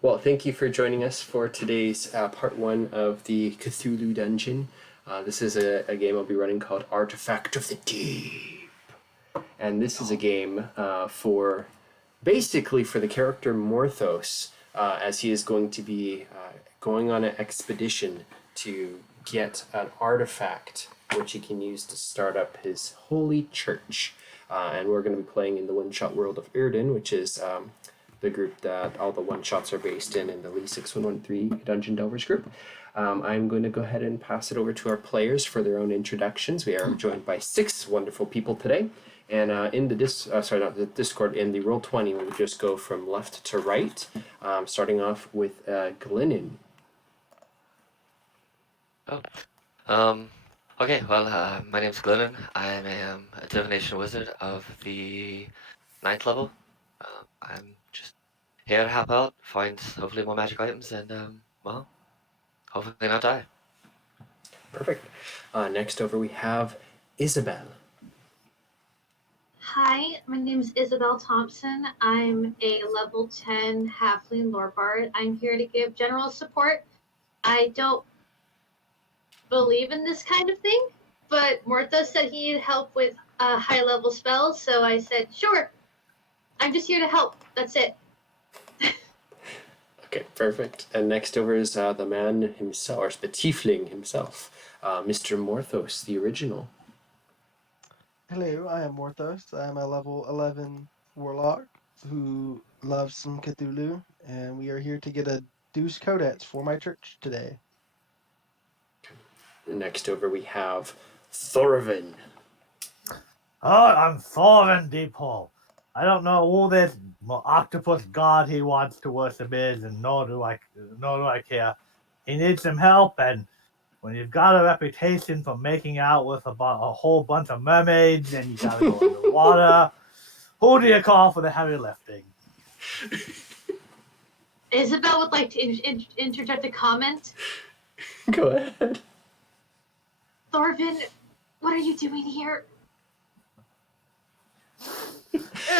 Well, thank you for joining us for today's part one of the Cthulhu Dungeon. This is a game I'll be running called Artifact of the Deep. And this is a game for basically for the character Morthos, as he is going to be going on an expedition to get an artifact which he can use to start up his holy church. And we're going to be playing in the one-shot world of Irden, which is the group that all the one-shots are based in the Lee 6113 Dungeon Delvers group. I'm going to go ahead and pass it over to our players for their own introductions. We are joined by 6 wonderful people today. And in the Discord, in the Roll20, we would just go from left to right, starting off with Glynnan. Okay, well, my name's Glynnan. I am a divination wizard of the 9th level. I'm just here to help out, find hopefully more magic items, and, well, hopefully not die. Perfect. Next over we have Isabelle. Hi, my name is Isabelle Thompson. I'm a level 10 halfling lore bard. I'm here to give general support. I don't believe in this kind of thing, but Morthos said he needed help with high level spells, so I said, sure. I'm just here to help. That's it. Okay, perfect. And next over is the man himself, or the tiefling himself, Mr. Morthos, the original. Hello, I am Morthos. I am a level 11 warlock who loves some Cthulhu, and we are here to get a Deus Codex for my church today. Next over we have Thorven. Oh, I'm Thorven Deeeep. I don't know who this octopus god he wants to worship is, and nor do I care. He needs some help, and when you've got a reputation for making out with a whole bunch of mermaids, and you gotta go underwater, who do you call for the heavy lifting? Isabelle would like to interject a comment. Go ahead. Thorven, what are you doing here?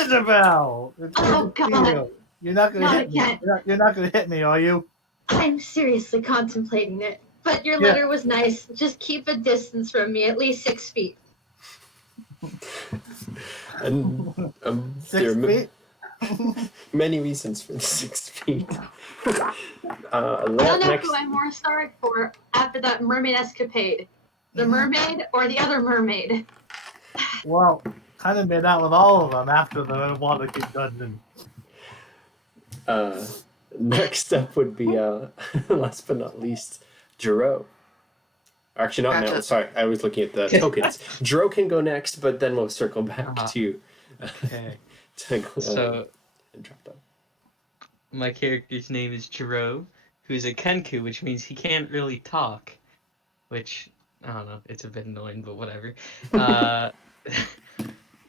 Isabelle! Oh, God. You're not gonna Not hit me. again. You're not gonna hit me, are you? I'm seriously contemplating it. But your letter was nice. Just keep a distance from me, at least 6 feet. And 6 there are feet? many reasons for the 6 feet. I don't know who I'm more sorry for after that mermaid escapade. The mermaid or the other mermaid? Well, kind of been out with all of them after the water keep dungeon. Next up would be, last but not least, Jaroe. Actually, not now. Sorry, I was looking at the tokens. Jaroe can go next, but then we'll circle back to So, Entrapta. my character's name is Jaroe, who's a Kenku, which means he can't really talk. Which, I don't know, it's a bit annoying, but whatever.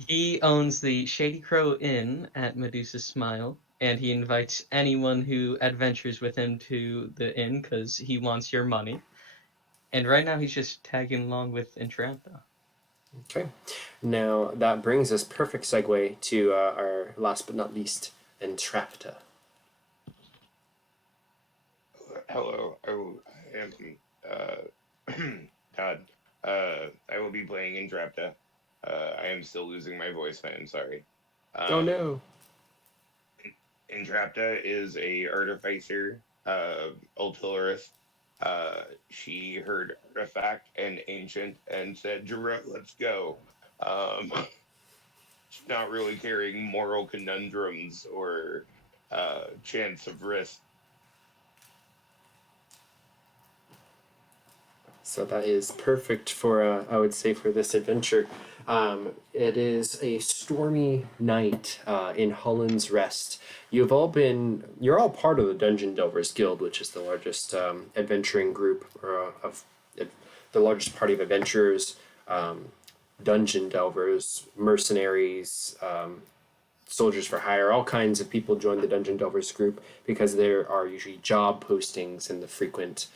He owns the Shady Crow Inn at Medusa's Smile, and he invites anyone who adventures with him to the inn because he wants your money. And right now he's just tagging along with Entrapta. Okay. Now, that brings us perfect segue to our last but not least, Entrapta. Hello, I am Todd. I will be playing Entrapta. I am still losing my voice, I am sorry. Oh no. Entrapta is a artificer, Ultularis. She heard artifact and ancient and said, Jaroe, let's go. She's not really carrying moral conundrums or chance of risk. So that is perfect for, I would say, for this adventure. It is a stormy night in Hollen's Rest. You're all part of the Dungeon Delvers Guild, which is the largest adventuring group of the largest party of adventurers, dungeon delvers, mercenaries, soldiers for hire. All kinds of people join the Dungeon Delvers group because there are usually job postings and the frequent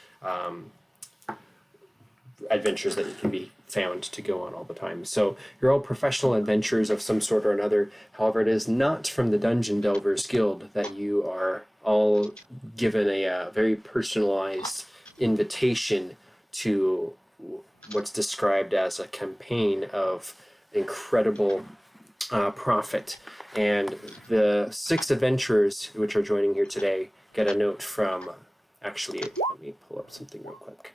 adventures that can be found to go on all the time. So you're all professional adventurers of some sort or another. However, it is not from the Dungeon Delvers Guild that you are all given a very personalized invitation to what's described as a campaign of incredible profit. And the 6 adventurers which are joining here today get a note from, actually, let me pull up something real quick.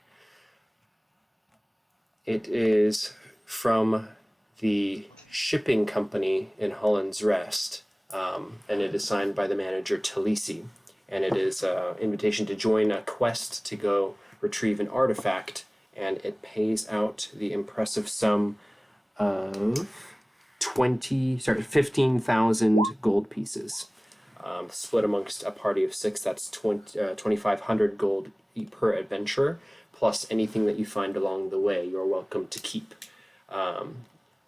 It is from the shipping company in Holland's Rest, and it is signed by the manager Talisi. And it is an invitation to join a quest to go retrieve an artifact, and it pays out the impressive sum of 15,000 gold pieces. Split amongst a party of 6, that's 2,500 gold per adventurer, plus anything that you find along the way you're welcome to keep.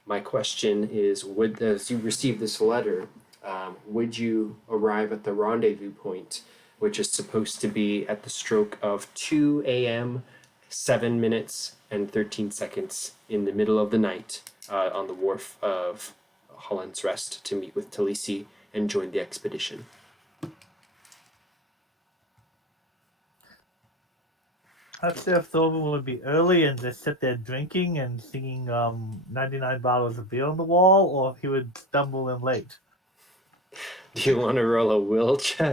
My question is, as you receive this letter, would you arrive at the rendezvous point, which is supposed to be at the stroke of 2 a.m., 7 minutes, and 13 seconds in the middle of the night on the wharf of Holland's Rest to meet with Talisi and join the expedition? I'd say if Thorven would be early and just sit there drinking and singing 99 bottles of beer on the wall, or if he would stumble in late. Do you want to roll a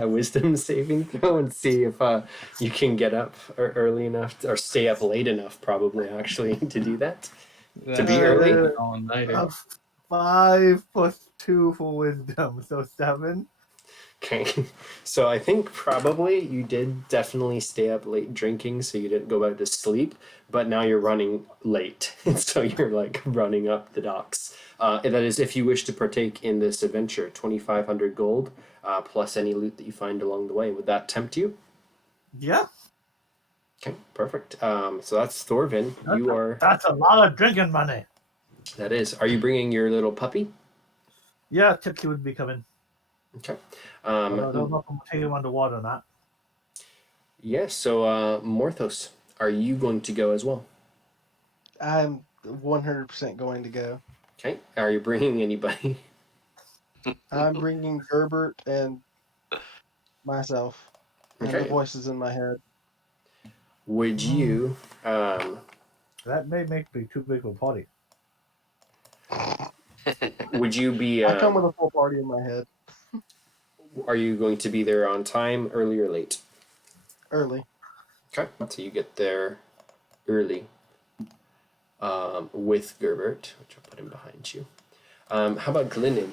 wisdom saving throw and see if you can get up early enough or stay up late enough, probably, actually, to do that? To be early? All-nighter. 5 plus 2 for wisdom, so 7. Okay, so I think probably you did definitely stay up late drinking, so you didn't go back to sleep, but now you're running late, so you're like running up the docks. And that is if you wish to partake in this adventure, 2,500 gold, plus any loot that you find along the way. Would that tempt you? Yeah. Okay, perfect. So that's Thorven. That's a lot of drinking money. That is. Are you bringing your little puppy? Yeah, Tipsy would be coming. Okay. I don't know if I'm taking him underwater or not. Yes, so Morthos, are you going to go as well? I'm 100% going to go. Okay. Are you bringing anybody? I'm bringing Gerbert and myself and the Okay. voices in my head. Would you That may make me too big of a party. would you be I come with a full party in my head. are you going to be there on time, early or late? Early. Okay. So you get there early with Gerbert, which I'll put him behind you. How about Glynnan?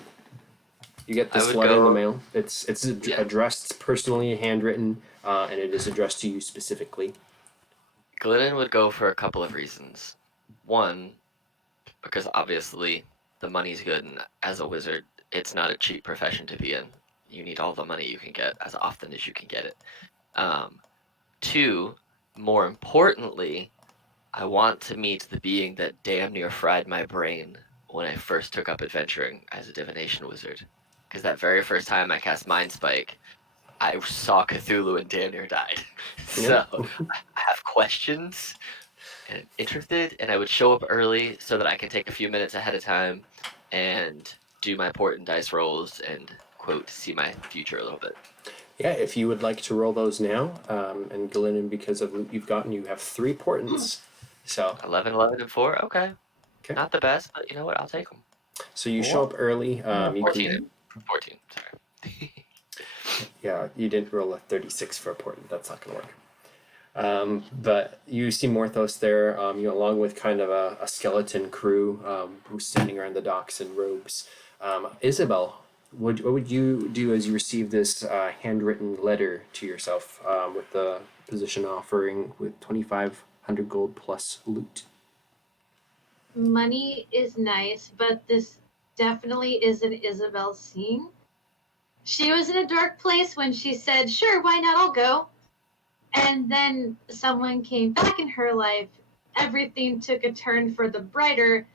You get this letter in the mail. It's addressed personally, handwritten, and it is addressed to you specifically. Glynnan would go for a couple of reasons. One, because obviously the money's good, and as a wizard, it's not a cheap profession to be in. You need all the money you can get as often as you can get it. 2, more importantly, I want to meet the being that damn near fried my brain when I first took up adventuring as a divination wizard. Because that very first time I cast Mind Spike, I saw Cthulhu and damn near died. So I have questions and I'm interested, and I would show up early so that I can take a few minutes ahead of time and do my port and dice rolls and, quote, see my future a little bit. Yeah, if you would like to roll those now, and Glynnan, because of loot you've gotten, you have 3 portents. So 11, 11, and 4? Okay. Okay. Not the best, but you know what? I'll take them. So you show up early. You 14. can, 14, sorry. yeah, you didn't roll a 36 for a portent. That's not going to work. But you see Morthos there, along with kind of a skeleton crew who's standing around the docks in robes. Isabelle, what would you do as you receive this handwritten letter to yourself with the position offering with 2,500 gold plus loot? Money is nice, but this definitely isn't Isabelle's scene. She was in a dark place when she said, sure, why not, I'll go. And then someone came back in her life. Everything took a turn for the brighter,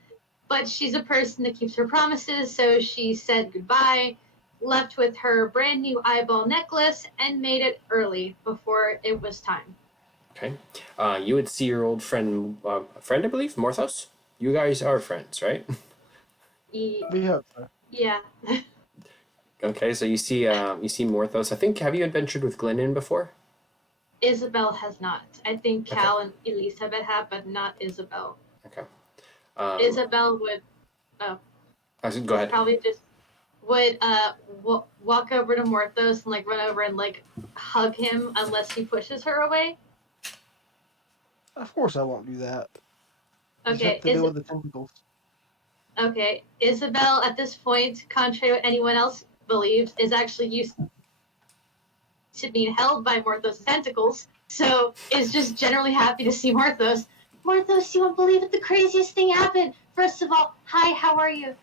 but she's a person that keeps her promises, so she said goodbye, left with her brand new eyeball necklace, and made it early before it was time. Okay. You would see your old friend, I believe, Morthos? You guys are friends, right? We hope so. Yeah. Okay, so you see Morthos. I think, have you adventured with Glynnan before? Isabelle has not. I think Okay. Cal and Elizabeth have, but not Isabelle. Okay. Isabelle would Go ahead. probably just would walk over to Morthos and like run over and like hug him unless he pushes her away. Of course, I won't do that. You just Okay, have to deal with the tentacles. okay. Isabelle at this point, contrary to what anyone else believes, is actually used to being held by Morthos' tentacles, so is just generally happy to see Morthos. Morthos, you won't believe it, the craziest thing happened. First of all, hi, how are you?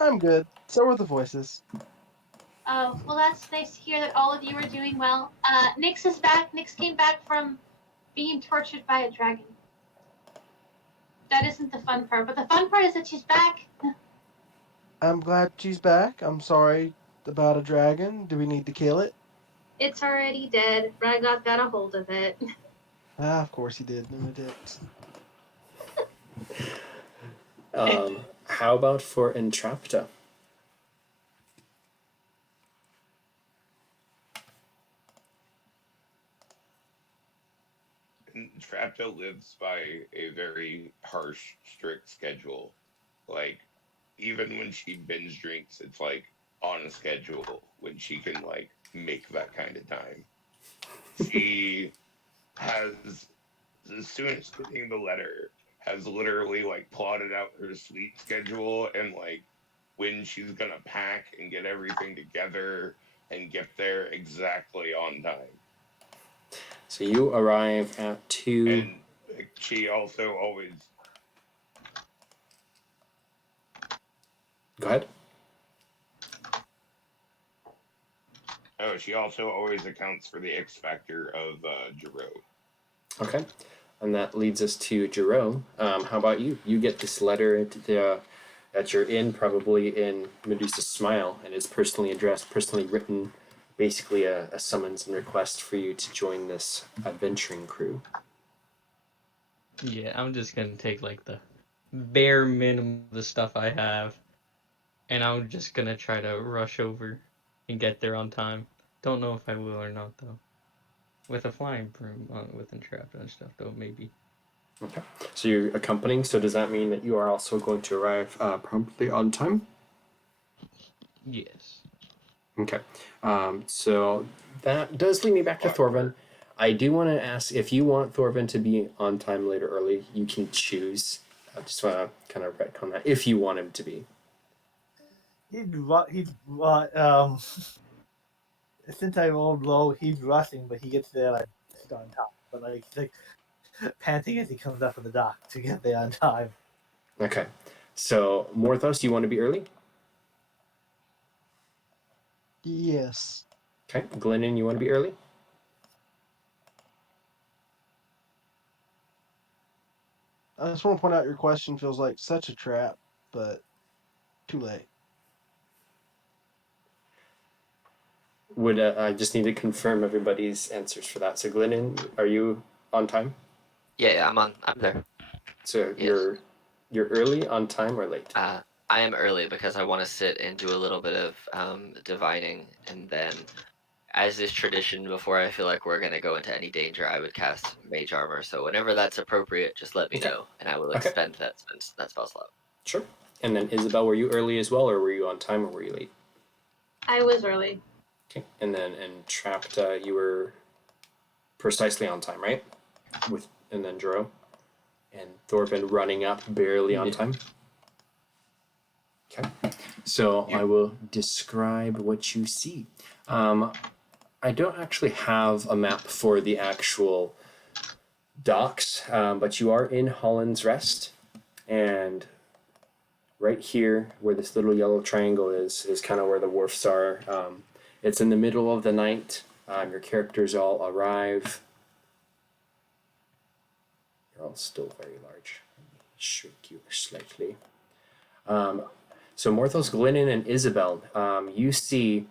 I'm good. So are the voices. Oh, well, that's nice to hear that all of you are doing well. Nyx is back. Nyx came back from being tortured by a dragon. That isn't the fun part, but the fun part is that she's back. I'm glad she's back. I'm sorry about a dragon. Do we need to kill it? It's already dead. Ragot got a hold of it. Ah, of course he did. No dicks. How about for Entrapta? Entrapta lives by a very harsh, strict schedule. Like, even when she binge drinks, it's like on a schedule when she can like make that kind of time. She has, as soon as getting the letter, has literally like plotted out her sleep schedule and like when she's gonna pack and get everything together and get there exactly on time. So you arrive at 2. And she also always Go ahead. she also always accounts for the X factor of Jaroe. Okay. And that leads us to Jaroe. How about you? You get this letter that you're in, probably in Medusa's Smile, and it's personally addressed, personally written, basically a summons and request for you to join this adventuring crew. Yeah, I'm just gonna take like the bare minimum of the stuff I have, and I'm just gonna try to rush over and get there on time. Don't know if I will or not though. With a flying broom with Entrapta and stuff though, maybe. Okay. So you're accompanying, so does that mean that you are also going to arrive promptly on time? Yes. Okay. So that does lead me back to Thorven. I do want to ask if you want Thorven to be on time, late, or early. You can choose. I just want to kind of retcon that if you want him to be. Since I rolled low, he's rushing, but he gets there like just on time. But like he's like panting as he comes up from the dock to get there on time. Okay. So Morthos, do you want to be early? Yes. Okay. Glynnan, you want to be early? I just want to point out your question feels like such a trap, but too late. Would I just need to confirm everybody's answers for that? So Glynnan, are you on time? Yeah, I'm there. So Yes. you're early, on time, or late? I am early because I want to sit and do a little bit of divining, and then, as is tradition, before I feel like we're gonna go into any danger, I would cast Mage Armor. So whenever that's appropriate, just let me Okay. know, and I will Okay. expend that spell slot. Sure. And then Isabelle, were you early as well, or were you on time, or were you late? I was early. Okay. And then Entrapta, you were precisely on time, right? And then Jaroe and Thorven running up barely on Yeah. time. Okay. So Yep. I will describe what you see. I don't actually have a map for the actual docks, but you are in Hollen's Rest, and right here where this little yellow triangle is kind of where the wharfs are. It's in the middle of the night. Your characters all arrive. You're all still very large. Shrink you slightly. So Morthos, Glynnan, and Isabelle, you see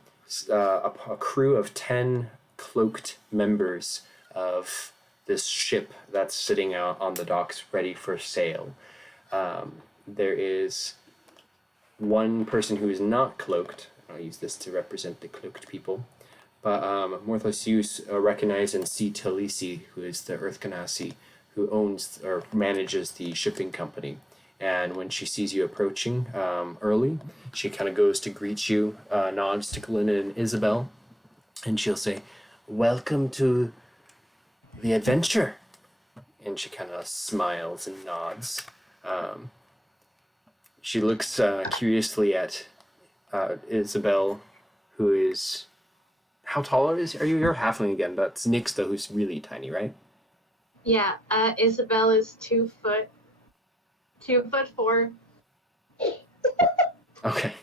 a crew of 10 cloaked members of this ship that's sitting out on the docks ready for sail. There is one person who is not cloaked. I'll use this to represent the cloaked people. But Morthos, you recognize and see Talisi, who is the Earth Ganassi, who owns or manages the shipping company. And when she sees you approaching early, she kind of goes to greet you, nods to Glynnan and Isabelle, and she'll say, "Welcome to the adventure." And she kind of smiles and nods. She looks curiously at Isabelle, who is... How tall are you? You're halfling again. That's Nyx, though, who's really tiny, right? Yeah, Isabelle is 2'4". Okay.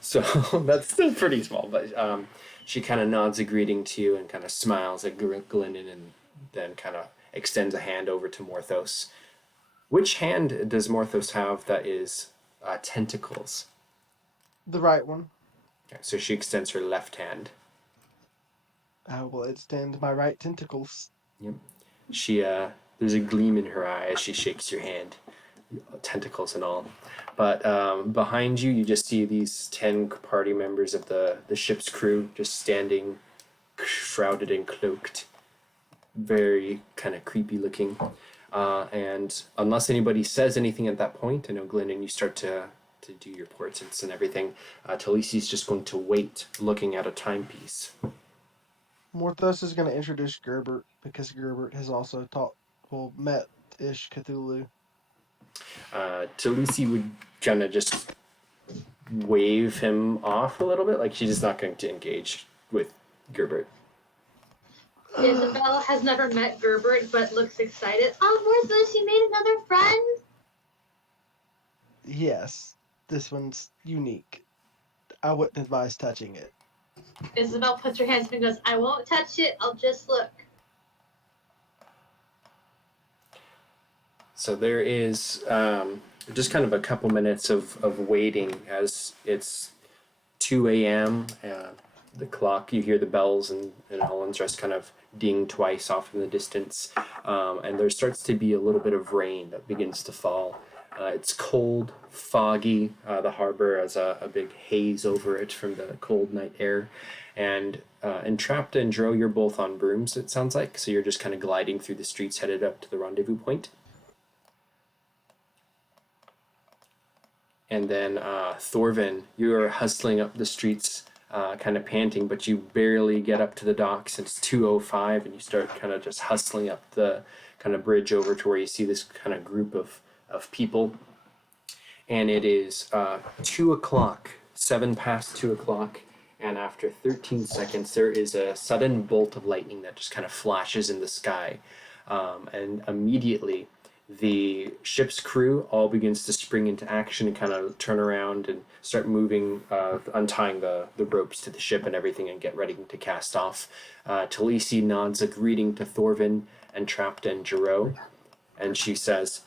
So that's still pretty small, but she kind of nods a greeting to you and kind of smiles at Glynnan and then kind of extends a hand over to Morthos. Which hand does Morthos have that is tentacles? The right one. Okay, so she extends her left hand. I will extend my right tentacles. Yep. She there's a gleam in her eye as she shakes your hand, tentacles and all. But behind you, you just see these 10 party members of the ship's crew just standing, shrouded and cloaked, very kind of creepy looking. And unless anybody says anything at that point, I know Glynnan, you start to do your portents and everything. Talisi's just going to wait, looking at a timepiece. Morthos is going to introduce Gerbert because Gerbert has also met Ish Cthulhu. Talisi would kind of just wave him off a little bit, like she's just not going to engage with Gerbert. Isabelle has never met Gerbert, but looks excited. Oh, Morthos, you made another friend? Yes, this one's unique. I wouldn't advise touching it. Isabelle puts her hands up and goes, I won't touch it, I'll just look. So there is just kind of a couple minutes of waiting as it's 2 a.m. The clock, you hear the bells and Hollen's just kind of ding twice off in the distance. And there starts to be a little bit of rain that begins to fall. It's cold, foggy. The harbor has a big haze over it from the cold night air. And Entrapta and Jaroe, you're both on brooms, it sounds like. So you're just kind of gliding through the streets headed up to the rendezvous point. And then Thorven, you're hustling up the streets, kind of panting, but you barely get up to the docks. It's 2:05, and you start kind of just hustling up the kind of bridge over to where you see this kind of group of people. And it is 2 o'clock, 7 past 2 o'clock, and after 13 seconds, there is a sudden bolt of lightning that just kind of flashes in the sky. And immediately, the ship's crew all begins to spring into action and kind of turn around and start moving, untying the ropes to the ship and everything and get ready to cast off. Talisi nods a greeting to Thorven, Entrapta, and Jaroe, and she says,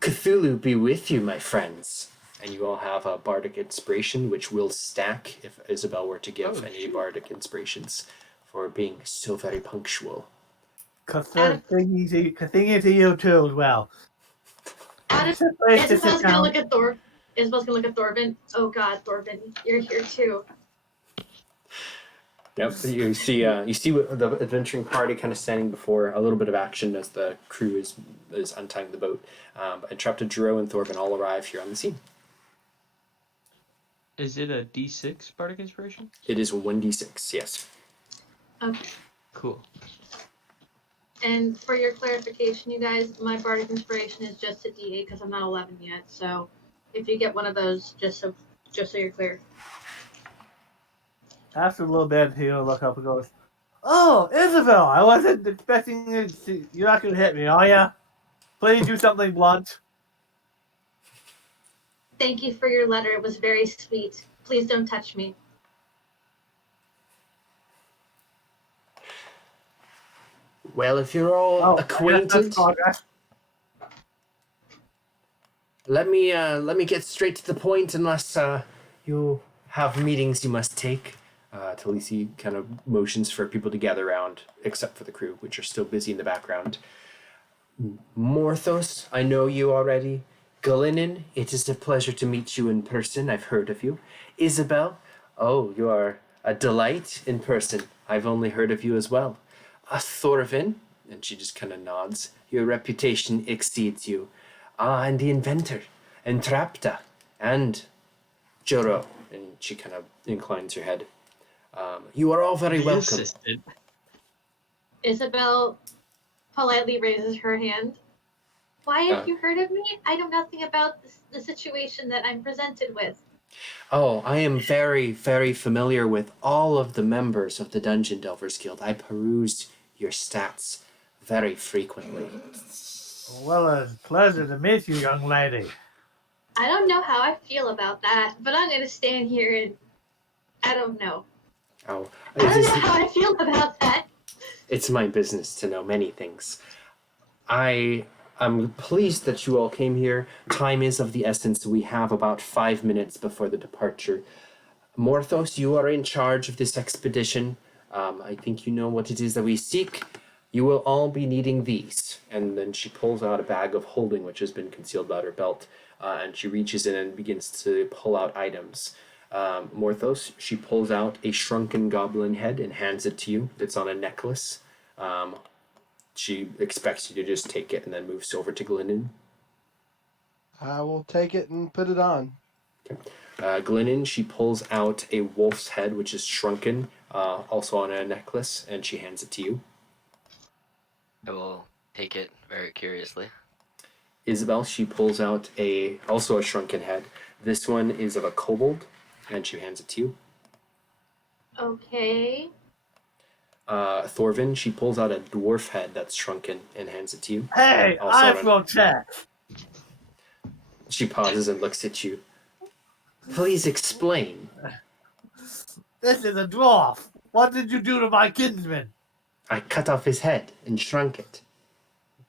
"Cthulhu be with you, my friends." And you all have a bardic inspiration, which will stack if Isabelle were to give any bardic inspirations for being so very punctual. Thingy to you too as well. Isabelle's gonna look at Thorven. Oh God, Thorven, you're here too. Yep, you see the adventuring party kind of standing before a little bit of action as the crew is untying the boat. Entrapta, Jaroe, and Thorven all arrive here on the scene. Is it a D6 bardic inspiration? It is 1d6, yes. Okay. Cool. And for your clarification, you guys, my bardic inspiration is just a D8 because I'm not 11 yet. So if you get one of those, just so you're clear. After a little bit, he'll look up and goes, "Oh, Isabelle, I wasn't expecting you to... You're not going to hit me, are ya? Please do something blunt." Thank you for your letter. It was very sweet. Please don't touch me. Well, if you're all acquainted, let me get straight to the point. Unless you have meetings you must take. Talisi kind of motions for people to gather around, except for the crew, which are still busy in the background. Morthos, I know you already. Glynnan, it is a pleasure to meet you in person. I've heard of you. Isabelle, oh, you are a delight in person. I've only heard of you as well. Thorven, and she just kind of nods. Your reputation exceeds you. And the inventor, Entrapta, and Jaroe, and she kind of inclines her head. You are all very The welcome. assistant. Isabelle politely raises her hand. Why have you heard of me? I know nothing about the situation that I'm presented with. Oh, I am very, very familiar with all of the members of the Dungeon Delvers Guild. I peruse your stats very frequently. Well, it's a pleasure to meet you, young lady. I don't know how I feel about that, but I'm gonna stand here and I don't know. Oh, I don't know how I feel about that. It's my business to know many things. I'm pleased that you all came here. Time is of the essence. We have about 5 minutes before the departure. Morthos, you are in charge of this expedition. I think you know what it is that we seek. You will all be needing these. And then she pulls out a bag of holding, which has been concealed by her belt, and she reaches in and begins to pull out items. Morthos, she pulls out a shrunken goblin head and hands it to you. It's on a necklace. She expects you to just take it and then moves over to Glynnan. I will take it and put it on. Glynnan, she pulls out a wolf's head, which is shrunken, also on a necklace, and she hands it to you. I will take it very curiously. Isabelle, she pulls out also a shrunken head. This one is of a kobold, and she hands it to you. Okay. Thorven, she pulls out a dwarf head that's shrunken and hands it to you. Hey, iPhone check. She pauses and looks at you. Please explain. This is a dwarf. What did you do to my kinsman? I cut off his head and shrunk it.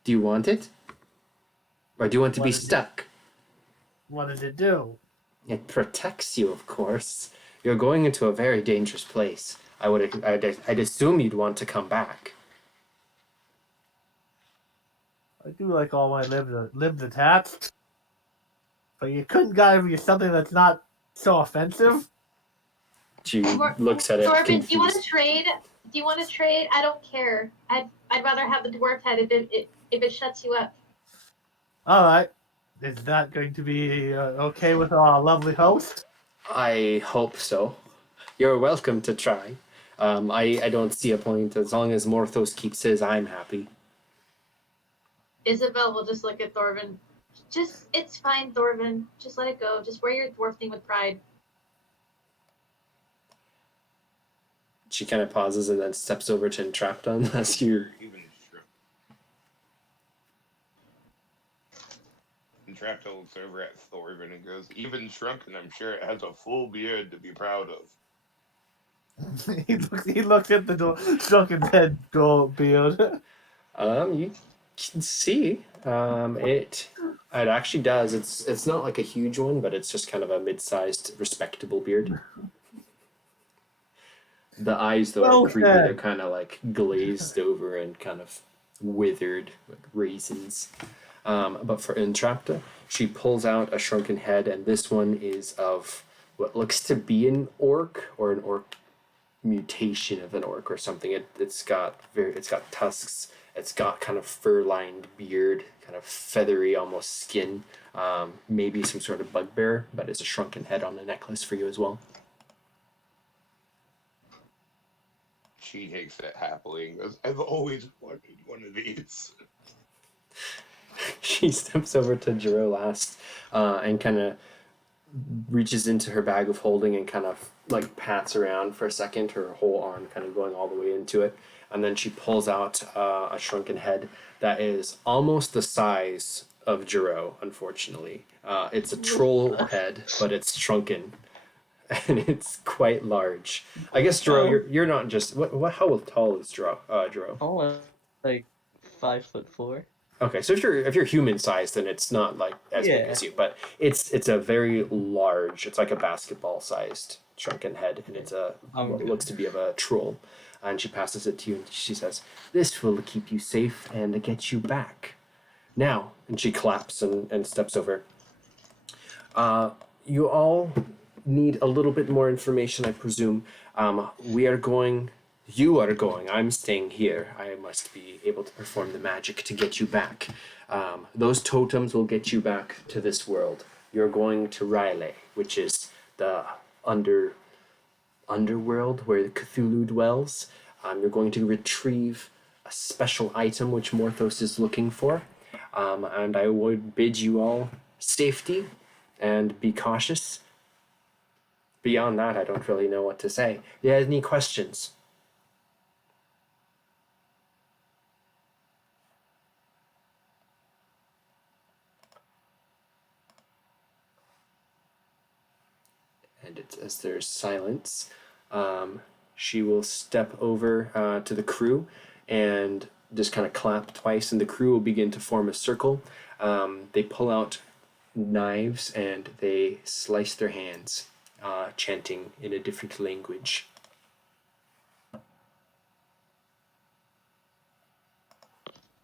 Do you want it? Or do you want to be stuck? What did it do? It protects you, of course. You're going into a very dangerous place. I'd assume you'd want to come back. I do like all my limbs attached. But you couldn't give me something that's not so offensive? She looks at it Thorven, confused. do you want to trade? I don't care. I'd rather have the dwarf head if it shuts you up. All right. Is that going to be okay with our lovely host? I hope so. You're welcome to try. I don't see a point. As long as Morthos keeps his, I'm happy. Isabelle will just look at Thorven. It's fine, Thorven. Just let it go. Just wear your dwarf thing with pride. She kind of pauses and then steps over to Entrapta unless you're... Even Entrapta looks over at Thorven and goes, even shrunken, I'm sure it has a full beard to be proud of. he looks at the shrunken head beard. You can see. It actually does. It's not like a huge one, but it's just kind of a mid-sized, respectable beard. The eyes, though, are creepy. They're kind of like glazed over and kind of withered, like raisins. But for Entrapta, she pulls out a shrunken head, and this one is of what looks to be an orc or an orc mutation of an orc or something. It's got tusks. It's got kind of fur-lined beard, kind of feathery, almost skin. Maybe some sort of bugbear, but it's a shrunken head on a necklace for you as well. She takes it happily and goes, I've always wanted one of these. She steps over to Jaroe last and kind of reaches into her bag of holding and kind of like pats around for a second, her whole arm kind of going all the way into it. And then she pulls out a shrunken head that is almost the size of Jaroe, unfortunately. It's a troll head, but it's shrunken. And it's quite large. I guess Jaroe, you're not just how tall is Jaroe? Oh, like 5'4". Okay, so if you're human sized, then it's not like as big as you, but it's a very large. It's like a basketball sized shrunken head, and it's what looks to be of a troll. And she passes it to you, and she says, "This will keep you safe and get you back." Now, and she claps and steps over. You all need a little bit more information, I presume. You are going. I'm staying here. I must be able to perform the magic to get you back. Those totems will get you back to this world. You're going to Ryle, which is the underworld where the Cthulhu dwells. You're going to retrieve a special item which Morthos is looking for. And I would bid you all safety and be cautious. Beyond that, I don't really know what to say. Do you have any questions? And as there's silence, she will step over to the crew and just kind of clap twice, and the crew will begin to form a circle. They pull out knives and they slice their hands, chanting in a different language.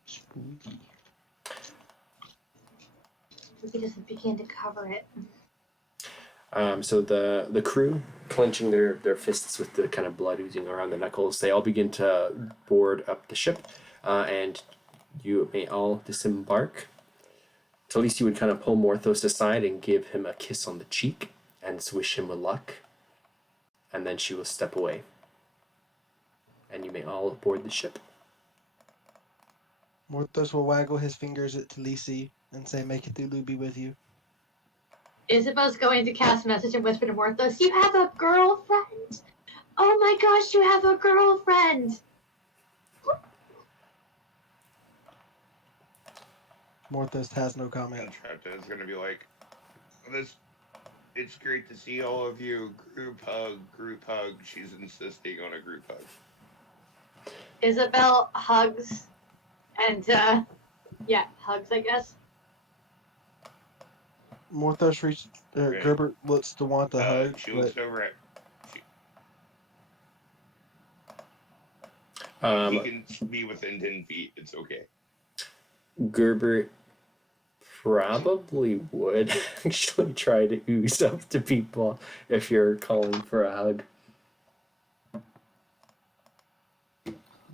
Spooky. We could just begin to cover it. So the crew, clenching their fists with the kind of blood oozing around the knuckles, they all begin to board up the ship, and you may all disembark. Talisi would kind of pull Morthos aside and give him a kiss on the cheek and wish him luck, and then she will step away. And you may all board the ship. Morthos will waggle his fingers at Talisi and say, "May Cthulhu be with you." Isabel's going to cast message and whisper to Morthos, "You have a girlfriend? Oh my gosh, you have a girlfriend!" Morthos has no comment. Entrapta is gonna be like, it's great to see all of you. Group hug. She's insisting on a group hug. Isabelle hugs and hugs, I guess. Morthos reaches. Okay. Gerbert looks to want the hug. She looks over at. He can be within 10 feet. It's okay. Gerbert probably would actually try to ooze up to people if you're calling for a hug.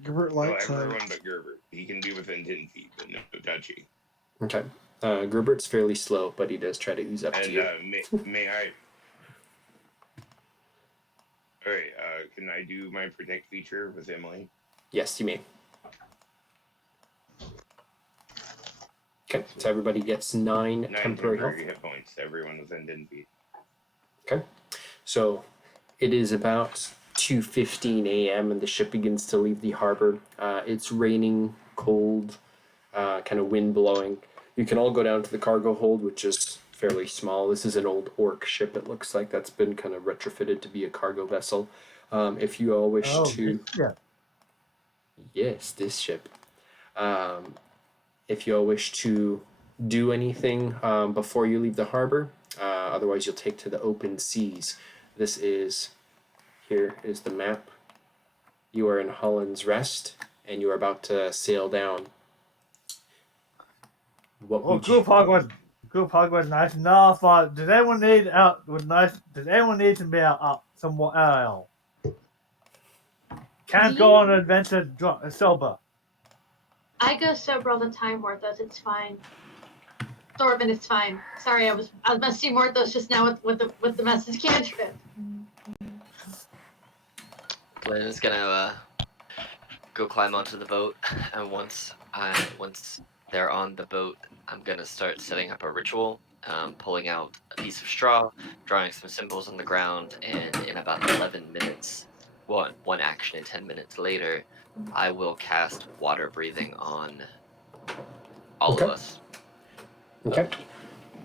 Gerbert likes everyone hugs. but Gerbert. He can be within 10 feet, but no touchy. Okay. Gerbert's fairly slow, but he does try to ooze up to you. May I? Alright, can I do my protect feature with Emily? Yes, you may. Okay, so everybody gets 9 temporary health. hit points. Everyone within 10 feet. Okay, so it is about 2:15 a.m. and the ship begins to leave the harbor. It's raining, cold, kind of wind blowing. You can all go down to the cargo hold, which is fairly small. This is an old orc ship, it looks like, that's been kind of retrofitted to be a cargo vessel. If you all wish to... Yeah. Yes, this ship. If you all wish to do anything before you leave the harbor, otherwise you'll take to the open seas. Here is the map. You are in Hollen's Rest, and you are about to sail down. Group hug was nice enough. Does anyone need to be somewhere else? Can't go on an adventure sober. I go sober all the time, Morthos. It's fine. Thorven, it's fine. Sorry, I was messaging Morthos just now with the message cantrip. Glynnan's gonna go climb onto the boat, and once they're on the boat, I'm gonna start setting up a ritual, pulling out a piece of straw, drawing some symbols on the ground, and in about 11 minutes, one action and 10 minutes later, I will cast water breathing on all of us. Okay.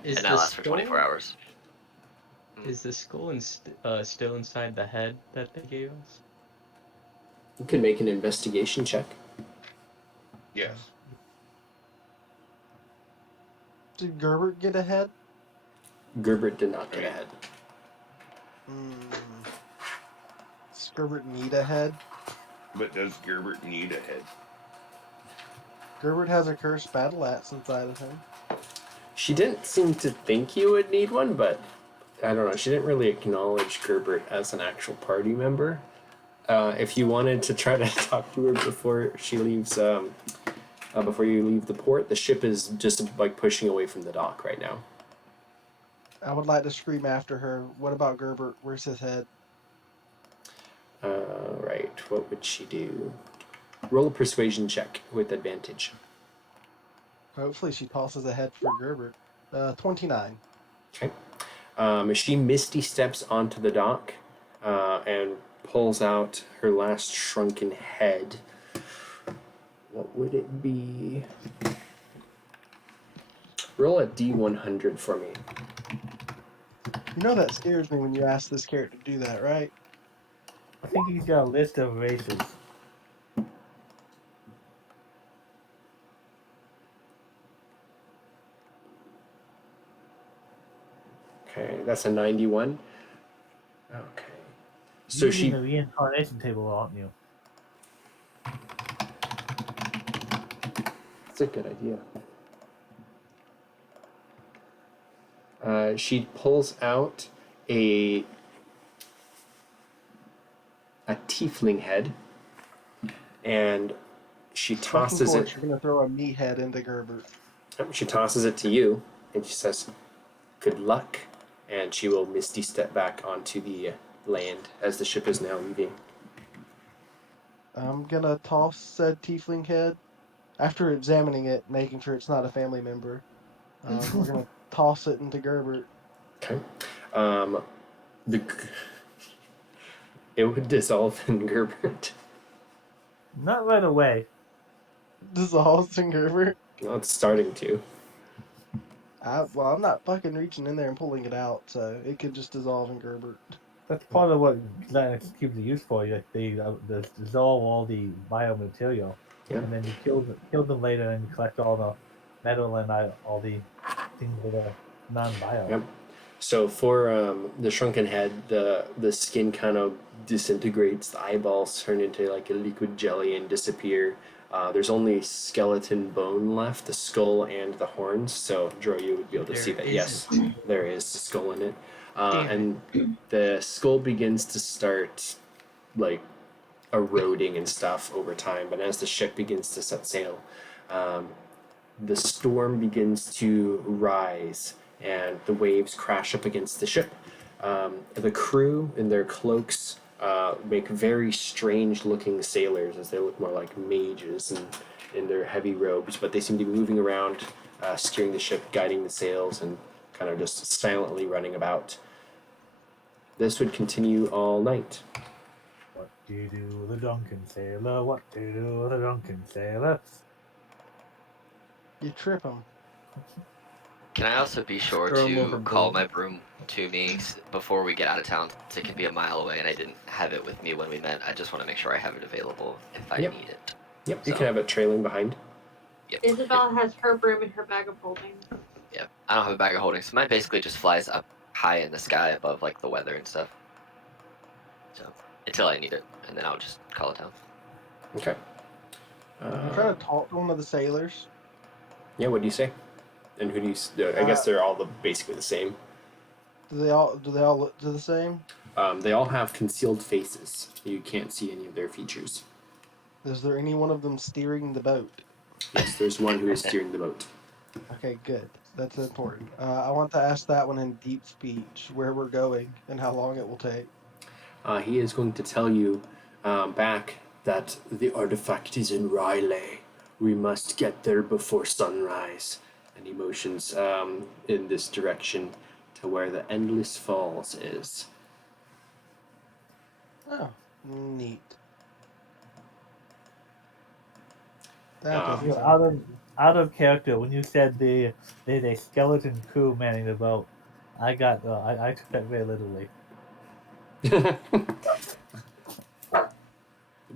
And that lasts for 24 hours. Is the skull still inside the head that they gave us? You can make an investigation check. Yes. Did Gerbert get ahead? Gerbert did not get ahead. Does Gerbert need a head? But does Gerbert need a head? Gerbert has a cursed battle axe inside of him. She didn't seem to think you would need one, but I don't know. She didn't really acknowledge Gerbert as an actual party member. If you wanted to try to talk to her before she leaves, before you leave the port, the ship is just like pushing away from the dock right now. I would like to scream after her. What about Gerbert? Where's his head? Right. What would she do? Roll a persuasion check with advantage. Hopefully she tosses a head for Gerbert. 29. Okay. She misty steps onto the dock and pulls out her last shrunken head. What would it be? Roll a D100 for me. You know that scares me when you ask this character to do that, right? I think he's got a list of races. Okay, that's a 91. Okay. So You're she using the reincarnation table, aren't you? That's a good idea. She pulls out a tiefling head, and she tosses it. You're gonna throw a meathead into Gerbert. She tosses it to you, and she says, "Good luck." And she will misty step back onto the land as the ship is now leaving. I'm gonna toss said tiefling head after examining it, making sure it's not a family member. We're gonna toss it into Gerbert. Okay. The it would dissolve in Gerbert. Not right away. Dissolves in Gerbert. Well, it's starting to. Well, I'm not fucking reaching in there and pulling it out, so it could just dissolve in Gerbert. That's part of what Glynnan cubes are used for. They dissolve all the biomaterial, Yeah. and then you kill them later, and you collect all the metal and all the things that are non-bio. Yep. So for the shrunken head, the skin kind of disintegrates. The eyeballs turn into like a liquid jelly and disappear. There's only skeleton bone left, the skull and the horns. So Jaroe, you would be able to see that. Yes, there is a skull in it, and the skull begins to start like eroding and stuff over time. But as the ship begins to set sail, the storm begins to rise and the waves crash up against the ship. The crew in their cloaks make very strange looking sailors as they look more like mages and in their heavy robes, but they seem to be moving around, steering the ship, guiding the sails, and kind of just silently running about. This would continue all night. What do you do, the drunken sailor? What do you do, the drunken sailor? You trip him. Can I also be sure Throw 'em to overboard. call my broom to me before we get out of town, so it can be a mile away, and I didn't have it with me when we met. I just want to make sure I have it available if I Yep. need it. Yep, you So- can have it trailing behind. Yep. Isabelle has her broom in her bag of holding. Yep. I don't have a bag of holding, so mine basically just flies up high in the sky above like the weather and stuff. So until I need it, and then I'll just call it down. Okay. I'm trying to talk to one of the sailors. Yeah, what do you say? And who do you? I guess they're all basically the same. Do they all look the same? They all have concealed faces. You can't see any of their features. Is there any one of them steering the boat? Yes, there's one who is steering the boat. Okay, good. That's important. I want to ask that one in deep speech, where we're going and how long it will take. He is going to tell you back that the artifact is in Riley. We must get there before sunrise. And he motions in this direction to where the Endless Falls is. Oh, neat. That Ah. doesn't You know, sound... out of character, when you said there's a skeleton crew manning the boat, I took that very literally.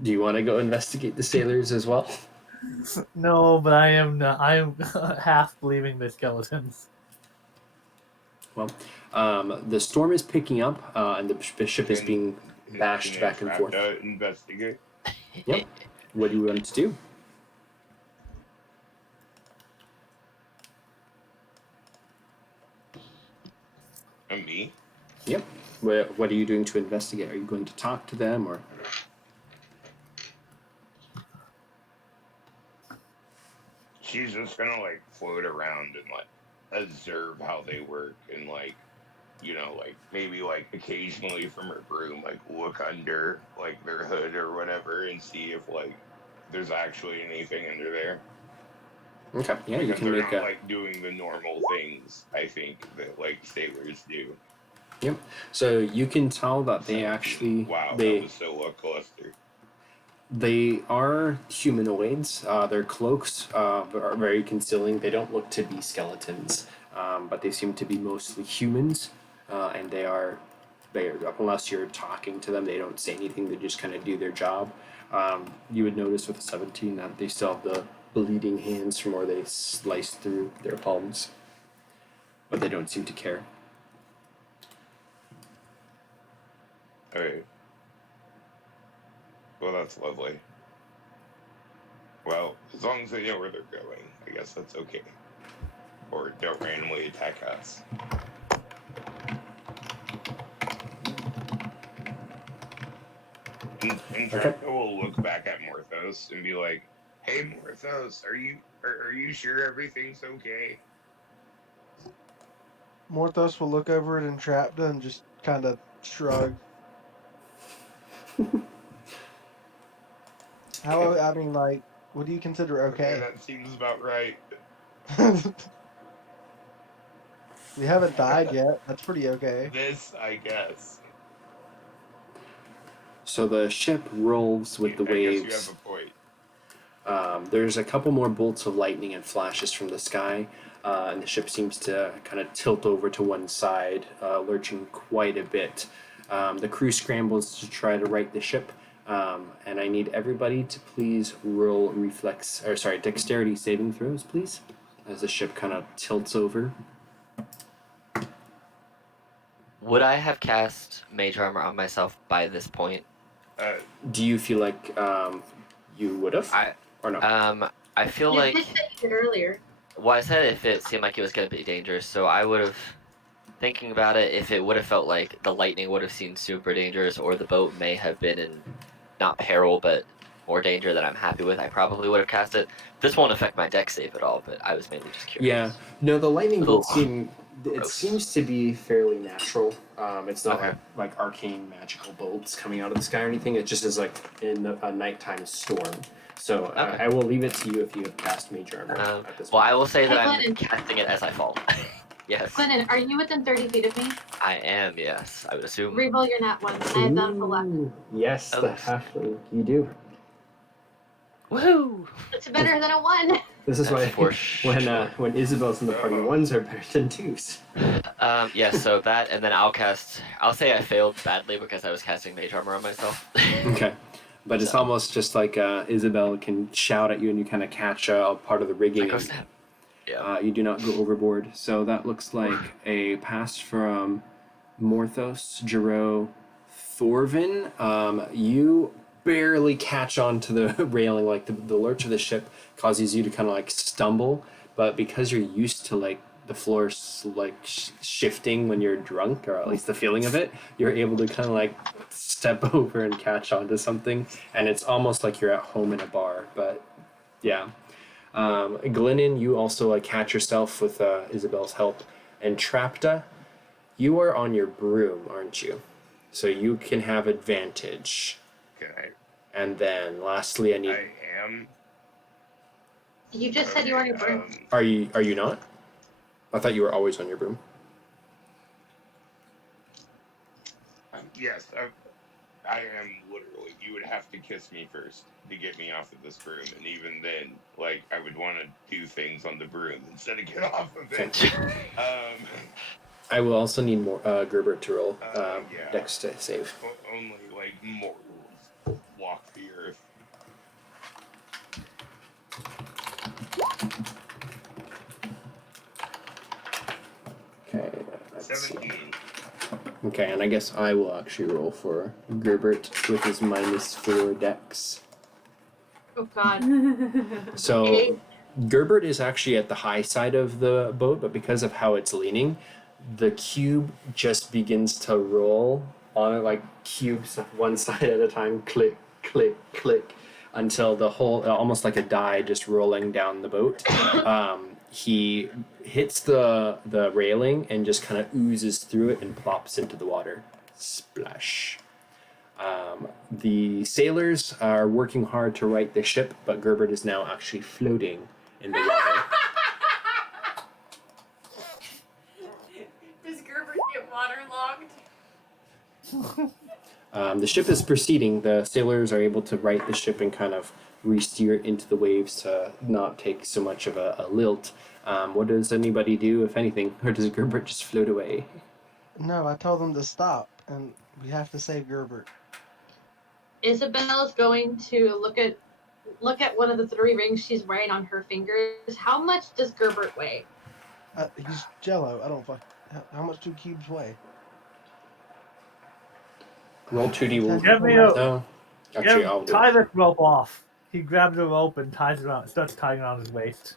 Do you want to go investigate the sailors as well? No, but I am half believing the skeletons. Well, the storm is picking up, and the ship is being bashed back and forth. Investigate. Yep. What do you want to do? What are you doing to investigate? Are you going to talk to them, or? She's just gonna like float around and like observe how they work and like like maybe like occasionally from her broom like look under like their hood or whatever and see if like there's actually anything under there. Okay, yeah, you Because can they're make not a. like doing the normal things I think that like sailors do. Yep. So you can tell that they 17. actually Wow, that they was so lackluster. they are humanoids. Their cloaks are very concealing. They don't look to be skeletons, but they seem to be mostly humans, and they unless you're talking to them, they don't say anything. They just kind of do their job. You would notice with the 17 that they still have the bleeding hands from where they sliced through their palms, but they don't seem to care. Alright. Well, that's lovely. Well, as long as they know where they're going, I guess that's okay. Or don't randomly attack us. And Entrapta will look back at Morthos and be like, "Hey, Morthos, are you sure everything's okay?" Morthos will look over at Entrapta and just kind of shrug. How? I mean, like, what do you consider Okay, okay? that seems about right. We haven't died yet. That's pretty okay. This, I guess. So the ship rolls with the I guess you have waves. a point. There's a couple more bolts of lightning and flashes from the sky, and the ship seems to kind of tilt over to one side, lurching quite a bit. The crew scrambles to try to right the ship, and I need everybody to please roll dexterity saving throws, please, as the ship kind of tilts over. Would I have cast Mage Armor on myself by this point? Do you feel like you would have, or no? I feel You like. did that you did earlier. Well, I said if it seemed like it was going to be dangerous, so I would have. Thinking about it, if it would have felt like the lightning would have seemed super dangerous, or the boat may have been in not peril but more danger that I'm happy with, I probably would have cast it. This won't affect my deck save at all, but I was mainly just curious. Yeah, no, the lightning bolt Ugh. it Gross. seems to be fairly natural. It's not Okay. like arcane magical bolts coming out of the sky or anything. It just is like in a nighttime storm. So Okay. I will leave it to you if you have cast Mage Armor at this Well, point. I will say that Hey, I'm Glynnan. casting it as I fall. Yes, Glynnan, are you within 30 feet of me? I am. Yes, I would assume. Reroll your nat one. I have down to 11. Ooh, yes, Oh. the halfling, you do. Woohoo! It's better than a 1. This is That's why for when Isabel's in the party, ones are better than twos. Yes, so that, and then I'll say I failed badly because I was casting Mage Armor on myself. Okay. But it's almost just like Isabelle can shout at you and you kind of catch part of the rigging. Psycho and, snap. Yeah. you do not go overboard. So that looks like a pass from Morthos, Jaroe, Thorven. You barely catch onto the railing, like the lurch of the ship causes you to kind of like stumble, but because you're used to like the floor like shifting when you're drunk, or at least the feeling of it, you're able to kind of like step over and catch onto something, and it's almost like you're at home in a bar. But yeah, Glynnan, you also like catch yourself with Isabelle's help. And Entrapta, you are on your broom, aren't you? So you can have advantage. Can And then lastly, I am. You just said you were on your broom. Are you not? I thought you were always on your broom. Yes, I am literally. You would have to kiss me first to get me off of this broom, and even then, like, I would want to do things on the broom instead of get off of it. I will also need more Gerbert to roll yeah. Dex to save. Only like mortals walk the earth. Okay, let's see. 17. Okay, and I guess I will actually roll for Gerbert with his -4 Dex. Oh god. So Gerbert is actually at the high side of the boat, but because of how it's leaning, the cube just begins to roll on it, like cubes one side at a time, click, click, click, until the whole, almost like a die, just rolling down the boat. He hits the railing and just kind of oozes through it and plops into the water. Splash. The sailors are working hard to right the ship, but Gerbert is now actually floating in the water. Does Gerbert get waterlogged? The ship is proceeding. The sailors are able to right the ship and kind of re-steer it into the waves to not take so much of a lilt. What does anybody do, if anything? Or does Gerbert just float away? No, I told them to stop, and we have to save Gerbert. Isabelle is going to look at one of the 3 rings she's wearing on her fingers. How much does Gerbert weigh? He's Jello. I don't fuck. How much do cubes weigh? Roll 2d. Give me No. Actually, I'll do tie it. this rope off. He grabs the rope and ties it around, starts tying it around his waist.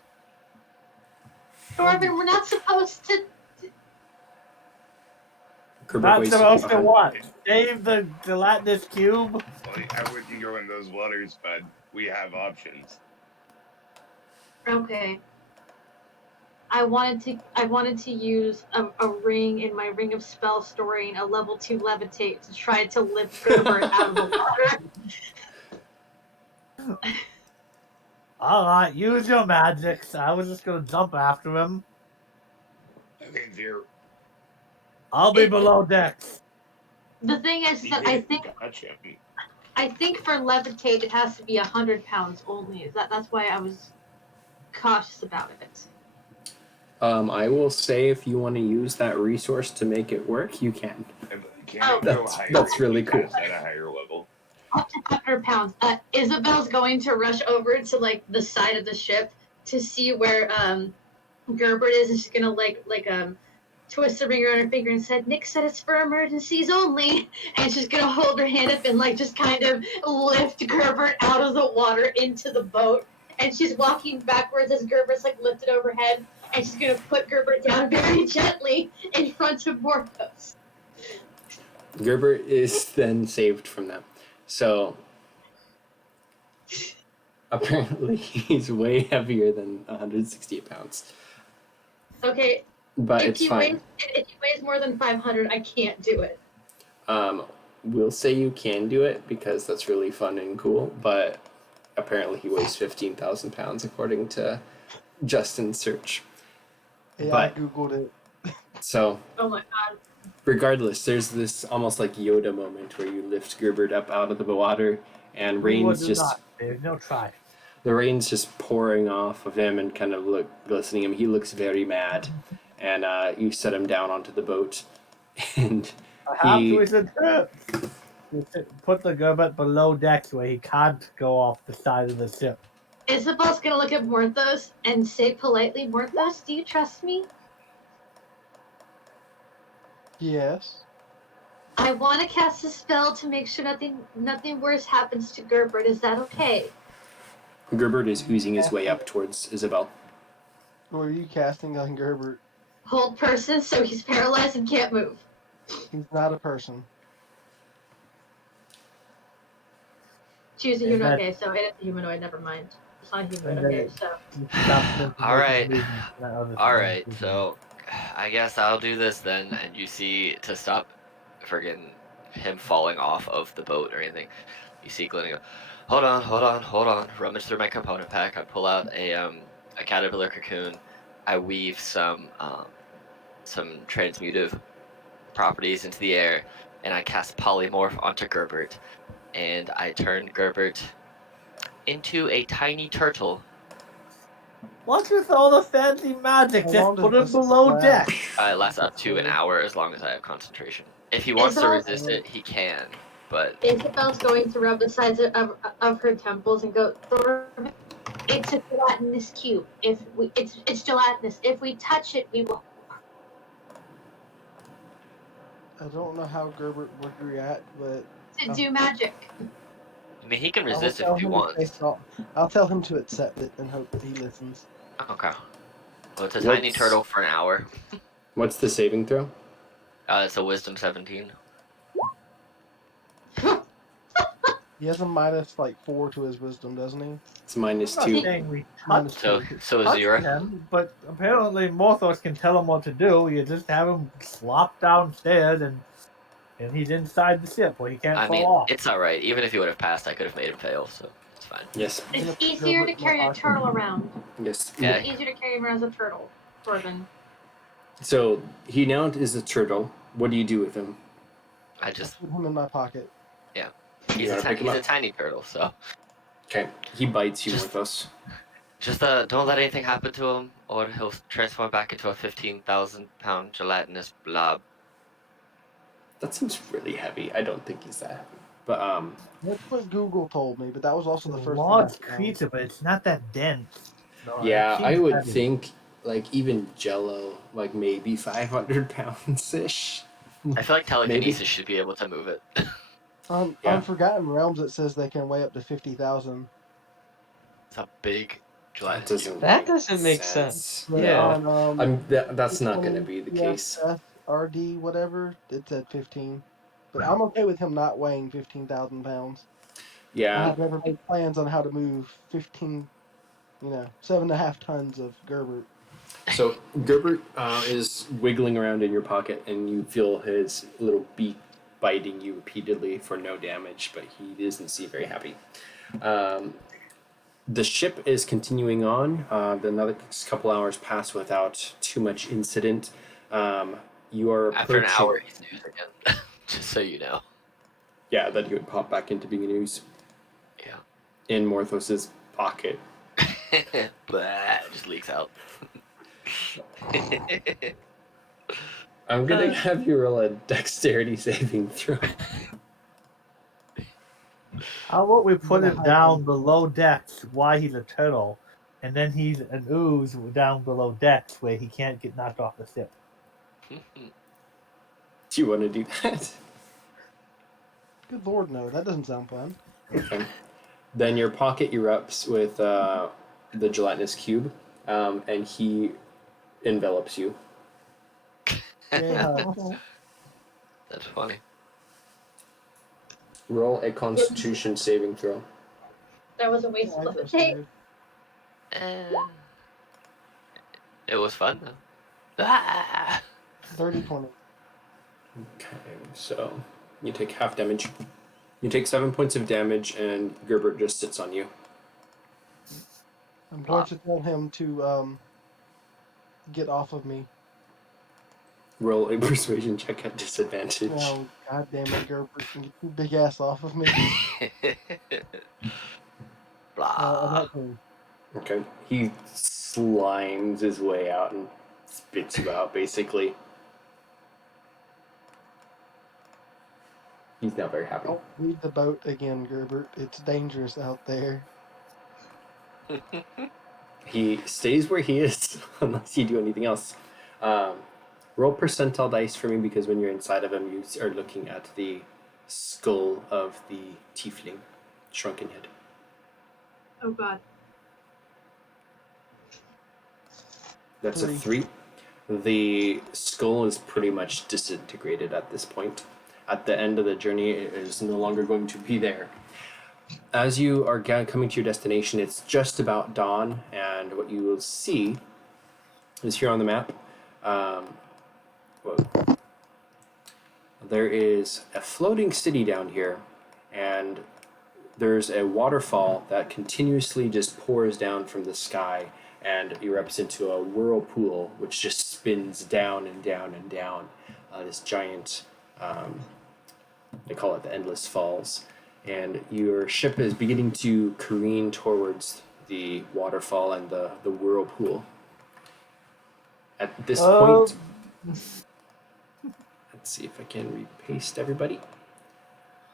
Thorven, we're not supposed to. Gerbert Not weighs supposed to 100. what? Save the gelatinous cube? Like, I wouldn't go in those waters, but we have options. Okay. I wanted to use a ring in my ring of spell storing, a level 2 levitate, to try to lift Gerbert out of the water. Alright, use your magics. I was just gonna jump after him. I mean, they're I'll be below decks. The thing is he that I didn't think touch him. for levitate it has to be 100 pounds only. That's why I was cautious about it. I will say if you want to use that resource to make it work, you can. Can Oh, it go That's higher really if you cool. cast at a higher level? Up to 100 pounds. Isabelle's going to rush over to like the side of the ship to see where Gerbert is, and she's gonna twist the ring around her finger and said, "Nick said it's for emergencies only," and she's gonna hold her hand up and like just kind of lift Gerbert out of the water into the boat. And she's walking backwards as Gerbert's like lifted overhead, and she's gonna put Gerbert down very gently in front of Morthos. Gerbert is then saved from them. So apparently he's way heavier than 168 pounds. Okay, But if it's he fine. weighs more than 500, I can't do it. We'll say you can do it because that's really fun and cool, but apparently he weighs 15,000 pounds according to Justin's search. Yeah, But- I googled it. So Oh my god. regardless, there's this almost like Yoda moment where you lift Gerbert up out of the water and rain's just There's no try. the rain's just pouring off of him and kind of glistening him. He looks very mad, and you set him down onto the boat, and Perhaps we should put the Gerbert below decks where he can't go off the side of the ship. Isabel's gonna look at Morthos and say politely, "Morthos, do you trust me? Yes. I want to cast a spell to make sure nothing worse happens to Gerbert. Is that okay?" Gerbert is oozing his way up towards Isabelle. What are you casting on Gerbert? Hold person, so he's paralyzed and can't move. He's not a person. Choose a And humanoid. that- Okay, so it is a humanoid. Never mind. It's not a humanoid. And then- Okay, so Alright. Alright. Alright, so I guess I'll do this then, and you see, to stop friggin' him falling off of the boat or anything, you see Glynnan go, hold on, rummage through my component pack, I pull out a caterpillar cocoon, I weave some transmutive properties into the air, and I cast polymorph onto Gerbert, and I turn Gerbert into a tiny turtle. What's with all the fancy magic? How Just long put does him this below last? deck. It lasts up to an hour as long as I have concentration. If he wants to Isabel- resist it, he can, but Isabel's going to rub the sides of her temples and go, "Thorven, it's a gelatinous cube. It's gelatinous. If we touch it, we will." I don't know how Gerbert would react, but To do magic. I mean, he can I'll resist tell if he him to wants. take off. I'll tell him to accept it and hope that he listens. Okay. Well, it's a tiny What's- turtle for an hour. What's the saving throw? It's a wisdom 17. He has a minus like 4 to his wisdom, doesn't he? It's minus I'm not 2. saying we Minus touch, So 2. so is touch Zero. him, but apparently Morthos can tell him what to do. You just have him slop downstairs, and he's inside the ship where he can't I fall mean, off. it's all right. Even if he would have passed, I could have made him fail, so it's fine. Yes. I'm gonna It's put easier Gilbert to in my carry a pocket. turtle around. Yes. Yeah. It's easier to carry him around as a turtle, Thorven. So he now is a turtle. What do you do with him? I I just put him in my pocket. he's gotta pick him he's a up. tiny turtle, so Okay. He bites you, Just- Morthos. just don't let anything happen to him, or he'll transform back into a 15,000-pound gelatinous blob. That seems really heavy. I don't think he's that heavy. But That's what Google told me, but that was also It's the a first thing I large found. creature, but it's not that dense. So yeah, it I seems would heavy. think like even Jello, like maybe 500 pounds ish. I feel like telekinesis Maybe. should be able to move it. On Yeah. Forgotten Realms, it says they can weigh up to 50,000. It's a big That gelatinous doesn't cube. That make doesn't make sense. But Yeah. on that's not going to be the case. RD whatever, it said 15. But I'm okay with him not weighing 15,000 pounds. I Yeah. have never made plans on how to move 15, 7.5 tons of Gerbert. So Gerbert is wiggling around in your pocket, and you feel his little beak biting you repeatedly for no damage, but he doesn't seem very happy. The ship is continuing on. Another couple hours pass without too much incident. You are After an approaching. hour, he's news again. Just so you know. Yeah, that you would pop back into being news Yeah. in Morthos's pocket. Blah, just leaks out. I'm gonna have you roll a dexterity saving throw. How about we put gonna him hide down him. below decks why he's a turtle, and then he's an ooze down below decks where he can't get knocked off the ship. Do you want to do that? Good lord, no, that doesn't sound fun. Okay. Then your pocket erupts with the gelatinous cube, and he envelops you. Yay, huh? That's funny. Roll a Constitution saving throw. That was a waste Yeah, I of the trust tape. you. It was fun though. Ah! 30-20. Okay, so you take half damage. You take 7 points of damage, and Gerbert just sits on you. I'm going to tell him to get off of me. Roll a persuasion check at disadvantage. Oh, god damn it, Gerbert. Get your big ass off of me. Blah. About me. Okay. He slimes his way out and spits you out, basically. He's not very happy. Don't leave the boat again, Gerbert. It's dangerous out there. He stays where he is unless you do anything else. Roll percentile dice for me, because when you're inside of him, you are looking at the skull of the tiefling, shrunken head. Oh god. That's a 3. 3. The skull is pretty much disintegrated at this point. At the end of the journey, it is no longer going to be there. As you are coming to your destination, it's just about dawn, and what you will see is here on the map. There is a floating city down here, and there's a waterfall that continuously just pours down from the sky and erupts into a whirlpool, which just spins down and down and down. This giant, they call it the Endless Falls. And your ship is beginning to careen towards the waterfall and the whirlpool. At this point, let's see if I can repaste everybody.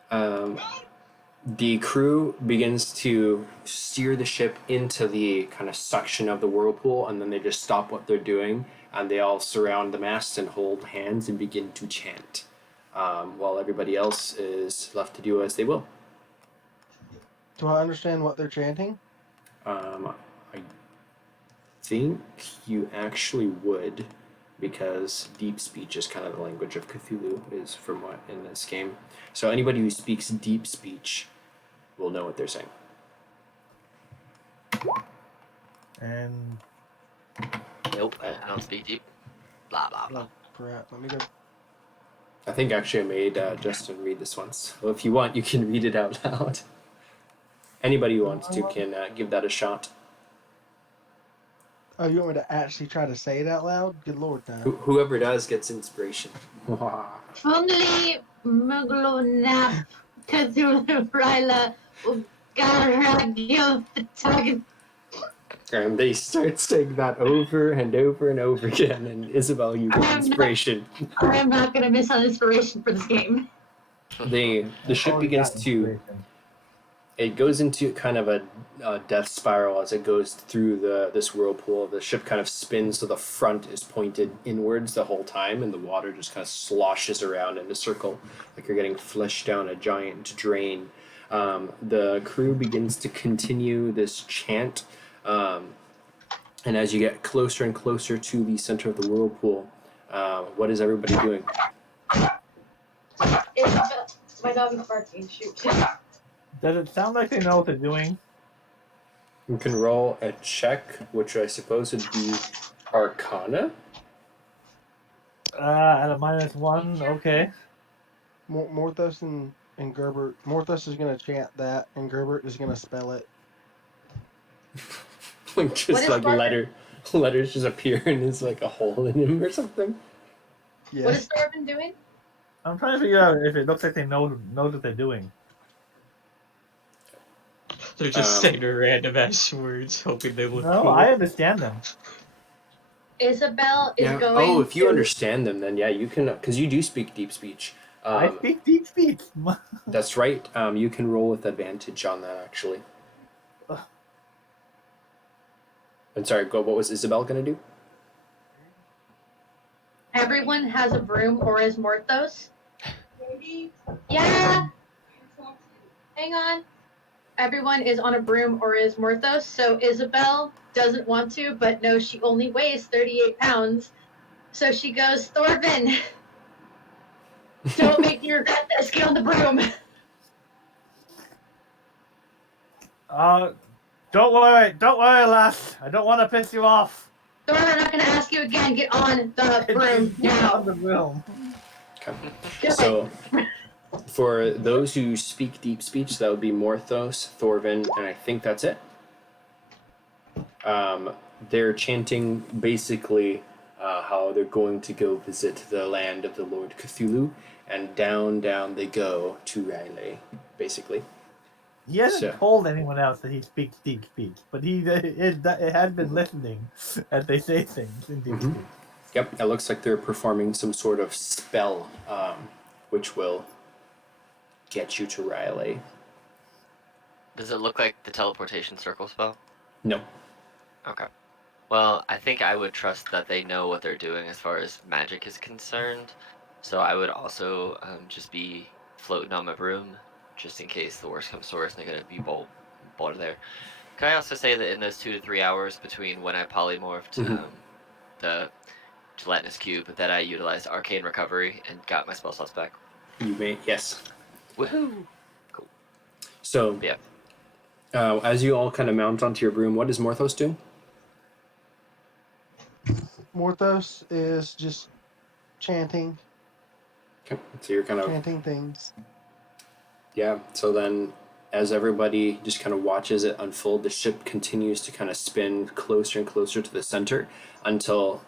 The crew begins to steer the ship into the kind of suction of the whirlpool, and then they just stop what they're doing, and they all surround the mast and hold hands and begin to chant, while everybody else is left to do as they will. Do I understand what they're chanting? I think you actually would. because deep speech is kind of the language of Cthulhu, is from what in this game. So anybody who speaks deep speech will know what they're saying. And Nope, I don't speak deep. Blah blah blah. Oh, crap. Let me go. I think actually I made Justin read this once. Well, if you want, you can read it out loud. Anybody who wants to can give that a shot. Oh, you want me to actually try to say it out loud? Good lord, no. Whoever does gets inspiration. Only Muglonap Cthulhu Ryla Ugaragil Fatag. And they start saying that over and over and over again. And Isabelle, you get inspiration. I'm not gonna miss on inspiration for this game. The ship begins to. It goes into kind of a death spiral as it goes through this whirlpool. The ship kind of spins, so the front is pointed inwards the whole time, and the water just kind of sloshes around in a circle, like you're getting flushed down a giant drain. The crew begins to continue this chant, and as you get closer and closer to the center of the whirlpool, what is everybody doing? My dog is barking. Shoot. does it sound like they know what they're doing? You can roll a check, which I suppose would be Arcana. At a -1, okay. Morthos and Gerbert. Morthos is going to chant that, and Gerbert is going to spell it. Like just like letters just appear and there's like a hole in him or something. Yeah. What is Thorven doing? I'm trying to figure out if it looks like they know what they're doing. They're just saying random ass words, hoping they look No, cool. I understand them. Isabelle is going. Oh, if you understand them, then yeah, you can, because you do speak deep speech. I speak deep speech. That's right. You can roll with advantage on that, actually. I'm sorry. What was Isabelle gonna do? Everyone has a broom or is Morthos. Yeah. Hang on. Everyone is on a broom or is Morthos, so Isabelle doesn't want to, but knows she only weighs 38 pounds. So she goes, Thorven, don't make me regret this, get on the broom. Don't worry, lass. I don't want to piss you off. Thorven, I'm not going to ask you again, get on the broom now. On the broom. Okay. So, for those who speak deep speech, that would be Morthos, Thorven, and I think that's it. They're chanting basically how they're going to go visit the land of the Lord Cthulhu, and down they go to Riley, basically. He hasn't told anyone else that he speaks deep speech, but it has been listening as they say things in deep speech. Yep, it looks like they're performing some sort of spell, which will get you to Riley. Does it look like the teleportation circle spell? No. Okay. Well, I think I would trust that they know what they're doing as far as magic is concerned. So I would also just be floating on my broom, just in case the worst comes to worst and they're going to be bolt there. Can I also say that in those 2 to 3 hours between when I polymorphed the gelatinous cube, that I utilized arcane recovery and got my spell slots back? You may, yes. Woohoo! Cool. So, yeah. As you all kind of mount onto your broom, what does Morthos do? Morthos is just chanting. Okay, so you're kind of chanting things. Yeah, so then as everybody just kind of watches it unfold, the ship continues to kind of spin closer and closer to the center until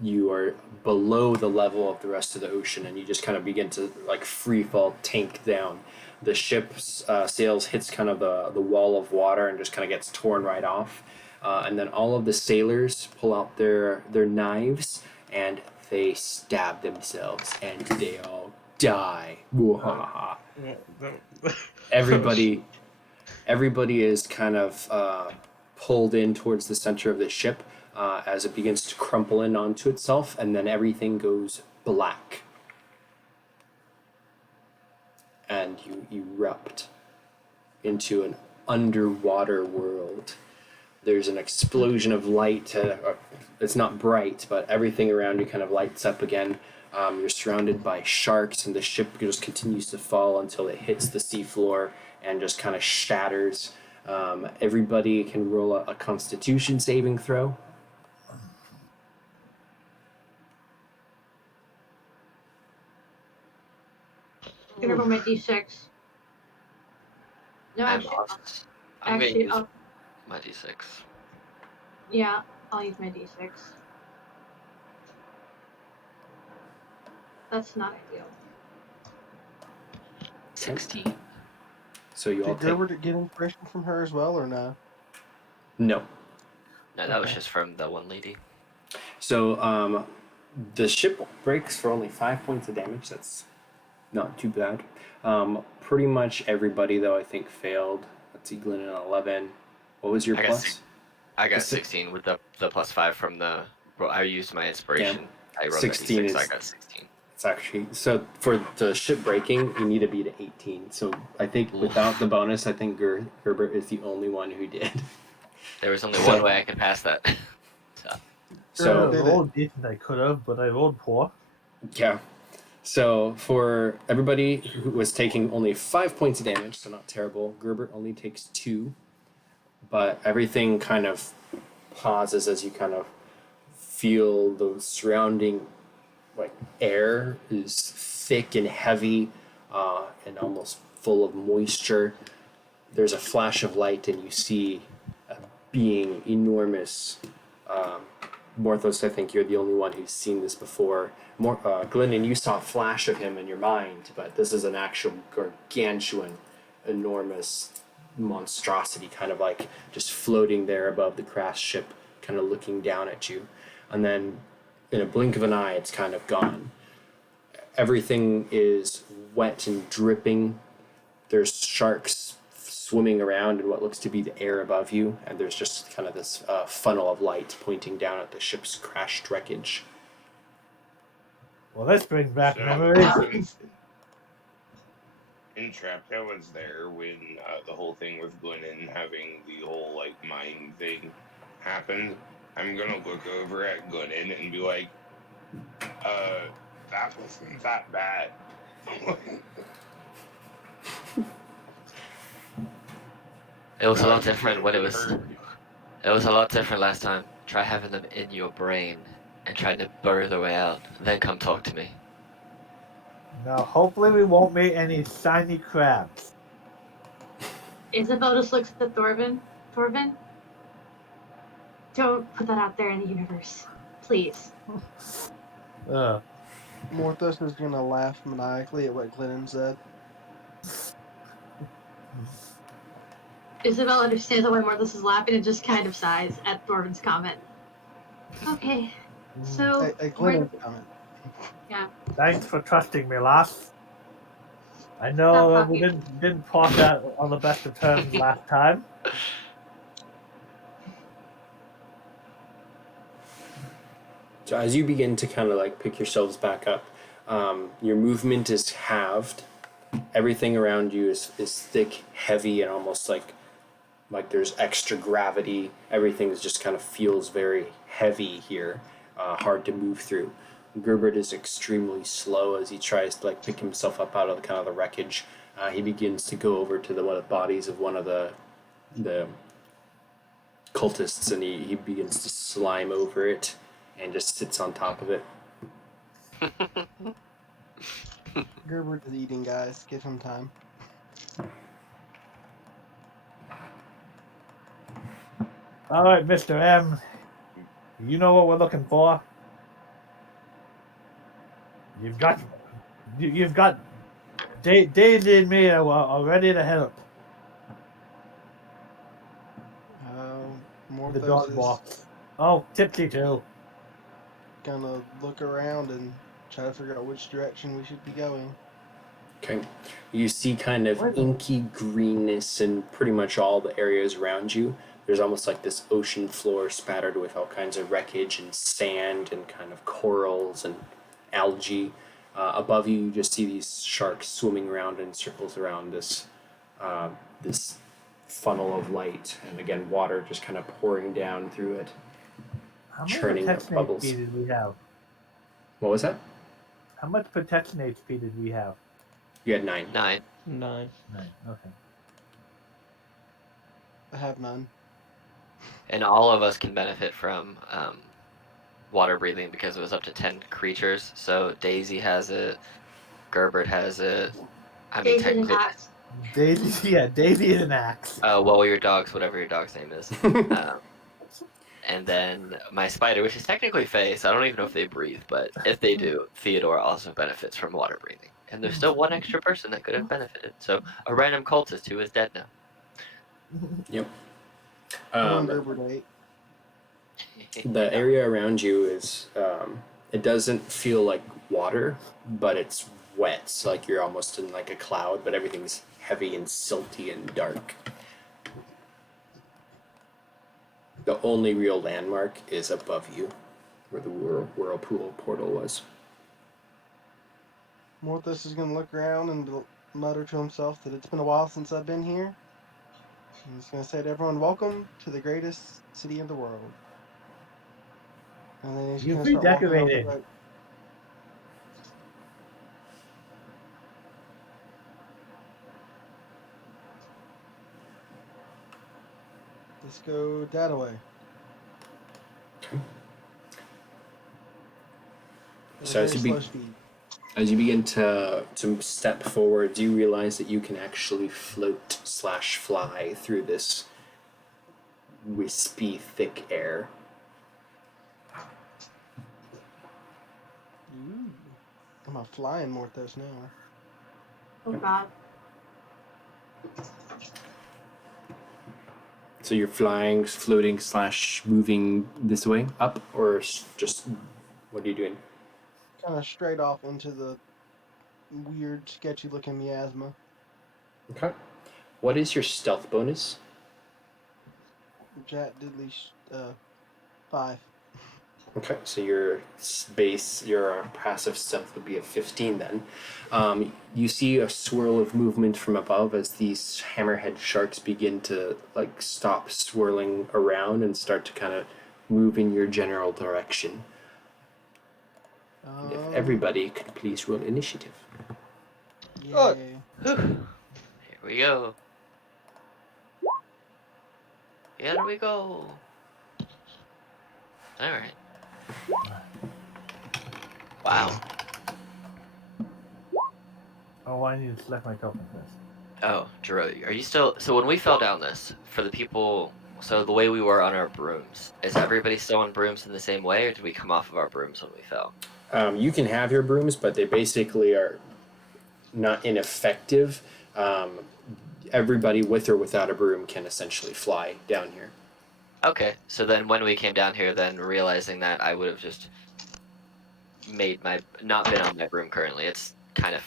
you are below the level of the rest of the ocean, and you just kind of begin to like free fall, tank down. The ship's sails hits kind of the wall of water and just kind of gets torn right off. And then all of the sailors pull out their knives and they stab themselves and they all die. Everybody is kind of pulled in towards the center of the ship as it begins to crumple in onto itself, and then everything goes black. And you erupt into an underwater world. There's an explosion of light, it's not bright, but everything around you kind of lights up again. You're surrounded by sharks, and the ship just continues to fall until it hits the seafloor and just kind of shatters. Everybody can roll a Constitution saving throw. I'm gonna roll my d6. No, I'm actually, lost. I'm gonna use I'll, my d6. yeah, I'll use my d6. That's not ideal. 16. So you all Did take Gerber get inspiration from her as well, or no? no. No, that was Okay. just from the one lady. So the ship breaks for only 5 points of damage. That's not too bad. Pretty much everybody though I think failed. Let's see, Glynnan 11. What was your I got plus? I got The six- 16 with the +5 from the. Well, I used my inspiration. I rolled 16 that d6, so I is got 16. it's actually so for the ship breaking you need to beat 18. So I think Oof. without the bonus, I think Gerbert is the only one who did. There was only So- one way I could pass that. So, So Gerber did it. rolled decent I could have, but I rolled poor. yeah. So for everybody who was taking only 5 points of damage, so not terrible, Gerbert only takes 2. But everything kind of pauses as you kind of feel the surrounding like air is thick and heavy and almost full of moisture. There's a flash of light and you see a being enormous. Morthos, I think you're the only one who's seen this before. Glynnan, you saw a flash of him in your mind, but this is an actual gargantuan, enormous monstrosity, kind of like just floating there above the crashed ship, kind of looking down at you. And then, in a blink of an eye, it's kind of gone. Everything is wet and dripping. There's sharks swimming around in what looks to be the air above you, and there's just kind of this funnel of light pointing down at the ship's crashed wreckage. Well, this brings back So, memories. since Entrapta was there when the whole thing with Glynnan having the whole like mind thing happened, I'm gonna look over at Glynnan and be like, that wasn't that bad. it was a lot You different could've when it been was. hurt. It was a lot different last time. Try having them in your brain and trying to burrow their way out. Then come talk to me. Now, hopefully, we won't meet any shiny crabs. Isabelle just looks at Thorven. Thorven, don't put that out there in the universe, please. Morthos is gonna laugh maniacally at what Glynnan said. Isabelle understands why Morthos is laughing and just kind of sighs at Thorven's comment. Okay, so A Glynnan comment. Thanks for trusting me, lass. I Stop know that we talking. didn't cross that on the best of terms last time. So as you begin to kind of like pick yourselves back up, your movement is halved. Everything around you is thick, heavy, and almost like there's extra gravity. Everything is just kind of feels very heavy here, hard to move through. Gerbert is extremely slow as he tries to like pick himself up out of the kind of the wreckage. He begins to go over to one of the bodies of one of the cultists, and he begins to slime over it and just sits on top of it. Gerbert is eating, guys. Give him time. All right, Mr. M. You know what we're looking for. You've got Daisy and me are ready to help. The Morthos dog is walks. Oh, Tipsy too. gonna look around and try to figure out which direction we should be going. Okay. You see kind of inky greenness in pretty much all the areas around you. There's almost like this ocean floor spattered with all kinds of wreckage and sand and kind of corals and algae. Above you, you just see these sharks swimming around in circles around this funnel of light, and again, water just kind of pouring down through it. How many churning protection bubbles. HP did we have? What was that? How much protection HP did we have? You had 9. 9. 9. 9. Okay. I have none. And all of us can benefit from water breathing because it was up to 10 creatures. So Daisy has it, Gerbert has it. I mean, Daisy and technically, Axe. Daisy, yeah, Daisy is an axe. well, your dogs, whatever your dog's name is. And then my spider, which is technically Fae, so I don't even know if they breathe, but if they do, Theodore also benefits from water breathing. And there's still one extra person that could have benefited. So a random cultist who is dead now. Yep. Come on, Gerber 8. The area around you is, it doesn't feel like water, but it's wet. So like you're almost in like a cloud, but everything's heavy and silty and dark. The only real landmark is above you, where the whirlpool portal was. Morthos is going to look around and mutter to himself that it's been a while since I've been here. And he's going to say to everyone, welcome to the greatest city in the world. And then he's You've going to start walking off the redecorated. boat. Let's go that way. So as Very you slow speed. As you begin to step forward, you realize that you can actually float/fly through this wispy, thick air. Ooh. I'm a flying Morthos now. Oh god. So you're flying, floating/moving this way up, or just what are you doing? Kind of straight off into the weird, sketchy looking miasma. Okay. What is your stealth bonus? Jack Diddley 5. Okay, so your passive stealth would be a 15 then. You see a swirl of movement from above as these hammerhead sharks begin to like stop swirling around and start to kind of move in your general direction. And if everybody could please roll initiative. Yeah. Here we go. Here we go. Alright. Wow. Oh, I need to select my token first. Oh, Jaroe, are you still... So when we fell down this, for the people... So the way we were on our brooms, is everybody still on brooms in the same way, or did we come off of our brooms when we fell? You can have your brooms, but they basically are not ineffective. Everybody with or without a broom can essentially fly down here. Okay, so then when we came down here, then realizing that I would have just made my... Not been on my broom currently. It's kind of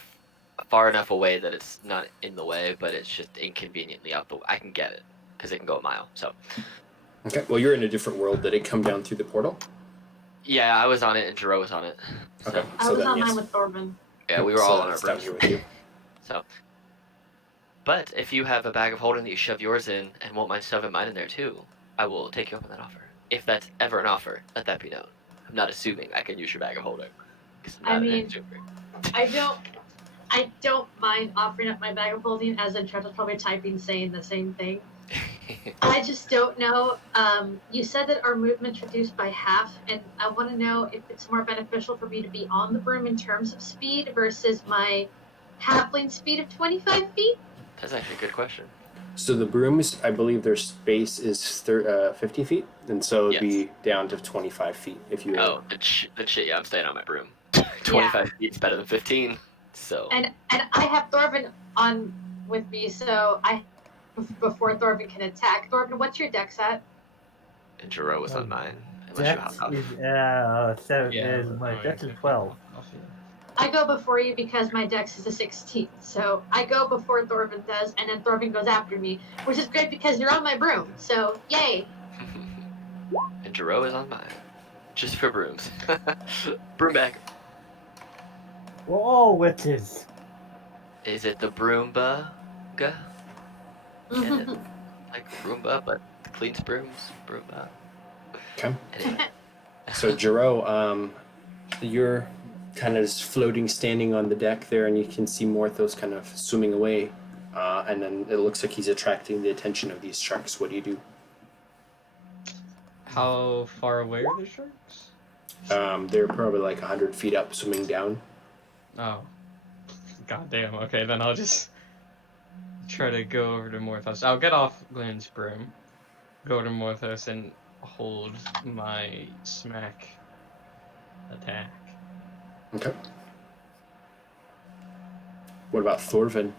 far enough away that it's not in the way, but it's just inconveniently out the way. I can get it, because it can go a mile, so... Okay, well you're in a different world. Did it come down through the portal? Yeah, I was on it and Jaroe was on it. So, Okay, I so was then on yes. mine with Thorven. yeah, we were all on our it's down brooms. here with you. So, but if you have a bag of holding that you shove yours in and won't mind shoving mine in there too, I will take you up on that offer. If that's ever an offer, let that be known. I'm not assuming I can use your bag of holding. 'Cause I'm I not an mean- exuber. I don't mind offering up my bag of holding, as Entrapta's probably typing saying the same thing. I just don't know. You said that our movement's reduced by half, and I want to know if it's more beneficial for me to be on the broom in terms of speed versus my halfling speed of 25 feet. That's actually a good question. So the brooms, I believe their space is 50 feet, and so it'd be down to 25 feet if you. Oh, then shit, yeah, I'm staying on my broom. 25 feet is better than 15, so. And I have Thorven on with me, so before Thorven can attack. Thorven, what's your dex at? And Jaroe was on mine. Unless you Dex hop off. is 7. My Dex is 12. I go before you because my dex is a 16. So I go before Thorven does, and then Thorven goes after me, which is great because you're on my broom. So yay! And Jaroe is on mine. Just for brooms. Broom bag. We're all witches. Is it the Broomba? Get it? Like Roomba, but cleans brooms. Broomba. Okay. Anyway. So Jaroe, you're kind of just floating, standing on the deck there, and you can see Morthos kind of swimming away. And then it looks like he's attracting the attention of these sharks. What do you do? How far away are the sharks? They're probably like 100 feet up, swimming down. Oh. God damn, okay, then I'll just try to go over to Morthos. I'll get off Glynn's broom, go to Morthos, and hold my smack attack. Okay. What about Thorven?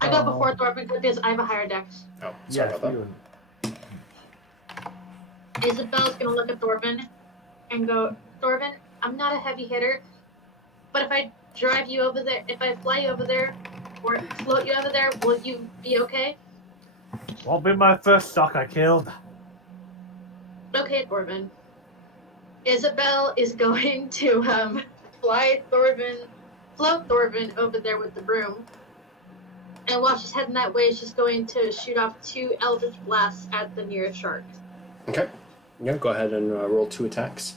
I go before Thorven because I have a higher dex. Oh, sorry Yes, about that. Isabelle's gonna look at Thorven and go, Thorven, I'm not a heavy hitter, but if I drive you over there, if I fly you over there, or float you over there, will you be okay? Won't be my first stock I killed. Okay, Thorven. Isabelle is going to float Thorven over there with the broom. And while she's heading that way, she's going to shoot off 2 Eldritch Blasts at the nearest shark. Okay. Yeah, go ahead and roll 2 attacks.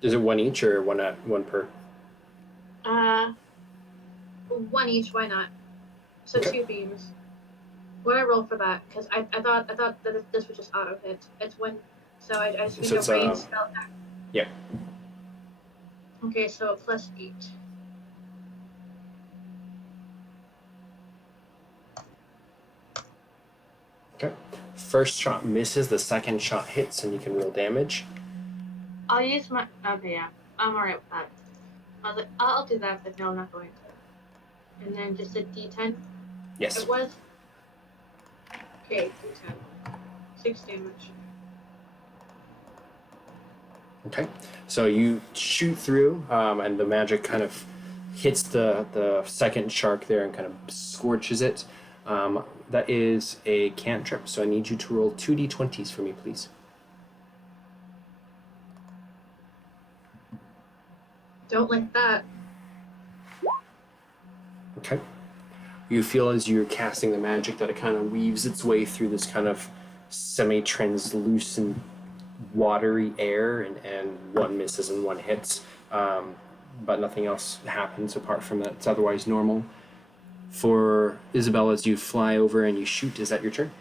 Is it 1 each or one per? 1 each, why not? So Okay. 2 beams. What I roll for that? Because I thought that this was just auto hit. It's when, so I just need So a range it's, spell attack. Yeah. Okay, so plus 8. Okay. First shot misses, the second shot hits, and you can roll damage. I'll use my. Okay, yeah, I'm alright with that. I was like, I'll do that, but no, I'm not going to. And then just a D10. Yes. It was. Okay, D10. 6 damage. Okay. So you shoot through, and the magic kind of hits the second shark there and kind of scorches it. That is a cantrip, so I need you to roll 2d20s for me, please. Don't like that. Okay. You feel as you're casting the magic that it kind of weaves its way through this kind of semi-translucent watery air, and one misses and one hits. But nothing else happens apart from that. It's otherwise normal. For Isabelle, as you fly over and you shoot, is that your turn?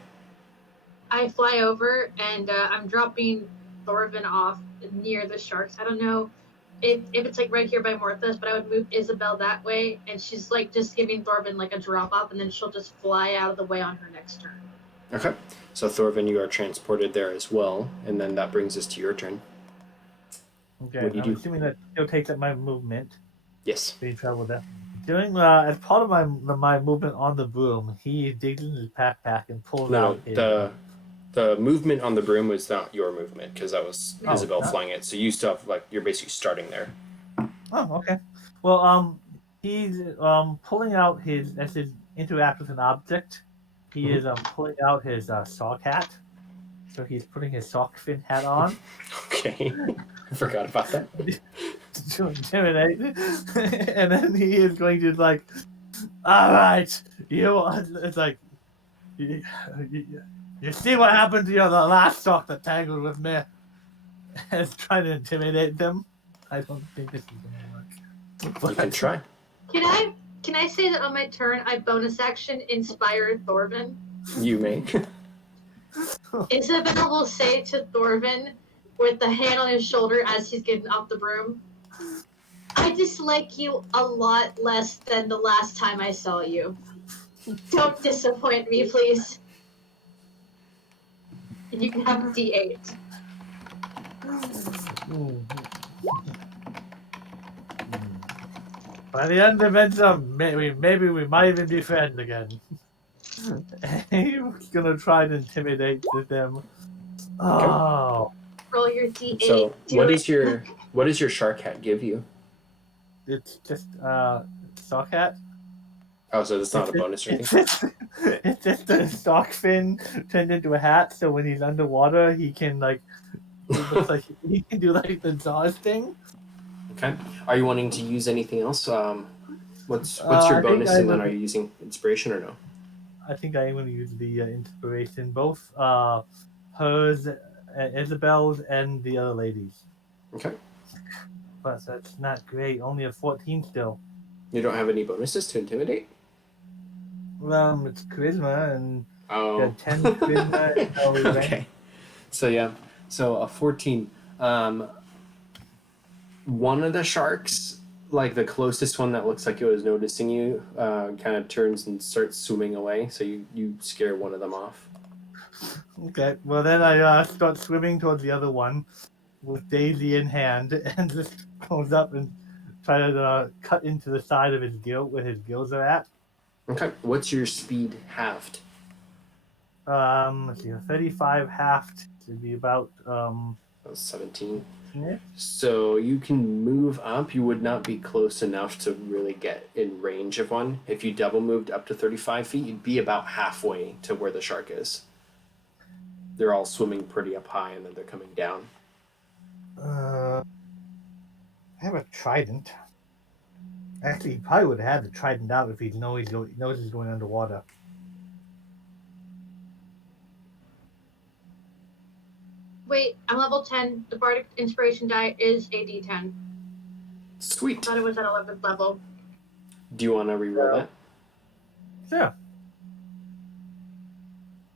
I fly over and I'm dropping Thorven off near the sharks. I don't know if it's like right here by Morthos, but I would move Isabelle that way, and she's like just giving Thorven like a drop off, and then she'll just fly out of the way on her next turn. Okay. So Thorven, you are transported there as well, and then that brings us to your turn. Okay, What do you I'm do? assuming that still takes up my movement. Yes. Being travel there. Doing as part of my movement on the broom, he digs in his backpack and pulls No, out his. the movement on the broom was not your movement because that was Oh, Isabelle not? flying it. So you still have, like, you're basically starting there. Oh, okay. Well, he's pulling out his as his interact with an object. He is pulling out his sock hat. So he's putting his sock fin hat on Okay. I forgot about that. to intimidate, and then he is going to like, all right, it's like, you see what happened to the last sock that tangled with me, and trying to intimidate them. I don't think this is gonna work. You can try. Can I say that on my turn I bonus action inspire Thorven? You may. Isabelle will say to Thorven with the hand on his shoulder as he's getting off the broom, I dislike you a lot less than the last time I saw you. Don't disappoint me, please. And you can have a D8. By the end of it, maybe we might even be friends again. He's gonna try to intimidate them. Oh, Roll your D8. So Do what it. does your shark hat give you? it's just sock hat. Oh, so it's not a bonus or It's anything? it's just a sock fin turned into a hat, so when he's underwater, he can like. It looks like he can do like the Jaws thing. Okay. Are you wanting to use anything else? What's I your think bonus, I and then would- are you using inspiration or no? I think I am going to use the inspiration, both hers Isabelle's and the other ladies. Okay. But that's not great. Only a 14 still. You don't have any bonuses to intimidate? It's charisma and Oh. got 10 charisma. And no rank. Okay. So yeah. So a 14. One of the sharks, like the closest one that looks like it was noticing you, kind of turns and starts swimming away. So you scare one of them off. Okay. Well, then I start swimming towards the other one with Daisy in hand, and just goes up and try to cut into the side of his gill where his gills are at. Okay. What's your speed halved? Let's see, 35 halved would be about 17. yeah. So you can move up. You would not be close enough to really get in range of one. If you double moved up to 35 feet, you'd be about halfway to where the shark is. They're all swimming pretty up high, and then they're coming down. I have a trident. Actually, he probably would have had the trident out if he knows he's going underwater. Wait, I'm level 10. The Bardic Inspiration die is a D10. Sweet. I thought it was at 11th level. Do you want to reroll that? Sure.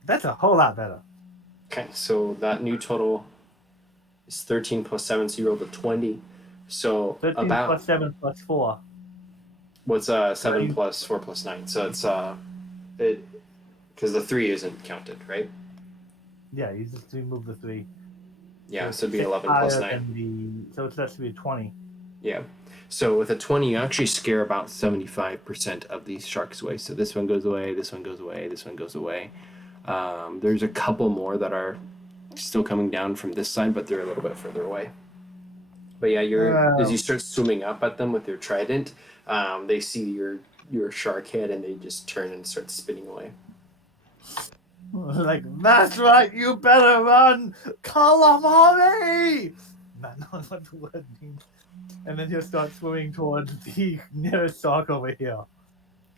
That's a whole lot better. Okay, so that new total is 13 plus 7, so you rolled a 20. So 13 about plus 7 plus 4. what's 7 plus 4 plus 9? So it's it because the 3 isn't counted, right? Yeah, you just remove the 3. Yeah, so it'd be 11 plus 9. So it's has to be 20. Yeah. So with a 20, you actually scare about 75% of these sharks away. So this one goes away, this one goes away, this one goes away. There's a couple more that are still coming down from this side, but they're a little bit further away. But yeah, as you start swimming up at them with your trident, they see your shark head and they just turn and start spinning away. Like, that's right, you better run! Calamari! Not knowing what the word means. And then he'll start swimming towards the nearest shark over here.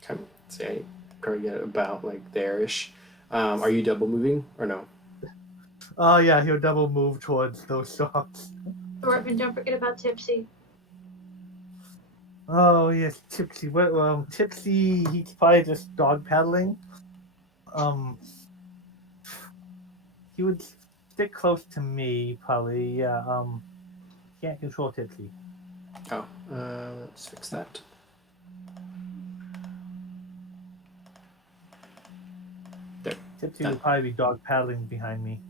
Okay, so yeah, you probably get about like there-ish. Are you double moving or no? Oh yeah, he'll double move towards those sharks. Thorven, don't forget about Tipsy. Oh yes, Tipsy. Well, Tipsy, he's probably just dog paddling. He would stick close to me, probably. Yeah. Can't control Tipsy. Oh, let's fix that. There. Tipsy Done. would probably be dog paddling behind me.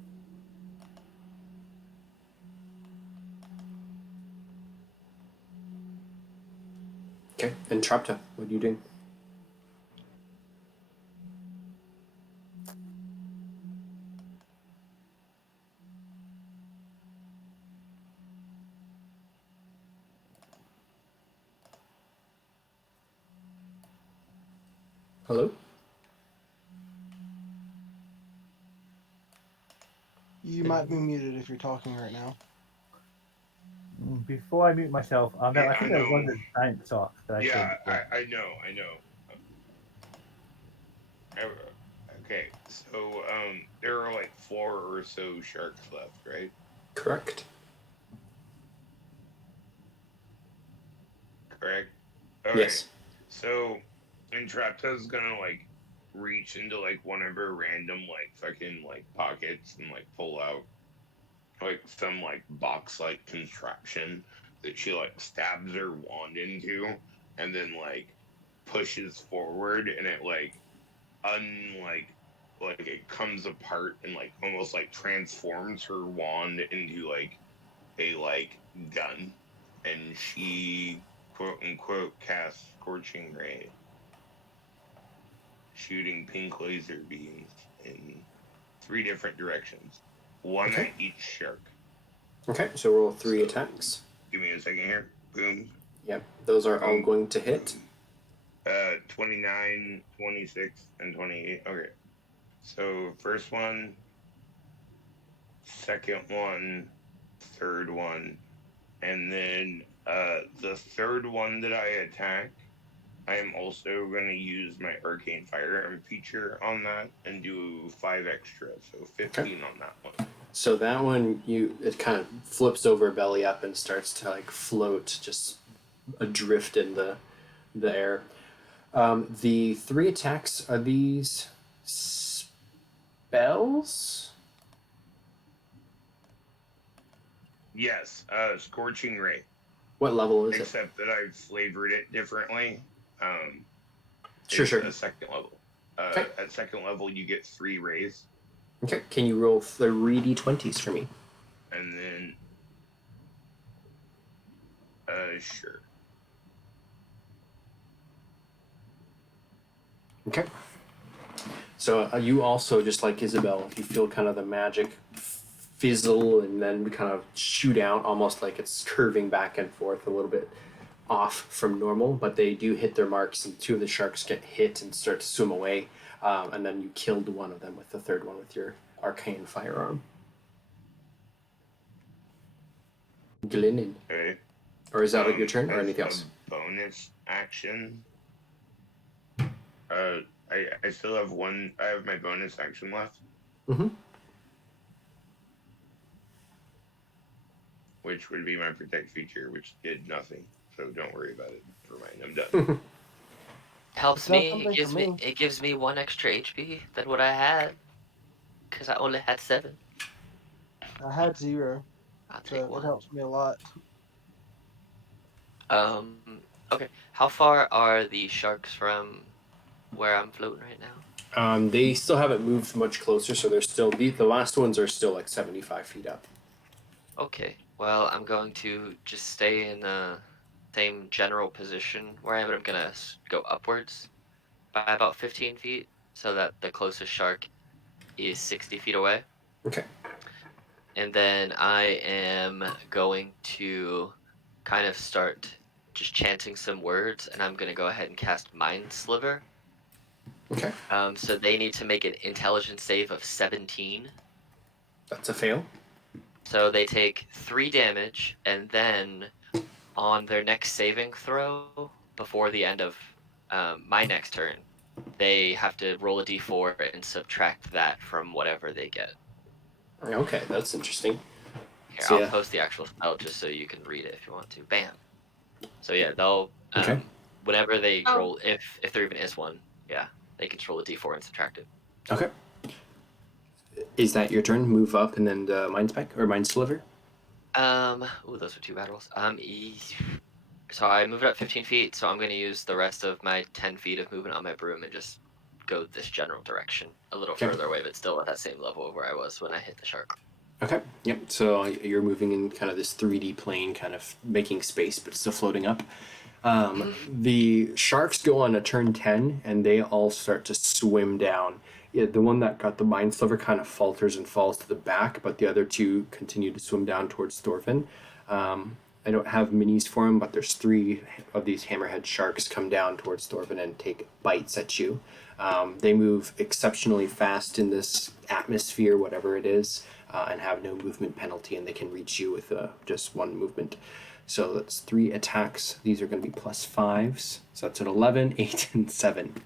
Okay, Entrapta, what are you doing? Hello? You might be muted if you're talking right now. Before I mute myself, I think I that was one know. of the giant talks that I Yeah, said. I know. Okay, so there are like 4 or so sharks left, right? Correct. Correct? Okay. Yes. So Entrapta's gonna like reach into like one of her random like fucking like pockets and like pull out like some like box like contraption that she like stabs her wand into and then like pushes forward and it like like it comes apart and like almost like transforms her wand into like a like gun and she quote unquote casts scorching ray, shooting pink laser beams in 3 different directions, one Okay. at each shark. Okay, so roll 3 attacks. Give me a second here. Boom. Yep, those are all going to hit. 29, 26, and 28. Okay. So first one, second one, third one, and then the third one that I attack, I am also going to use my Arcane Firearm feature on that and do 5 extra, so 15 on that one. So that one, it kind of flips over belly up and starts to like float, just adrift in the air. The 3 attacks, are these spells? Yes, Scorching Ray. What level is it? Except that I've flavored it differently. Sure, It's sure. a second level. Okay. At second level, you get 3 rays, Okay, can you roll 3d20s for me? and then sure. Okay. So you also, just like Isabelle, you feel kind of the magic fizzle and then kind of shoot out, almost like it's curving back and forth a little bit off from normal, but they do hit their marks, and 2 of the sharks get hit and start to swim away, and then you killed one of them with the 3rd one with your arcane firearm. Glynnan. Okay. Or is that your turn, or As anything a else? bonus action, I still have one. I have my bonus action left, Mm-hmm. which would be my protect feature, which did nothing. So don't worry about it. Never mind. I'm done. Helps It's not me. something for me. It gives me 1 extra HP than what I had, because I only had 7. I had 0, I'll take so it 1. helps me a lot. Um. Okay. How far are the sharks from where I'm floating right now? They still haven't moved much closer, so they're still the last ones are still like 75 feet up. Okay. Well, I'm going to just stay in the same general position where I am. But I'm gonna go upwards by about 15 feet, so that the closest shark is 60 feet away. Okay. And then I am going to kind of start just chanting some words, and I'm going to go ahead and cast Mind Sliver. Okay. So they need to make an intelligence save of 17. That's a fail. So they take 3 damage, and then on their next saving throw, before the end of my next turn, they have to roll a d4 and subtract that from whatever they get. Okay, that's interesting. Here, So I'll yeah. post the actual spell just so you can read it if you want to. Bam. So yeah, they'll Okay. whenever they Oh. roll, if there even is one, yeah, they can just roll a d4 and subtract it. Okay. Is that your turn? Move up and then the mind spec or mind sliver? Ooh, those are 2 bad rolls. So I moved up 15 feet, so I'm going to use the rest of my 10 feet of movement on my broom and just go this general direction, a little Okay. further away, but still at that same level of where I was when I hit the shark. Okay. Yep. So you're moving in kind of this 3D plane, kind of making space, but still floating up. The sharks go on a turn 10, and they all start to swim down. Yeah, the one that got the mind sliver kind of falters and falls to the back, but the other 2 continue to swim down towards Thorven. I don't have minis for him, but there's 3 of these hammerhead sharks come down towards Thorven and take bites at you. They move exceptionally fast in this atmosphere, whatever it is, and have no movement penalty, and they can reach you with just 1 movement. So that's 3 attacks. These are going to be +5s. So that's an 11, 8, and 7.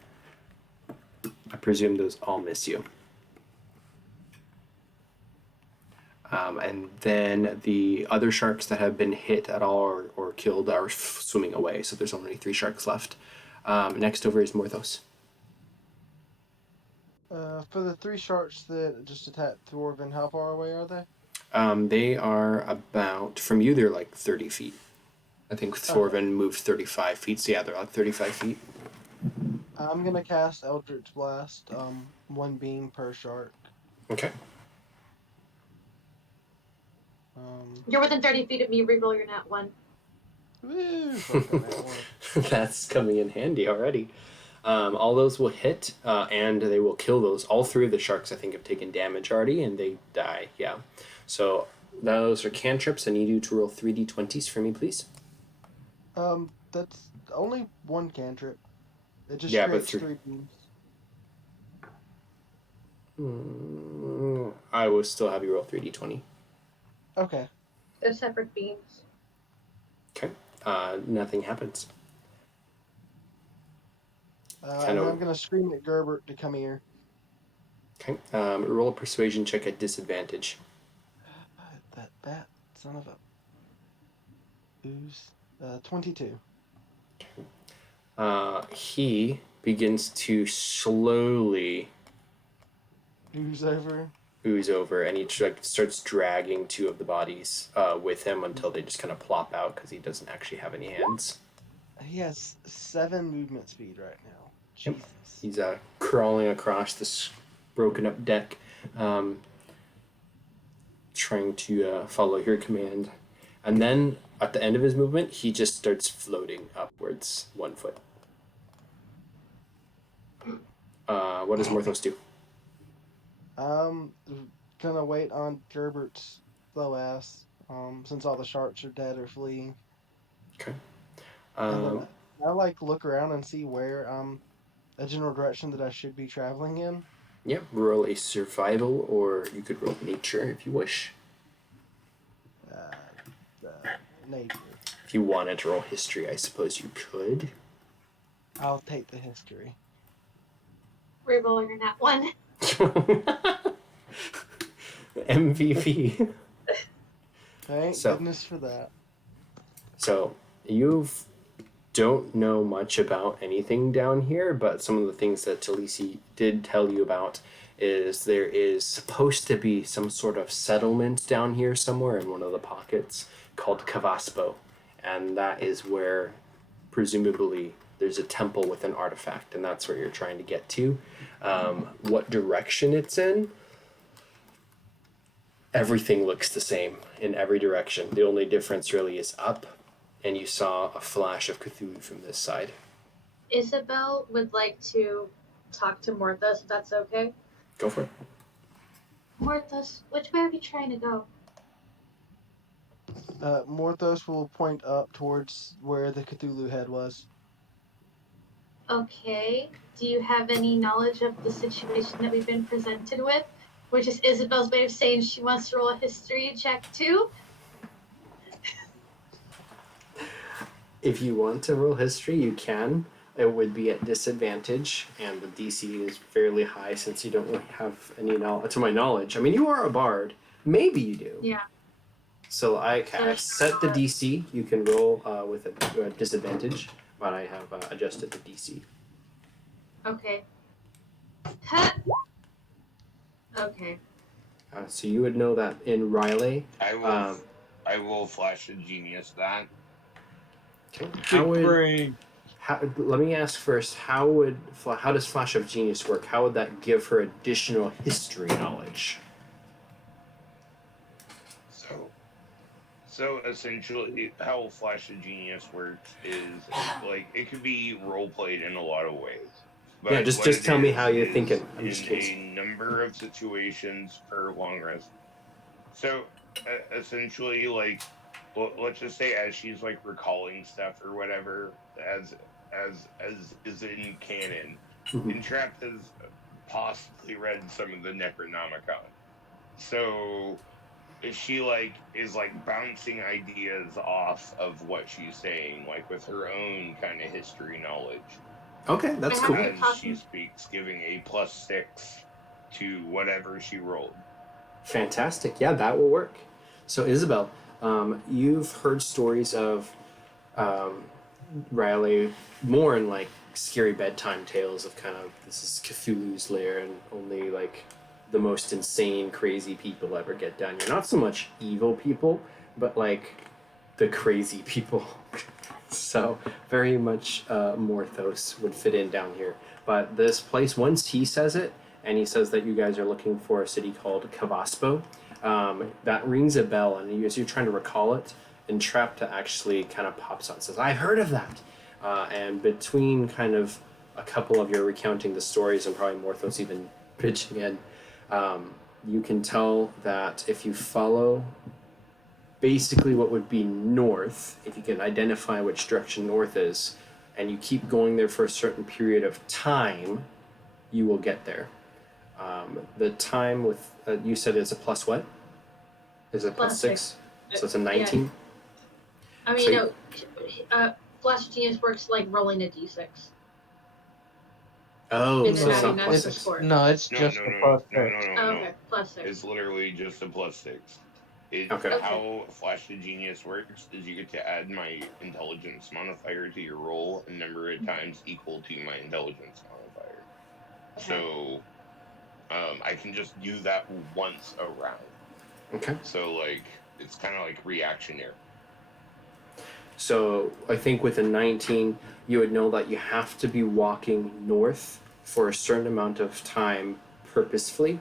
I presume those all miss you. And then the other sharks that have been hit at all or killed are swimming away. So there's only 3 sharks left. Next over is Morthos. For the 3 sharks that just attacked Thorven, how far away are they? They are about, from you, they're like 30 feet. I think Thorven moved 35 feet. So yeah, they're like 35 feet. I'm gonna cast Eldritch Blast, 1 beam per shark. Okay. You're within 30 feet of me, reroll your nat 1. Woo! Fuck that one. That's coming in handy already. All those will hit, and they will kill those. All 3 of the sharks, I think, have taken damage already, and they die. Yeah. So those are cantrips. I need you to roll 3d20s for me, please. That's only 1 cantrip. It just Yeah, but creates 3. 3 beams. I will still have you roll 3d20. Okay. They're separate beams. Okay. Nothing happens. And I'm gonna scream at Gerbert to come here. Okay. Roll a persuasion check at disadvantage. Bat, son of a... Ooze. 22. He begins to slowly Ooze over. ooze over, and he starts dragging two of the bodies with him until they just kind of plop out because he doesn't actually have any hands. He has 7 movement speed right now. Yep. Jesus. He's crawling across this broken up deck, trying to follow your command. And then at the end of his movement, he just starts floating upwards 1 foot. What does Morthos do? Gonna wait on Gerbert's slow ass. Since all the sharks are dead or fleeing. Okay. And then I like look around and see where a general direction that I should be traveling in. Yeah, roll a survival, or you could roll nature if you wish. Nature. If you wanted to roll history, I suppose you could. I'll take the history. Rerolling that one. MVP. Thank goodness for that. So you don't know much about anything down here, but some of the things that Talisi did tell you about is there is supposed to be some sort of settlement down here somewhere in one of the pockets called Kavaspo, and that is where presumably there's a temple with an artifact, and that's where you're trying to get to. What direction it's in, everything looks the same in every direction. The only difference really is up, and you saw a flash of Cthulhu from this side. Isabelle would like to talk to Morthos, if that's okay. Go for it. Morthos, which way are we trying to go? Morthos will point up towards where the Cthulhu head was. Okay. Do you have any knowledge of the situation that we've been presented with? Which is Isabelle's way of saying she wants to roll a history check too. If you want to roll history, you can. It would be at disadvantage, and the DC is fairly high since you don't really have any knowledge. To my knowledge, I mean, you are a bard. Maybe you do. Yeah. So I set the DC. You can roll with a disadvantage, but I have adjusted the DC. Okay. Cut. Okay. So you would know that in Riley. I will flash a genius that. Okay. Let me ask first. How does Flash of Genius work? How would that give her additional history knowledge? So essentially, how Flash of Genius works is like it could be role played in a lot of ways. But yeah, just tell me how you're thinking. I'm just in a number of situations per long rest. So essentially, like, let's just say as she's like recalling stuff or whatever, as is in canon, Entrapta has possibly read some of the Necronomicon. So she is bouncing ideas off of what she's saying, like with her own kind of history knowledge. Okay, that's cool. As she speaks, giving a +6 to whatever she rolled. Fantastic. Yeah, that will work. So Isabelle, you've heard stories of Riley more in like scary bedtime tales of kind of this is Cthulhu's lair and only like the most insane, crazy people ever get down here. Not so much evil people, but like the crazy people. So very much Morthos would fit in down here. But this place, once he says it, and he says that you guys are looking for a city called Kavaspo, that rings a bell, and as you're trying to recall it, Entrapta actually kind of pops out and says, I've heard of that. And between kind of a couple of your recounting the stories and probably Morthos even pitching in, you can tell that if you follow basically what would be north, if you can identify which direction north is, and you keep going there for a certain period of time, you will get there. The time with, you said it's a plus what? Is it plus 6? So it's a 19? Yeah. I mean, no, Flash of Genius works like rolling a d6. Oh, And so then it's adding not that plus to the 6. score. No, it's No, just no, a no, plus no, six. no, no, Oh, no. okay, +6. It's literally just a +6. Okay. How Flash the Genius works is you get to add my intelligence modifier to your roll, and number of times equal to my intelligence modifier. Okay. So I can just do that once a round. Okay. So like it's kind of like reactionary. So I think with a 19, you would know that you have to be walking north for a certain amount of time purposefully.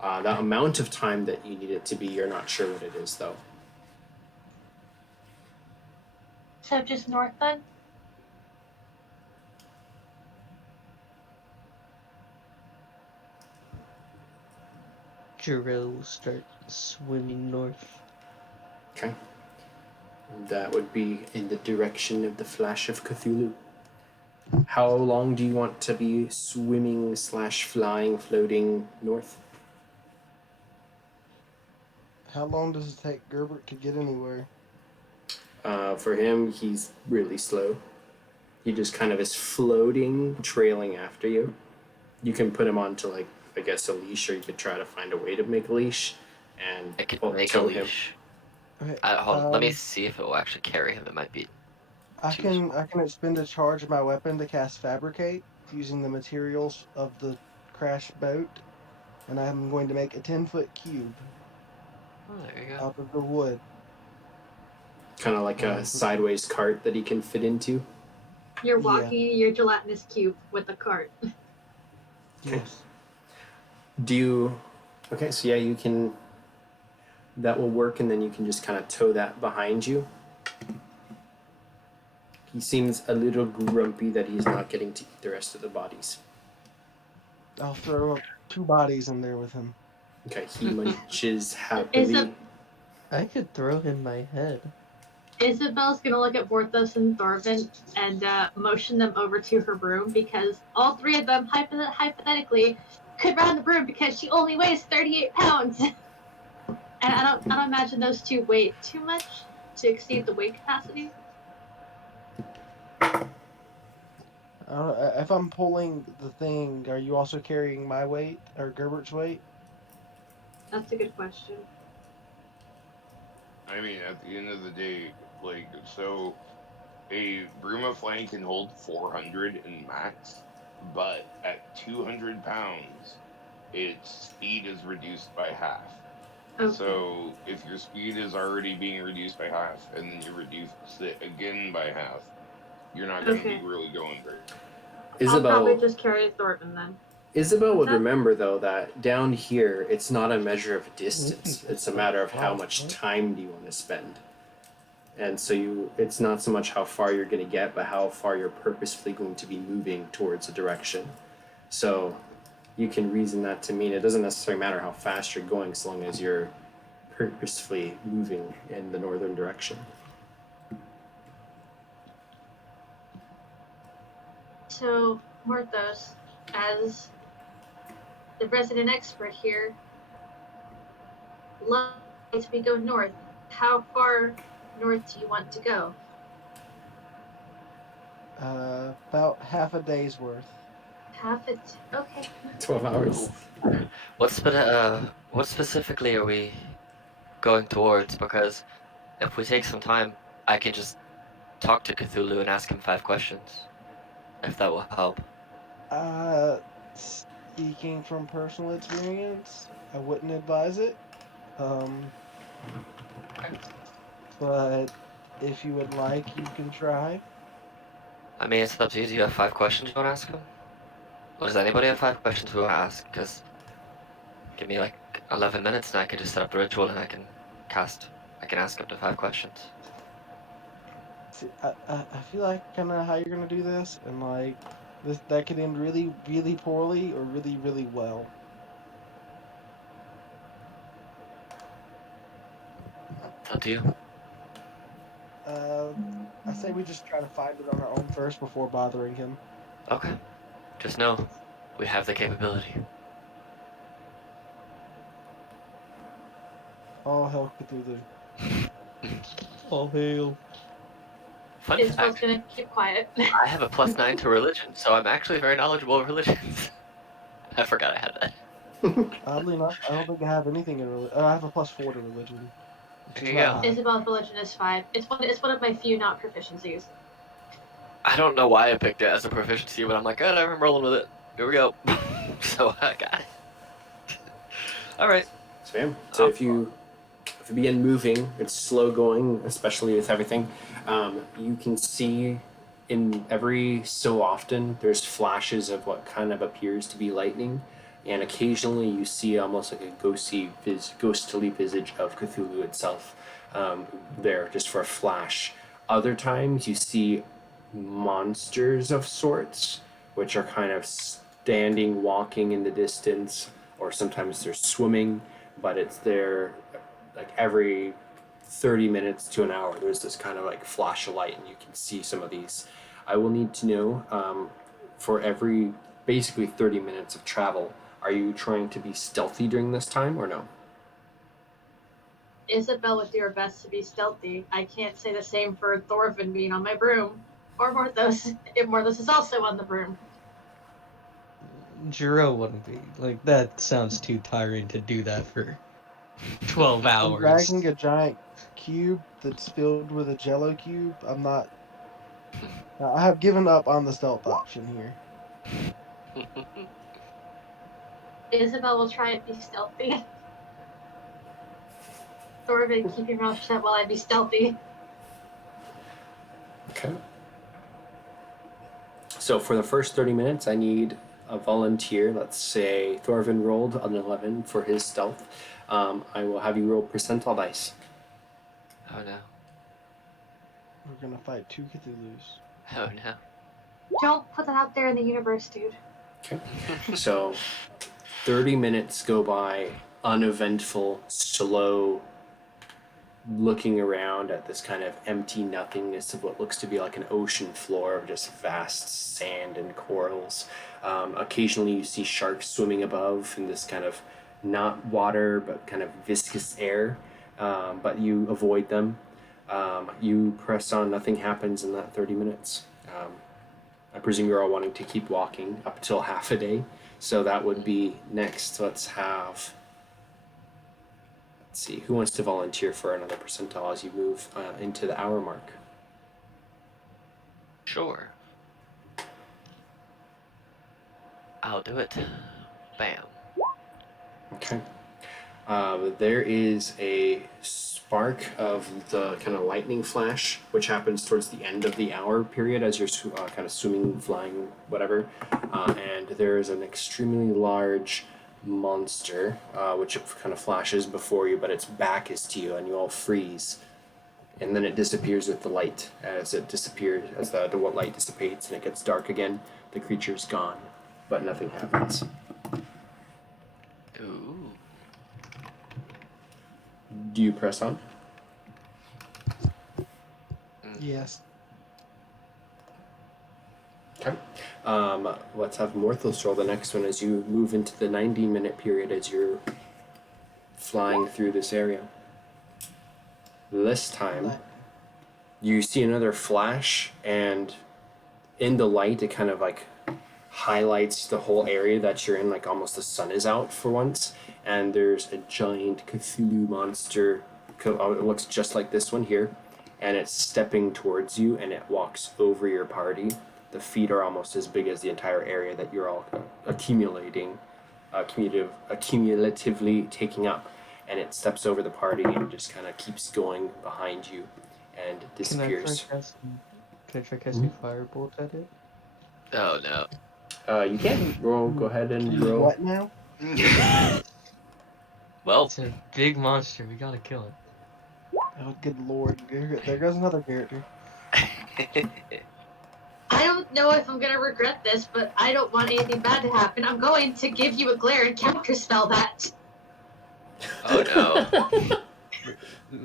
That amount of time that you need it to be, you're not sure what it is, though. So just north then? Jaroe will start swimming north. Okay. That would be in the direction of the Flash of Cthulhu. How long do you want to be swimming / flying, floating north? How long does it take Gerbert to get anywhere? For him, he's really slow. He just kind of is floating, trailing after you. You can put him onto, like, I guess a leash, or you could try to find a way to make a leash and I could pull- make a tow him. leash. Okay. Hold on, let me see if it will actually carry him. It might be I too can small. I can expend a charge of my weapon to cast Fabricate using the materials of the crashed boat, and I'm going to make a 10-foot cube Oh, there you go. out of the wood. Kind of like a sideways cart that he can fit into. You're Yeah. walking your gelatinous cube with a cart. Yes. Do you... Okay, so yeah, you can... That will work, and then you can just kind of tow that behind you. He seems a little grumpy that he's not getting to eat the rest of the bodies. I'll throw up 2 bodies in there with him. Okay, he munches happily. I could throw him my head. Isabelle's gonna look at Morthos and Thorven and motion them over to her broom because all 3 of them hypothetically could run the broom because she only weighs 38 pounds. And I don't imagine those 2 weigh too much to exceed the weight capacity. If I'm pulling the thing, are you also carrying my weight or Gerbert's weight? That's a good question. I mean, at the end of the day, like, so a broom of flame can hold 400 in max, but at 200 pounds, its speed is reduced by half. Okay. So if your speed is already being reduced by half, and then you reduce it again by half, you're not going to be Okay. really going very. I'll probably Isabelle, just carry Thorven then. Isabelle would What's that? remember, though, that down here, it's not a measure of distance. It's a matter of how much time do you want to spend. And so it's not so much how far you're going to get, but how far you're purposefully going to be moving towards a direction. So you can reason that to mean it doesn't necessarily matter how fast you're going, so long as you're purposefully moving in the northern direction. So, Morthos, as the resident expert here, as we go north, how far north do you want to go? About half a day's worth. Half it. Okay. 12 hours. What specifically are we going towards? Because if we take some time, I can just talk to Cthulhu and ask him 5 questions, if that will help. Speaking from personal experience, I wouldn't advise it. But if you would like, you can try. I mean, it's up to you. Do you have 5 questions you want to ask him? Or does anybody have 5 questions we want to ask? Because give me like 11 minutes and I can just set up the ritual and I can ask up to 5 questions. See, I feel like kind of how you're gonna do this, and like that could end really, really poorly or really, really well. It's up to you. I say we just try to find it on our own first before bothering him. Okay. Just know we have the capability. All hell Cthulhu. All hail. Fun Isabel's fact, gonna keep quiet. I have a +9 to religion, so I'm actually very knowledgeable of religions. I forgot I had that. Oddly enough, I don't think I have anything in religion. I have a +4 to religion. which There is you not go. high. Isabelle's religion is 5. It's one of my few not proficiencies. I don't know why I picked it as a proficiency, but I'm like, oh, I'm rolling with it. Here we go. So I got it. All right. So yeah. So Um, if you begin moving, it's slow going, especially with everything. You can see in every so often there's flashes of what kind of appears to be lightning, and occasionally you see almost like a ghostly visage of Cthulhu itself there just for a flash. Other times you see monsters of sorts, which are kind of standing, walking in the distance, or sometimes they're swimming, but it's there like every 30 minutes to an hour. There's this kind of like flash of light, and you can see some of these. I will need to know for every basically 30 minutes of travel, are you trying to be stealthy during this time or no? Isabelle would do her best to be stealthy. I can't say the same for Thorven being on my broom. Or Morthos, if Morthos is also on the broom. Jaroe wouldn't be. Like, that sounds too tiring to do that for 12 I'm hours. dragging a giant cube that's filled with a jello cube. I'm not. I have given up on the stealth option here. Isabelle will try and be stealthy. Thorven, keep your mouth shut while I be stealthy. Okay. So for the first 30 minutes, I need a volunteer. Let's say Thorven rolled an 11 for his stealth. I will have you roll percentile dice. oh no. We're gonna fight 2 Cthulhus. Oh no. Don't put that out there in the universe, dude. Okay. So 30 minutes go by, uneventful, slow, looking around at this kind of empty nothingness of what looks to be like an ocean floor of just vast sand and corals. Occasionally you see sharks swimming above in this kind of not water but kind of viscous air, but you avoid them. You press on, nothing happens in that 30 minutes. I presume you're all wanting to keep walking up till half a day. So that would be next. Let's see, who wants to volunteer for another percentile as you move into the hour mark? Sure. I'll do it. Bam. Okay. There is a spark of the kind of lightning flash, which happens towards the end of the hour period as you're kind of swimming, flying, whatever. And there is an extremely large monster, which kind of flashes before you, but its back is to you, and you all freeze. And then it disappears with the light. As it disappears, as the light dissipates and it gets dark again, the creature's gone, but nothing happens. Ooh. Do you press on? Yes. Okay. Let's have Morthos roll the next one as you move into the 90-minute period as you're flying through this area. This time, you see another flash, and in the light, it kind of like highlights the whole area that you're in, like almost the sun is out for once, and there's a giant Cthulhu monster. It looks just like this one here, and it's stepping towards you, and it walks over your party. The feet are almost as big as the entire area that you're all accumulatively taking up, and it steps over the party and just kind of keeps going behind you and disappears. Can I try casting firebolt at it? Oh no. You can roll. Go ahead and roll. What now? Well, It's a big monster. We gotta kill it. Oh, good lord. There goes another character. I don't know if I'm gonna regret this, but I don't want anything bad to happen. I'm going to give you a glare and counterspell that. oh no.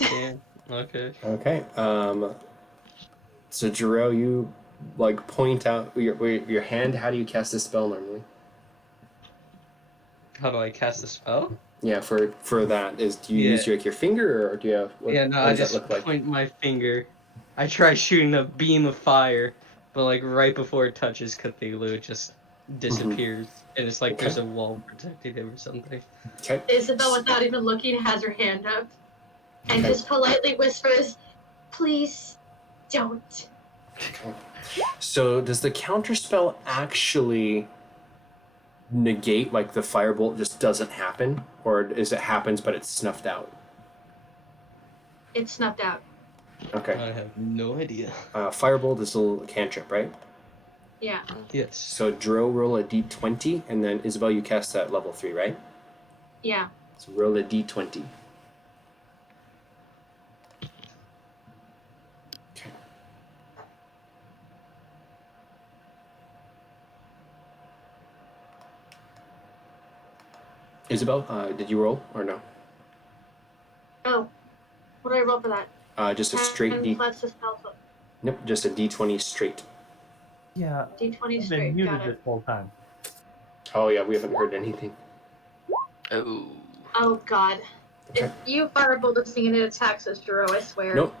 Yeah. Okay. Okay. So Jaroe, you like point out your hand. How do you cast this spell normally? How do I cast a spell? Yeah, for that do you use your finger or do you have? What, Yeah, no, what I does just that look like? point my finger. I try shooting a beam of fire, but like right before it touches Cthulhu, it just disappears. And it's like Okay. there's a wall protecting him or something. Okay. Isabelle, without even looking, has her hand up and Okay. just politely whispers, "Please don't." Okay. So does the counterspell actually negate, like the firebolt just doesn't happen, or is it happens but it's snuffed out? It's snuffed out. Okay. I have no idea. Firebolt is a little cantrip, right? Yeah. Yes. So Jaroe, roll a d20, and then Isabelle, you cast at level 3, right? Yeah. So roll a d20. Okay. Isabelle, did you roll or no? Oh, what do I roll for that? Just a straight 10 d. plus the spell book. Nope, just a d20 straight. Yeah, D20 I've been straight. muted Got this it. whole time. Oh yeah, we haven't heard anything. Oh. Oh God. Okay. If you firebolt this thing and it attacks us, Jaroe, I swear. Nope.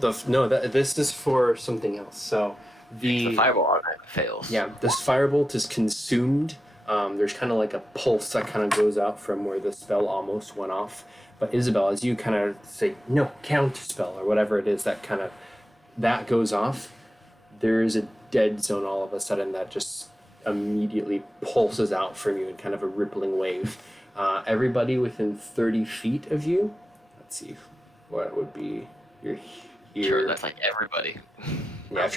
This is for something else. So The fireball automatic fails. Yeah, this firebolt is consumed. There's kind of like a pulse that kind of goes out from where the spell almost went off. But Isabelle, as you kind of say, no, counterspell, or whatever it is, that goes off, there is a dead zone all of a sudden that just immediately pulses out from you in kind of a rippling wave. Everybody within 30 feet of you, let's see, what would be your here? Sure, that's like everybody. Yeah, if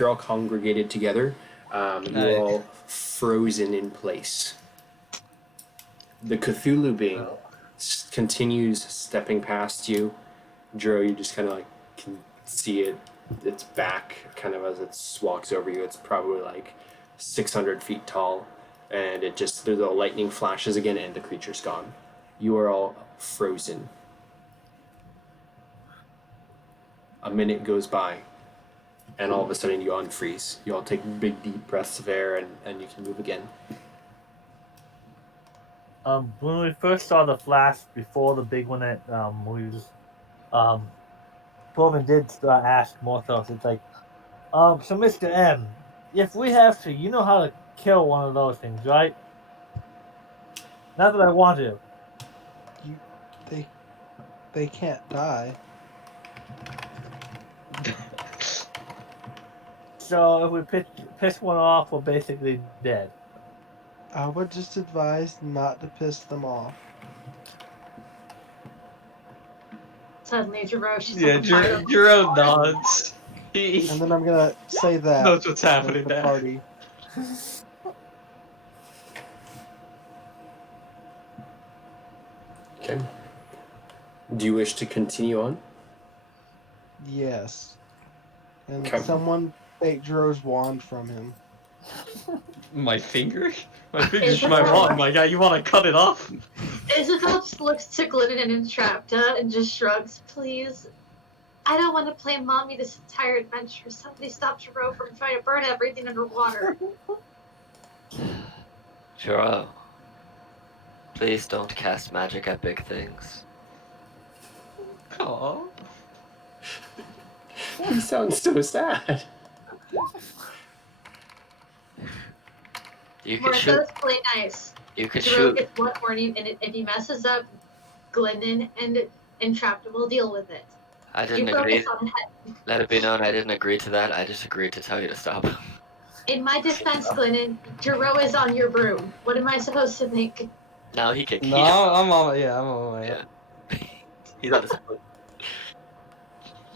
you're all congregated together, you're all frozen in place. The Cthulhu being continues stepping past you. Jaroe, you just kind of like can see its back kind of as it walks over you. It's probably like 600 feet tall, and the lightning flashes again, and the creature's gone. You are all frozen. A minute goes by, and all of a sudden you unfreeze. You all take big deep breaths of air, and you can move again. When we first saw the flash before the big one that Thorven did ask Morthos, it's like, so Mr. M, if we have to, you know how to kill one of those things, right? Not that I want to. They can't die. So if we piss one off, we're basically dead. I would just advise not to piss them off. Suddenly, Jaroe, she's Yeah, like a fire. Jaroe nods. He And then I'm gonna say that knows what's to happening the now. party. Okay. Do you wish to continue on? Yes. And Okay. someone take Jaroe's wand from him. My finger? My finger's my wand, my guy. You want to cut it off? Isabelle just looks to Glynnan and Entrapta and just shrugs. Please, I don't want to play mommy this entire adventure. Somebody stop Jaroe from trying to burn everything underwater. Jaroe, please don't cast magic at big things. Aww. You sound so sad. You can shoot. Morthos, play nice. You can Jaroe shoot. gets one warning, and if he messes up, Glynnan and Entrapta will deal with it. I You didn't agree. focus on it. Let it be known I didn't agree to that. I just agreed to tell you to stop. In my defense, Glynnan, Jaroe is on your broom. What am I supposed to think? Now he can. No, I'm on my way. Yeah. He's on his foot.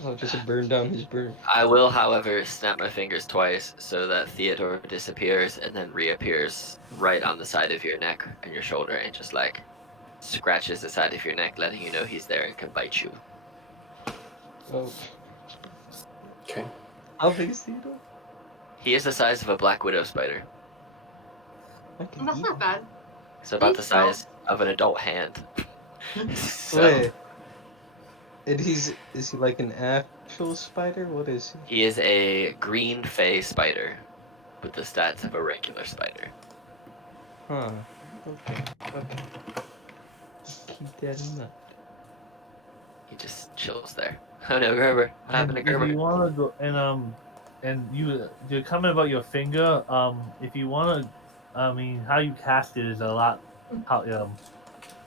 I'll just burn down his broom. I will, however, snap my fingers twice so that Theodore disappears and then reappears right on the side of your neck and your shoulder and just like scratches the side of your neck, letting you know he's there and can bite you. Oh. Okay. How big is Theodore? He is the size of a black widow spider. I can That's eat not him. bad. So about the Think so. size of an adult hand. So, Wait. And is he like an actual spider? What is he? he is a green fey spider with the stats of a regular spider. Huh. Okay. Keep that in mind. He just chills there. Oh no, Gerber. What happened to And if Gerber? you want to go and you're coming about your finger. If you want to I mean, how you cast it is a lot how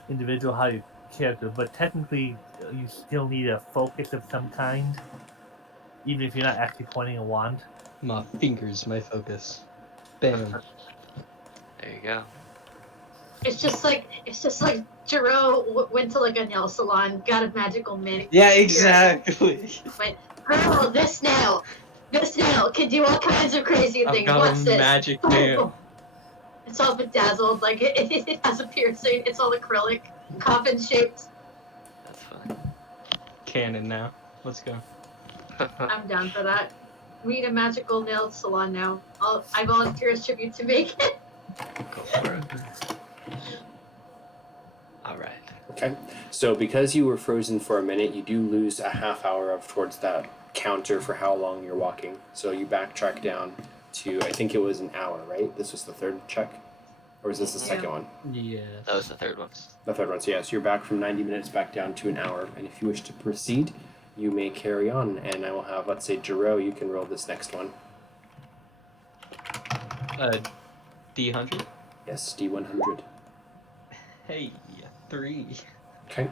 individual how you character, but technically you still need a focus of some kind, even if you're not actually pointing a wand. My fingers, my focus. Bam. There you go. It's just like Jaroe went to like a nail salon, got a magical manicure. Yeah, exactly. Went, girl, this nail can do all kinds of crazy I've things. got What's a this? magic nail. It's all bedazzled, like it has a piercing. It's all acrylic, coffin shaped. That's fine. Canon now. Let's go. I'm down for that. We need a magical nail salon now. I volunteer as tribute to make it. Go for it. All right. Okay. So because you were frozen for a minute, you do lose a half hour of towards that counter for how long you're walking. So you backtrack down to, I think it was an hour, right? This was the third check? Or was this the second one? Yeah. That was the third one. The third one. So yes, you're back from 90 minutes back down to an hour. And if you wish to proceed, you may carry on. And I will have, let's say, Jaroe, you can roll this next one. D100. Yes, D100. Hey, 3. Okay.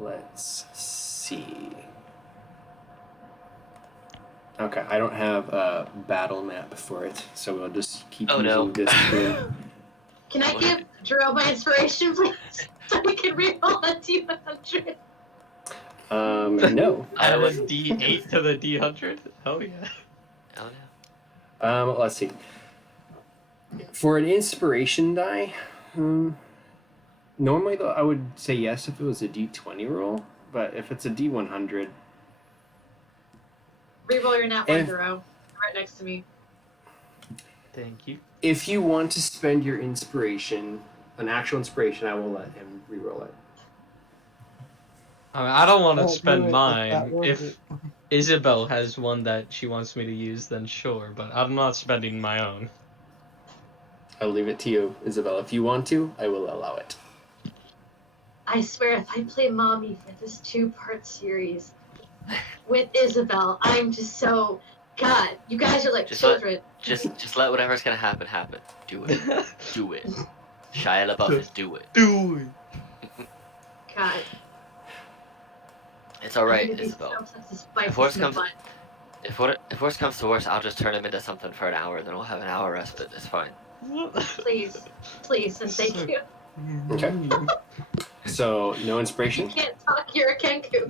Let's see. Okay, I don't have a battle map for it, so we'll just keep Oh, using no. this tool. Can I give Jaroe my inspiration, please? So we can reroll a D100. No. Add a D8 to the D100? Hell yeah. Oh no. Let's see. For an inspiration die, normally though I would say yes if it was a D20 roll, but if it's a D100, Reroll your nat one, If- Jaroe. Right next to me. Thank you. if you want to spend your inspiration, an actual inspiration, I will let him reroll it. I mean, I don't want to Don't do spend it, it's mine. not worth If it. Isabelle has one that she wants me to use, then sure, but I'm not spending my own. I'll leave it to you, Isabelle. If you want to, I will allow it. I swear, if I play mommy for this 2-part series with Isabelle, I'm just so... God, you guys are like Just children. Just let whatever's gonna happen happen. Do it. Do it. Shia LaBeouf is do it. Do it. God. It's all right, I'm gonna be Isabelle. so obsessed with spices If worse in the comes, butt. if worse comes to worse, I'll just turn him into something for an hour, then we'll have an hour respite. It's fine. Please, and thank you. Okay. So, no You inspiration? can't talk, you're a Kenku.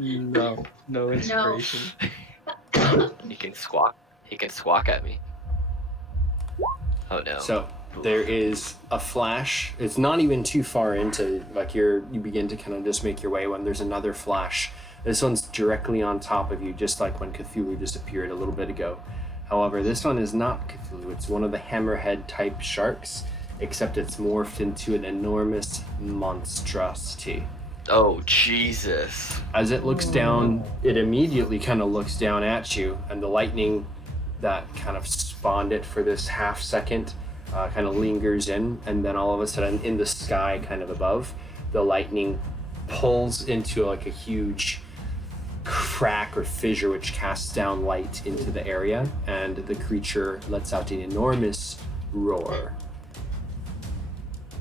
No inspiration. He can squawk. He can squawk at me. Oh no. So, there is a flash. It's not even too far into, like, you begin to kind of just make your way when there's another flash. This one's directly on top of you, just like when Cthulhu just appeared a little bit ago. However, this one is not Cthulhu. It's one of the hammerhead type sharks, except it's morphed into an enormous monstrosity. Oh Jesus. As it looks down, it immediately kind of looks down at you, and the lightning that kind of spawned it for this half second kind of lingers in, and then all of a sudden in the sky kind of above, the lightning pulls into like a huge crack or fissure which casts down light into the area, and the creature lets out an enormous roar.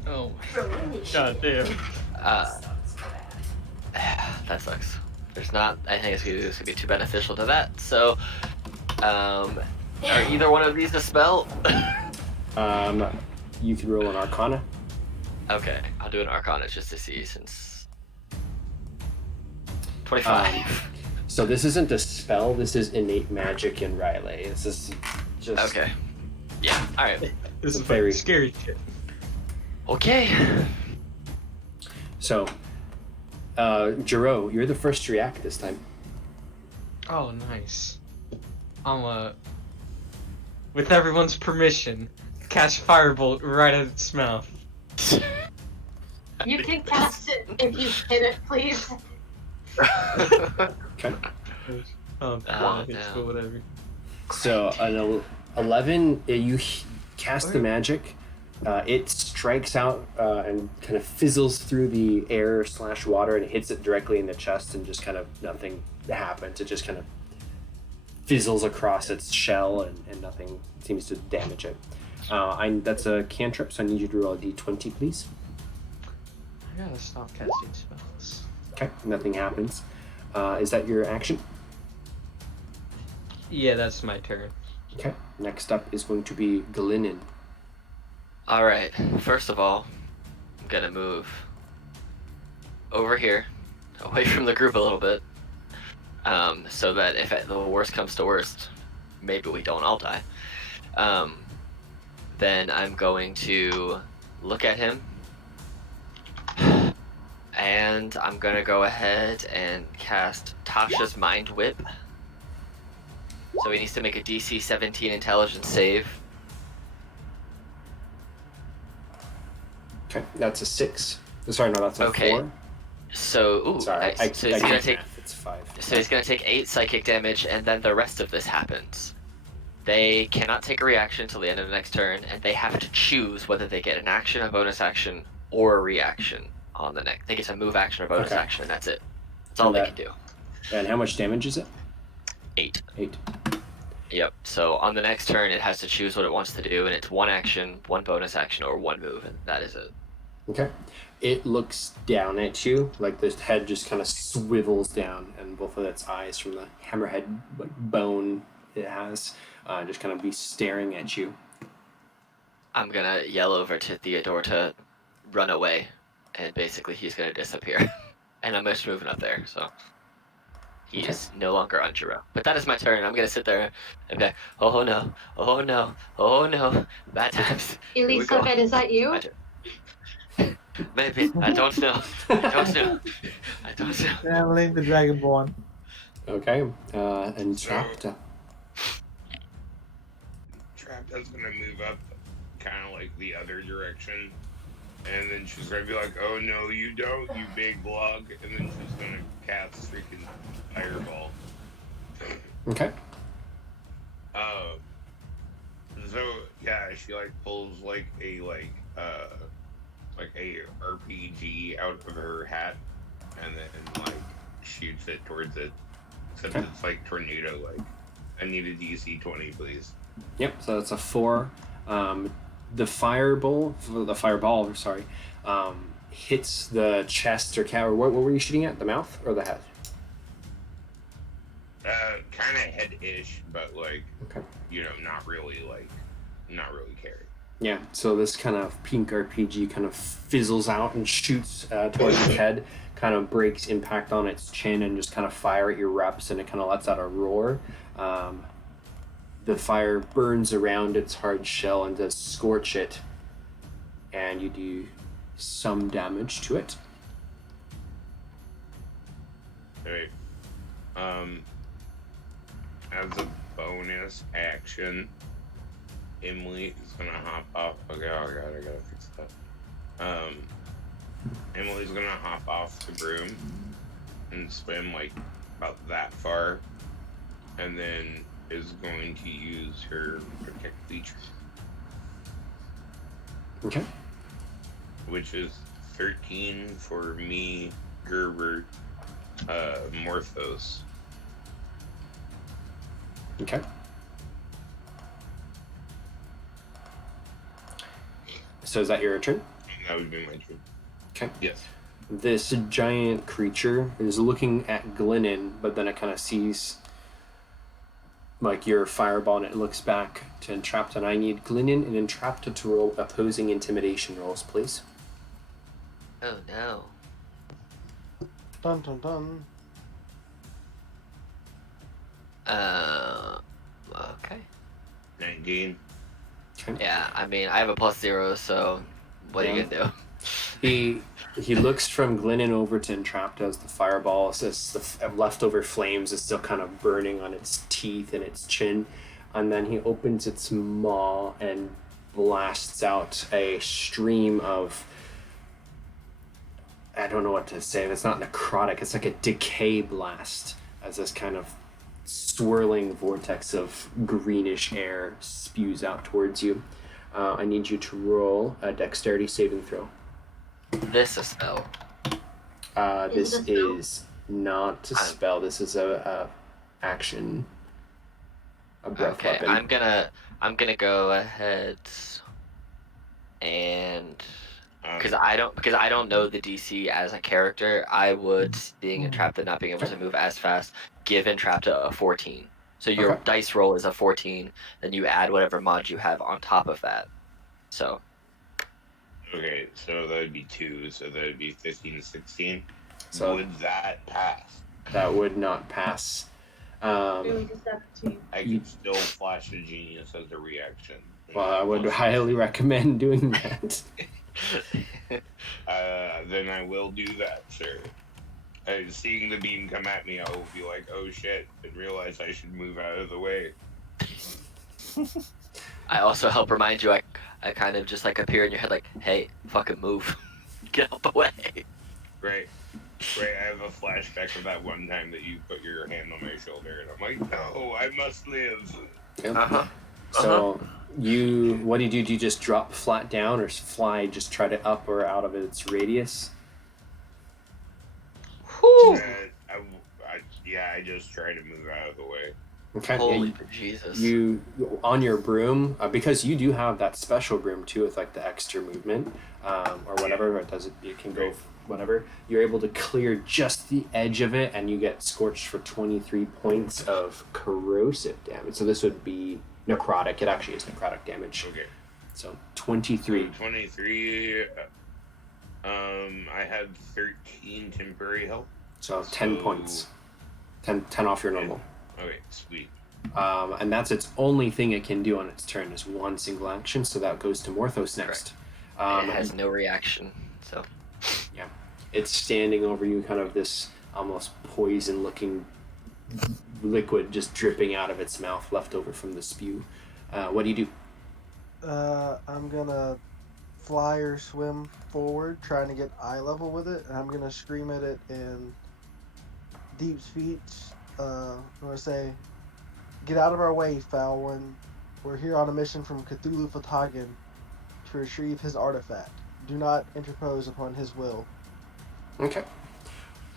Oh. God damn. That sucks. There's not. I think it's gonna be too beneficial to that. So, are either one of these a spell? You can roll an Arcana. Okay, I'll do an Arcana just to see since 25. So this isn't a spell. This is innate magic in Riley. This is just Okay. Yeah. All right. This is very- scary shit. Okay. So, Jaroe, you're the first to react this time. Oh, nice. I'm with everyone's permission, catch Firebolt right at its mouth. You can cast it if you hit it, please. Okay. Oh, Oh, it's no. whatever. So an 11, you cast the magic. It strikes out and kind of fizzles through the air / water, and it hits it directly in the chest, and just kind of nothing happens. It just kind of fizzles across its shell, and nothing seems to damage it. That's a cantrip, so I need you to roll a d20, please. I gotta stop casting spells. Okay, nothing happens. Is that your action? Yeah, that's my turn. Okay, next up is going to be Glynnan. Alright, first of all, I'm gonna move over here, away from the group a little bit, so that if the worst comes to worst, maybe we don't all die. Then I'm going to look at him, and I'm gonna go ahead and cast Tasha's Mind Whip. So he needs to make a DC 17 intelligence save. Okay, that's a 6. Sorry, no, that's a Okay. 4. So, ooh, Sorry, nice. So he's I gonna can't take. math, it's 5. So he's gonna take 8 psychic damage, and then the rest of this happens. They cannot take a reaction until the end of the next turn, and they have to choose whether they get an action, a bonus action, or a reaction on the next. They get a move action or bonus Okay. action, and that's it. That's all they can do. And how much damage is it? 8. 8. Yep. So on the next turn, it has to choose what it wants to do, and it's 1 action, 1 bonus action, or 1 move, and that is it. Okay. It looks down at you, like the head just kind of swivels down, and both of its eyes from the hammerhead bone it has just kind of be staring at you. I'm gonna yell over to Theodore to run away, and basically he's gonna disappear. And I'm just moving up there, so he is no longer on Jaroe. But that is my turn. I'm gonna sit there and be like, oh no, oh no, oh no, bad times. Here we go. Elizabeth, is that you? Maybe. I don't know. I don't know. I don't know. Channeling the Dragonborn. Okay. Entrapta. Trapta's gonna move up kind of like the other direction. And then she's gonna be like, oh no, you don't, you big lug. And then she's gonna cast freaking fireball. Okay. So yeah, she like pulls like a RPG out of her hat and then like shoots it towards it. Except it's like tornado like. I need a DC 20, please. Yep, so that's a 4. The fireball, hits the chest or cow. What were you shooting at? The mouth or the head? Kind of head-ish, but like, Okay. not really carry. Yeah, so this kind of pink RPG kind of fizzles out and shoots towards the head, kind of breaks impact on its chin and just kind of fire erupts, and it kind of lets out a roar. The fire burns around its hard shell and does scorch it, and you do some damage to it. Okay. As a bonus action, Emily is gonna hop off. Okay, I gotta fix that. Emily's gonna hop off the broom and swim like about that far, and then is going to use her protect feature. Okay. Which is 13 for me, Gerbert, Morthos. Okay. So is that your turn? That would be my turn. Okay. Yes. This giant creature is looking at Glynnan, but then it kind of sees like your fireball, and it looks back to Entrapta, and I need Glynnan and Entrapta to roll opposing intimidation rolls, please. Oh no. Dun dun dun. Okay. 19. Okay. Yeah, I mean, I have a +0, so what are you gonna do? He looks from Glynnan over to Entrapta as the fireball, as the leftover flames is still kind of burning on its teeth and its chin, and then he opens its maw and blasts out a stream of, I don't know what to say, it's not necrotic, it's like a decay blast, as this kind of swirling vortex of greenish air spews out towards you. I need you to roll a dexterity saving throw. This a spell. This is not a spell. This is a action. a breath Okay, weapon. I'm gonna go ahead and because I don't know the DC as a character, I would, seeing Entrapta not being able to move as fast, give Entrapta a 14. So your Okay. dice roll is a 14, then you add whatever mod you have on top of that. So Okay, so that'd be 2, so that'd be 15, 16. So Would that pass? that would not pass. It was Um, a 17. I You- could still flash a genius as a reaction. well, I would highly recommend doing that. Then I will do that, sir. Seeing the beam come at me, I will be like, oh shit, and realize I should move out of the way. I also help remind you. I kind of just like appear in your head, like, hey, fucking move, get out the way. Right. Right, I have a flashback of that one time that you put your hand on my shoulder, and I'm like, no, I must live. Yep. So what do you do? Do you just drop flat down or fly? Just try to up or out of its radius? Whew. I just try to move out of the way. Okay. Holy Jesus. You on your broom because you do have that special broom too with like the extra movement or whatever. It does it can go whatever. You're able to clear just the edge of it, and you get scorched for 23 points of corrosive damage. So this would be necrotic. It actually is necrotic damage. Okay. So 23. 23. I had 13 temporary help. So 10 points. 10 off your normal. Okay, sweet. And that's its only thing it can do on its turn is one single action. So that goes to Morthos next. It has no reaction, so. Yeah. It's standing over you, kind of this almost poison-looking liquid just dripping out of its mouth, left over from the spew. What do you do? I'm gonna fly or swim forward, trying to get eye level with it, and I'm gonna scream at it in deep speech. I'm gonna say, "Get out of our way, foul one. We're here on a mission from Cthulhu Fatagan to retrieve his artifact. Do not interpose upon his will." Okay.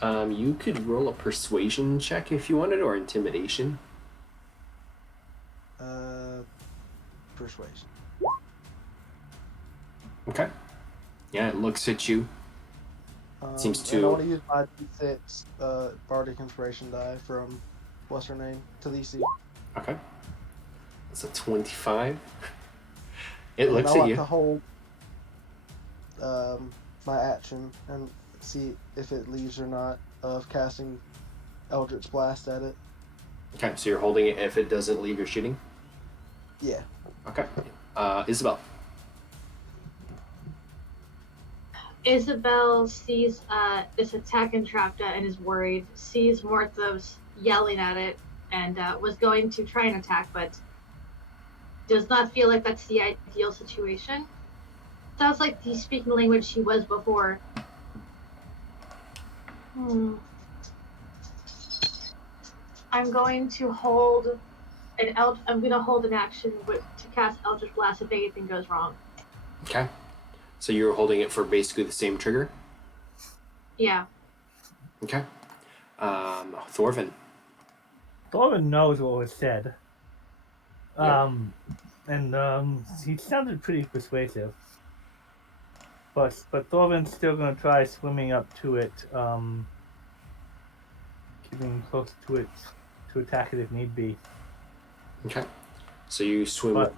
You could roll a persuasion check if you wanted, or intimidation. Persuasion. Okay. Yeah, it looks at you. Seems to. And I want to use my D6 Bardic Inspiration die from what's her name, Talisi. Okay. That's a 25. It looks I at want you. to hold my action and see if it leaves or not of casting Eldritch Blast at it. Okay, so you're holding it. If it doesn't leave, you're shooting. Yeah. Okay. Isabelle. Isabelle sees this attack Entrapta and is worried, sees Morthos yelling at it, and was going to try and attack, but does not feel like that's the ideal situation. Sounds like he's speaking the language he was before. I'm going to hold an action to cast Eldritch Blast if anything goes wrong. Okay. So you're holding it for basically the same trigger? Yeah. Okay. Thorven. Thorven knows what was said. Yeah. And he sounded pretty persuasive. But Thorven's still gonna try swimming up to it, keeping close to it to attack it if need be. Okay. So you swim. But-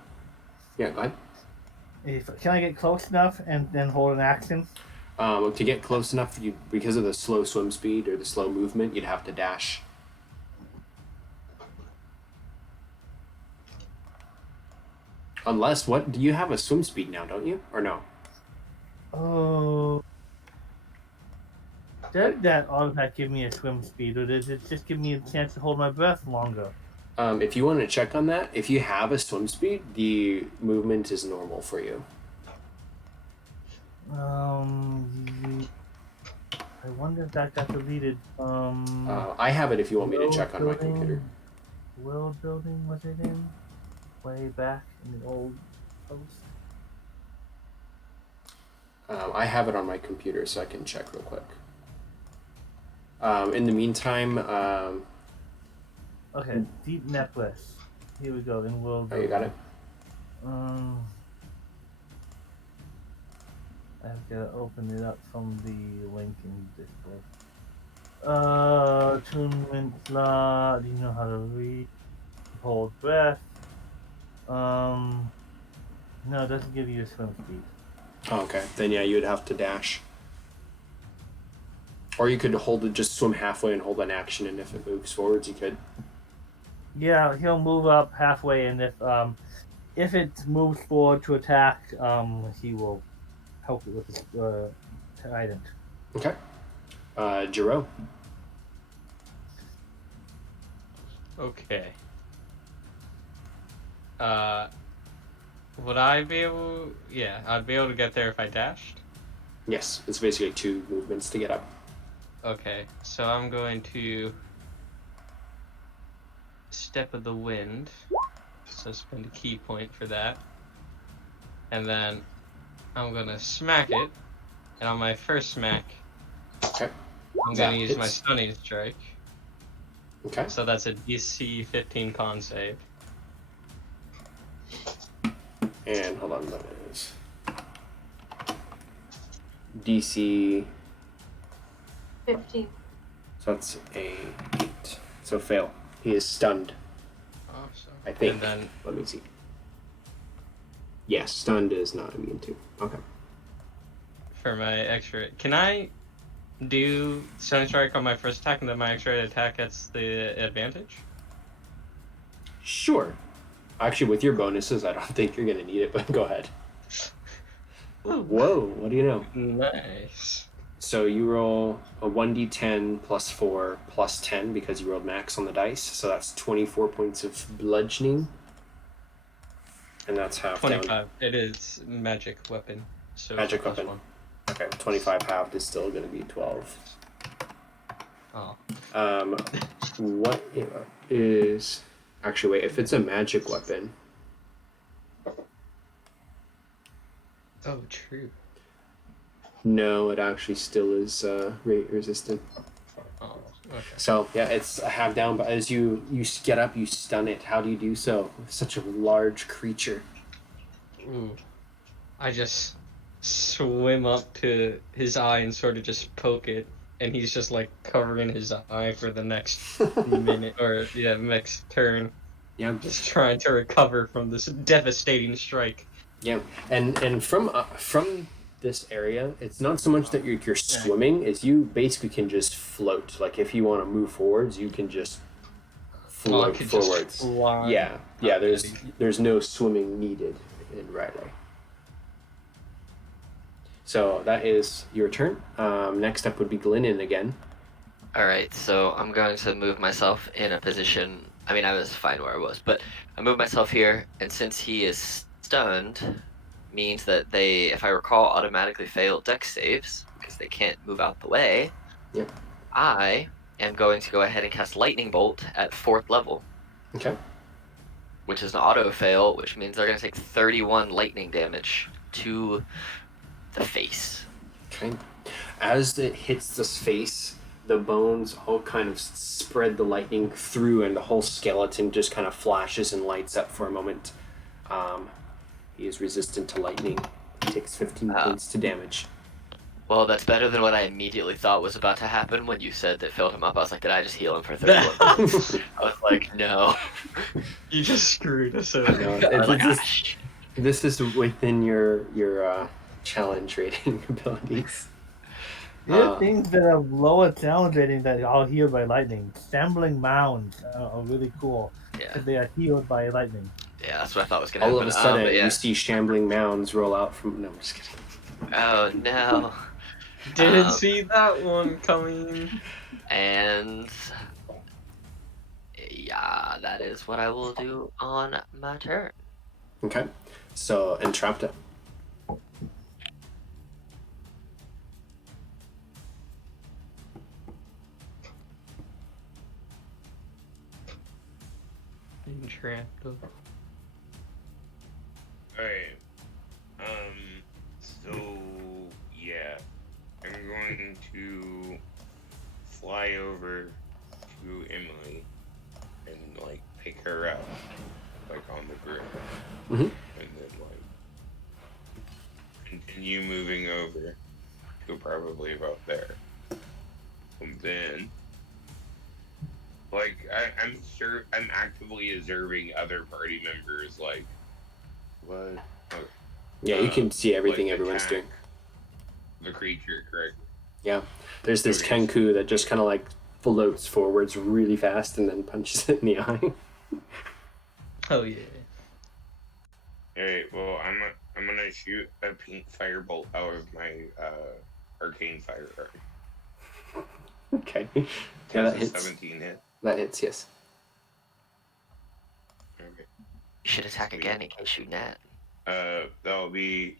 Yeah, go ahead. Can I get close enough and then hold an action? To get close enough, because of the slow swim speed or the slow movement, you'd have to dash. Unless, do you have a swim speed now, don't you? Or no? Oh. Does that artifact give me a swim speed, or does it just give me a chance to hold my breath longer? If you want to check on that, if you have a swim speed, the movement is normal for you. I wonder if that got deleted. I have it if you want me to check on my computer. World building was it in? Way back in the old post. I have it on my computer, so I can check real quick. In the meantime, Okay, deep necklace. here we go. In world. Oh, you got it. I've got to open it up from the link in Discord. Attunement slot. Do you know how to read? Hold breath. No, it doesn't give you a swim speed. Oh, okay. Then yeah, you would have to dash. Or you could hold it, just swim halfway and hold an action, and if it moves forwards, you could. Yeah, he'll move up halfway, and if it moves forward to attack, he will help it with his trident. Okay. Jaroe. Okay. Would I be able? Yeah, I'd be able to get there if I dashed. Yes, it's basically 2 movements to get up. Okay, so I'm going to Step of the Wind. So spend a key point for that. And then I'm gonna smack it. And on my first smack, Okay. I'm That gonna use my hits. stunning strike. Okay. So that's a DC 15 con save. And hold on, that is DC. 15. So that's a 8. So fail. He is stunned. Awesome. I think. And then Let me see. Yes, stunned is not immune to. Okay. for my extra, can I do stunning strike on my first attack and then my extra attack gets the advantage? Sure. Actually, with your bonuses, I don't think you're gonna need it, but go ahead. Whoa, what do you know? Nice. So you roll a 1d10 plus 4 plus 10 because you rolled max on the dice. So that's 24 points of bludgeoning. And that's half 25. down. It is magic weapon. So Magic plus weapon. 1. Okay, 25 halved is still going to be 12. Oh. What is... Actually, wait, if it's a magic weapon... Oh, true. No, it actually still is rate resistant. Oh, okay. So, yeah, it's a half down, but as you get up, you stun it. How do you do so? Such a large creature. Ooh. I just swim up to his eye and sort of just poke it, and he's just like covering his eye for the next minute, or next turn. Yeah. Just trying to recover from this devastating strike. Yeah, and from this area, it's not so much that you're swimming, is you basically can just float. Like if you want to move forwards, you can just float forwards. Just fly. Yeah. There's no swimming needed in Riley. So that is your turn. Next up would be Glynnan again. Alright, so I'm going to move myself in a position. I mean, I was fine where I was, but I move myself here, and since he is stunned, means that they, if I recall, automatically fail dex saves because they can't move out the way. Yep. I am going to go ahead and cast Lightning Bolt at 4th level. Okay. Which is an auto fail, which means they're going to take 31 lightning damage to the face. Okay. As it hits this face, the bones all kind of spread the lightning through, and the whole skeleton just kind of flashes and lights up for a moment. He is resistant to lightning. He takes 15 points to damage. Well, that's better than what I immediately thought was about to happen when you said that filled him up. I was like, did I just heal him for 31 points? I was like, no. You just screwed us over. No, this is within your challenge rating abilities. There are things that are lower challenge rating that are healed by lightning. Shambling mounds are really cool because they are healed by lightning. Yeah, that's what I thought was going to happen. All of a sudden, yeah. you see shambling mounds roll out from... No, I'm just kidding. Oh, no. Didn't see that one coming. And... yeah, that is what I will do on my turn. Okay. So, Entrapta. Entrapta. Alright. So, yeah. I'm going to fly over to Emily and, like, pick her up. like on the ground, Mhm. and then like continue moving over to probably about there. And then, like, I'm sure I'm actively observing other party members, like, what? Okay. Yeah, you can see everything like everyone's attack doing. the creature, correct? Yeah, there's this Okay, Kenku that just kind of like floats forwards really fast and then punches it in the eye. Oh yeah. Alright, well, I'm gonna shoot a pink firebolt out of my arcane firearm. Okay. Yeah, Does that a hits. 17 hit? That hits, yes. Okay. You should attack Sweet. again in case shoot Nat. That'll be.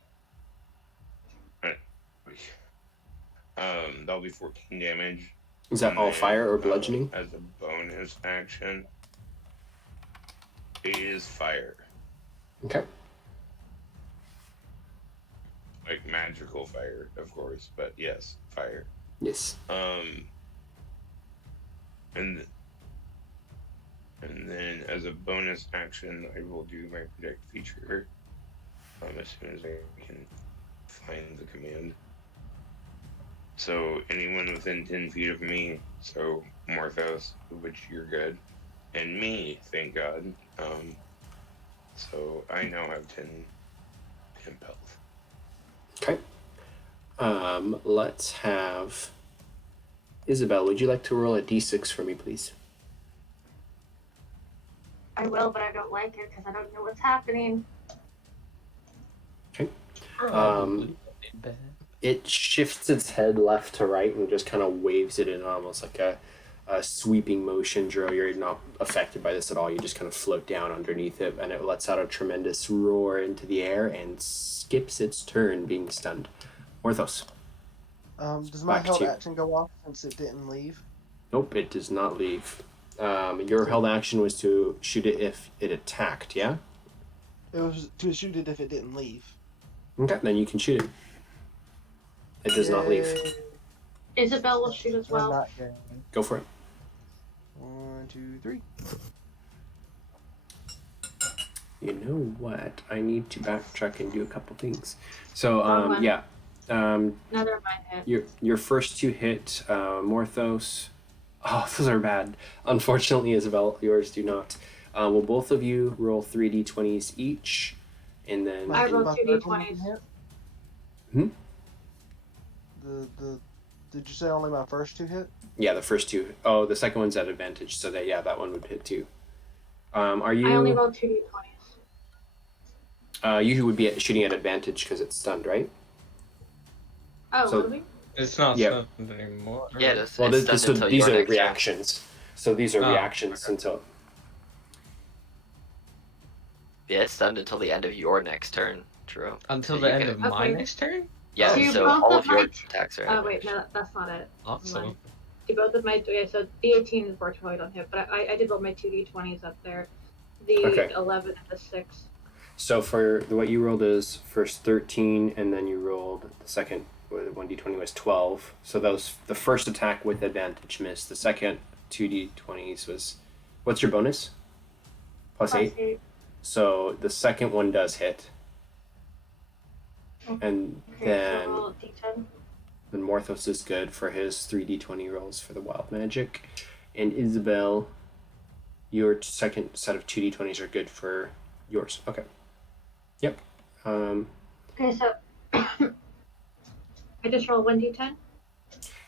That'll be 14 damage. Is that And all then, fire or bludgeoning? As a bonus action, it is fire. Okay. Like magical fire, of course, but yes, fire. Yes. And then as a bonus action, I will do my protect feature. As soon as I can find the command. So anyone within 10 feet of me, so Morthos, which you're good, and me, thank God. So I now have 10 health. Okay. Let's have Isabelle. Would you like to roll a d6 for me, please? I will, but I don't like it because I don't know what's happening. Probably bad. It shifts its head left to right and just kind of waves it in almost like a sweeping motion. Jaroe, you're not affected by this at all. You just kind of float down underneath it, and it lets out a tremendous roar into the air and skips its turn, being stunned. Morthos. Does my Back to held you. action go off since it didn't leave? Nope, it does not leave. Your held action was to shoot it if it attacked, yeah? It was to shoot it if it didn't leave. Okay, then you can shoot it. It does not leave. Yay. Isabelle will shoot as I'm well. not getting. Go for it. 1, 2, 3. You know what? I need to backtrack and do a couple things. So, Wrong one. yeah. Another mine hit. Your first two hit, Morthos. Oh, those are bad. Unfortunately, Isabelle, yours do not. Will both of you roll 3d20s each, and then I rolled My 2 third one d20s. didn't hit? Hmm? Did you say only my first two hit? yeah, the first two. Oh, the second one's at advantage, so that one would hit too. Are you? I only rolled 2 d20s. You would be shooting at advantage because it's stunned, right? Oh, So- really? It's not Yeah. stunned anymore. Yeah, it's, Well, it's stunned until these your are next turn. reactions. So these are Oh, reactions okay. until. Yeah, it's stunned until the end of your next turn, Jaroe. Until So the you end can- of my Okay. next turn? Yeah, Do so both all of of your my- attacks are. Oh, wait, no, that's not it. Awesome. Do both of my. Okay, so D18 and 420 don't hit, but I did roll my 2 d20s up there. The Okay. 11 and the 6. So for what you rolled is first 13, and then you rolled the second 1d20 was 12. So those the first attack with advantage missed. The second 2d20s was, what's your bonus? Plus Plus 8. 8. So the second one does hit, and Okay, then so roll d10. Morthos is good for his 3d20 rolls for the wild magic, and Isabelle, your second set of 2d20s are good for yours. Okay. Yep. Okay, so I just roll 1 d10.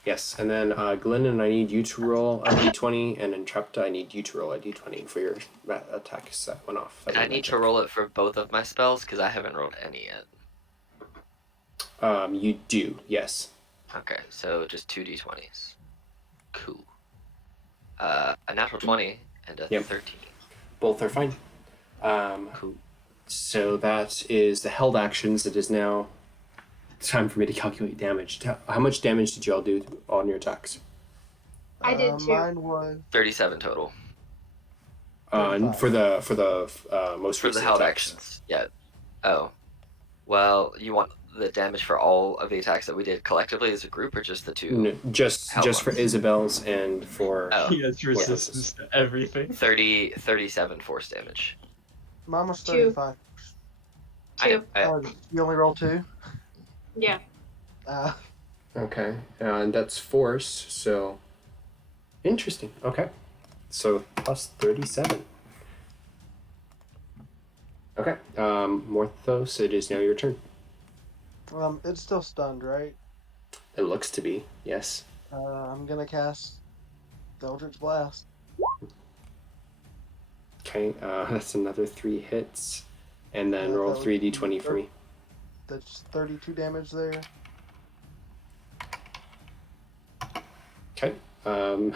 Yes, and then Glynnan, I need you to roll a d20, and Entrapta, I need you to roll a d20 for your attacks that went off. that I went need to magic. roll it for both of my spells because I haven't rolled any yet. You do, yes. Okay, so just 2 d20s. Cool. A natural 20 and a Yep. 13. Both are fine. Cool. So that is the held actions. It is now time for me to calculate damage. How much damage did you all do on your attacks? I did too. Mine was 37 total For the most for the recent held attacks. actions. Yeah. Oh. Well, you want the damage for all of the attacks that we did collectively as a group, or just the two? No, just Held for ones. Isabelle's and for Oh. He has resistance to everything. 37 force damage. Mine was Two. 35. Two. You only roll 2? Yeah. Okay, and that's force, so interesting. Okay, so plus 37. Okay, Morthos, it is now your turn. It's still stunned, right? It looks to be, yes. I'm gonna cast Eldritch Blast. Okay, that's another 3 hits, and then roll that would 3d20 for me. That's 32 damage there. Okay, and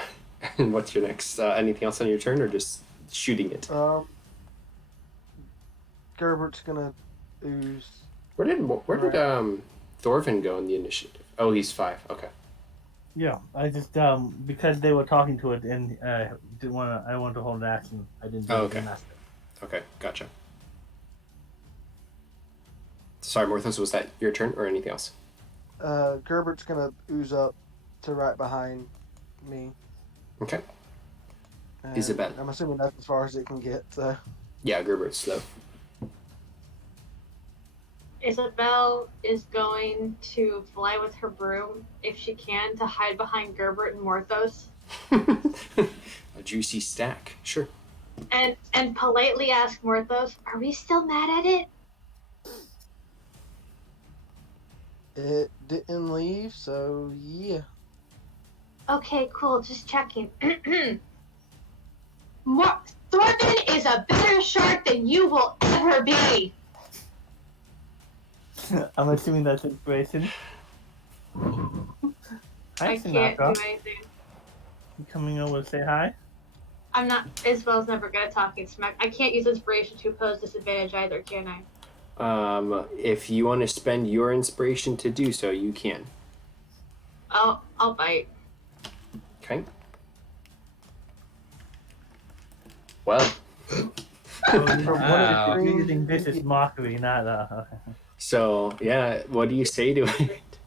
what's your next? Anything else on your turn, or just shooting it? Gerbert's gonna ooze. Where did Thorven go in the initiative? Oh, he's 5. Okay. Yeah, I just because they were talking to it and didn't want to. I wanted to hold an action. I didn't do Okay. anything after. Okay, gotcha. Sorry, Morthos, was that your turn or anything else? Gerbert's gonna ooze up to right behind me. Okay. And Isabelle. I'm assuming that's as far as it can get. So. Yeah, Gerbert's slow. Isabelle is going to fly with her broom, if she can, to hide behind Gerbert and Morthos. A juicy stack, sure. And politely ask Morthos, are we still mad at it? It didn't leave, so yeah. Okay, cool, just checking. Thorven is a better shark than you will ever be. I'm assuming that's inspiration. I Hi, can't Sinatra. do anything. You coming over to say hi? I'm not. Isabelle's never good at talking smack. I can't use inspiration to oppose disadvantage either, can I? If you want to spend your inspiration to do so, you can. I'll bite. Okay. Well. Wow. You're using vicious mockery, not okay. So, yeah, what do you say to it?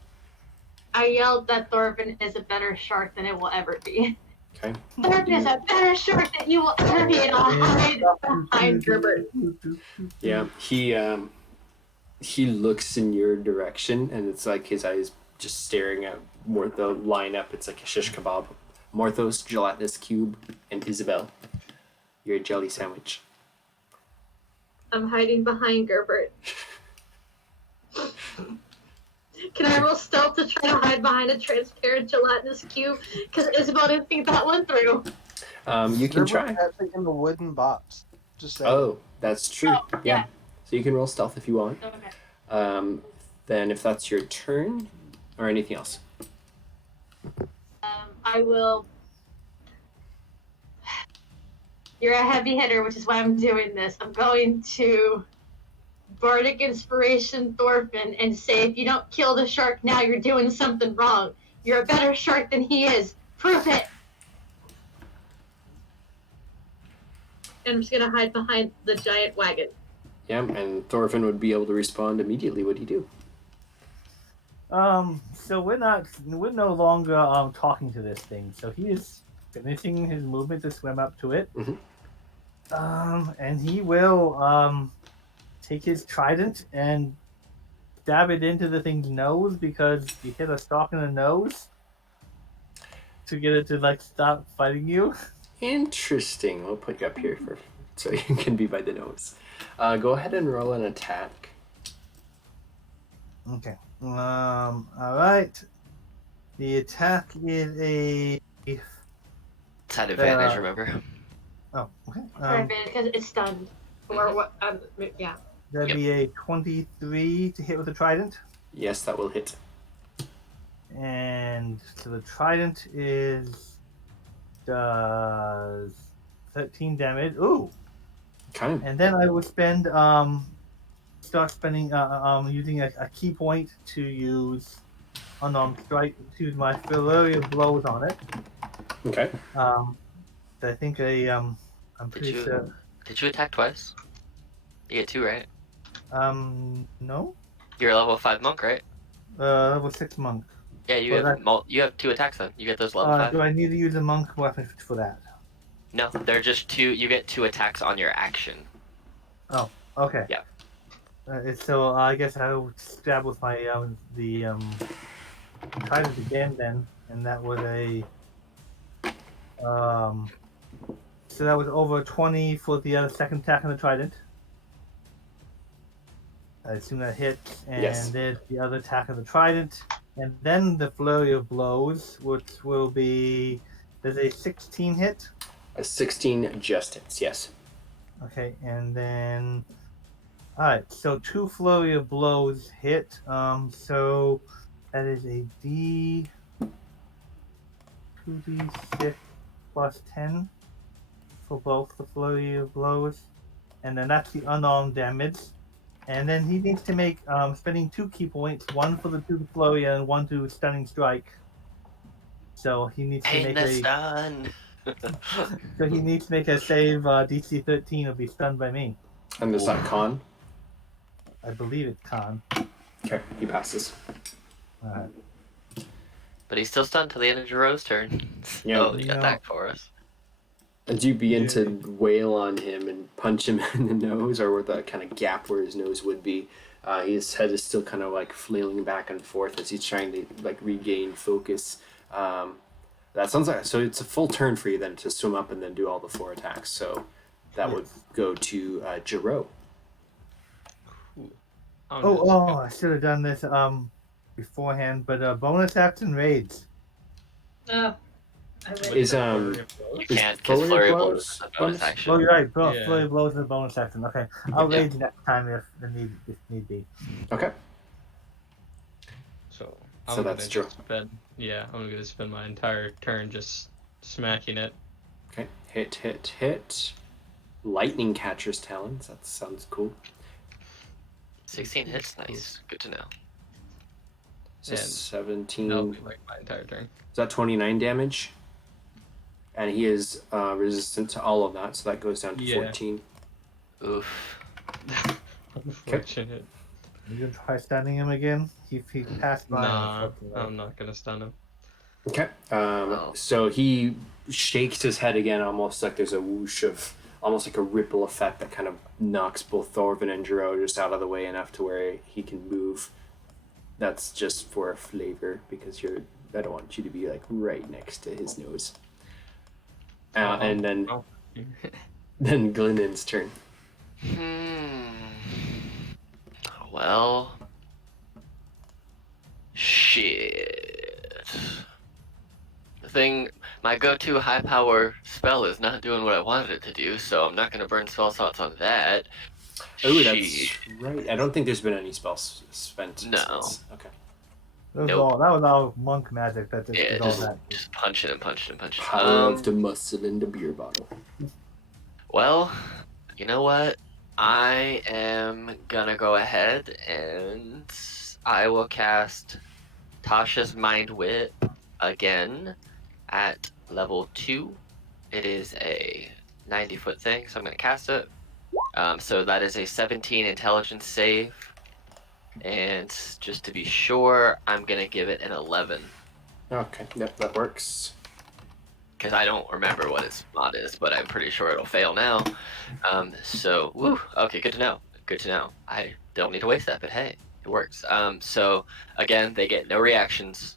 I yelled that Thorven is a better shark than it will ever be. Okay. Thorven is a better shark than you will ever be, and I'll hide behind Gerbert. Yeah, he looks in your direction, and it's like his eyes just staring at the lineup. It's like a shish kebab. Morthos, gelatinous cube, and Isabelle. You're a jelly sandwich. I'm hiding behind Gerbert. Can I roll stealth to try to hide behind a transparent gelatinous cube? Because Isabelle didn't think that one through. You can try. Actually in the wooden box. Just saying. Oh, that's true. Oh, yeah. So you can roll stealth if you want. Okay. Then if that's your turn, or anything else. I will. You're a heavy hitter, which is why I'm doing this. I'm going to Bardic Inspiration Thorfinn and say, if you don't kill the shark now, you're doing something wrong. You're a better shark than he is. Prove it! And I'm just going to hide behind the giant wagon. Yeah, and Thorfinn would be able to respond immediately. What do you do? So we're no longer talking to this thing. So he is finishing his movement to swim up to it. Mm-hmm. And he will take his trident and stab it into the thing's nose because you hit a stalk in the nose to get it to like stop fighting you. Interesting. We'll put you up here so you can be by the nose. Go ahead and roll an attack. Okay. All right. The attack is a. It's at advantage, remember? Oh, okay. Because it's stunned. Or what? Yeah. That'd be a 23 to hit with the trident. Yes, that will hit. And so the trident does 13 damage. Ooh. Okay. And then I would start spending using a key point to use strike to use my flurry of blows on it. Okay. I think I'm pretty sure. Did you attack twice? You get 2, right? No. You're a level 5 monk, right? Level 6 monk. Yeah, you have 2 attacks then. You get those level 5. Do I need to use a monk weapon for that? No, they're just 2. You get 2 attacks on your action. Oh, okay. Yeah. So I guess I'll stab with my trident again then, and that was a so that was over 20 for the second attack on the trident. I assume that hits, and Yes. there's the other attack of the trident, and then the flurry of blows, which will be there's a 16 hit. A 16 just hits, yes. Okay, and then all right, so 2 flurry of blows hit. So that is a D 2d6 plus 10 for both the flurry of blows, and then that's the unarmed damage. And then he needs to make spending 2 key points, 1 for the 2 flurry and 1 to stunning strike. So he needs to Pain make the a stun. so he needs to make a save DC 13 or be stunned by me. And is that con? I believe it's con. Okay, he passes. Alright. But he's still stunned till the end of Jaroe's turn. Yeah. Oh, you got No. that for us. And do you begin Yeah. to wail on him and punch him in the nose, or with that kind of gap where his nose would be? His head is still kind of like flailing back and forth as he's trying to like regain focus. That sounds like so. It's a full turn for you then to swim up and then do all the 4 attacks. So that would go to Jaroe. I should have done this beforehand, but bonus action raids. Oh, I With would. Is the um flurry of blows? is You can't, because flurry flurry of blows blows is a bonus bonus? action. Oh, you're right. Yeah. Flurry blows is a bonus action. Okay, I'll Yeah. rage next time if need be. Okay. So So that's true. I'm gonna spend my entire turn just smacking it. Okay. Hit. Lightning catcher's talons. That sounds cool. 16 hits, nice. Good to know. So And 17. That'll be like my entire turn. Is that 29 damage? And he is resistant to all of that, so that goes down to Yeah. 14. Oof. Unfortunate. You gonna try stunning him again? He passed by. Nah, unfortunately. I'm not gonna stun him. Okay. Oh. So he shakes his head again, almost like there's a whoosh of, almost like a ripple effect that kind of knocks both Thorven and Jaroe just out of the way enough to where he can move. That's just for flavor, because I don't want you to be like right next to his nose. And then Oh. then Glynnan's turn. Well, shit. The thing, my go-to high power spell is not doing what I wanted it to do, so I'm not going to burn spell slots on that. Oh, that's Sheesh. right. I don't think there's been any spells spent. No. Since. Okay. That Nope. was all monk magic that just Yeah, did all just, that. just punching and punching and punching. Power of the muscle in the beer bottle. Well, you know what? I am gonna go ahead and I will cast Tasha's Mind Whip again at level 2. It is a 90-foot thing, so I'm gonna cast it. So that is a 17 intelligence save. And just to be sure, I'm gonna give it an 11. Okay, yep, that works. Because I don't remember what its mod is, but I'm pretty sure it'll fail now. So, woo, okay, good to know. Good to know. I don't need to waste that, but hey, it works. So, again, they get no reactions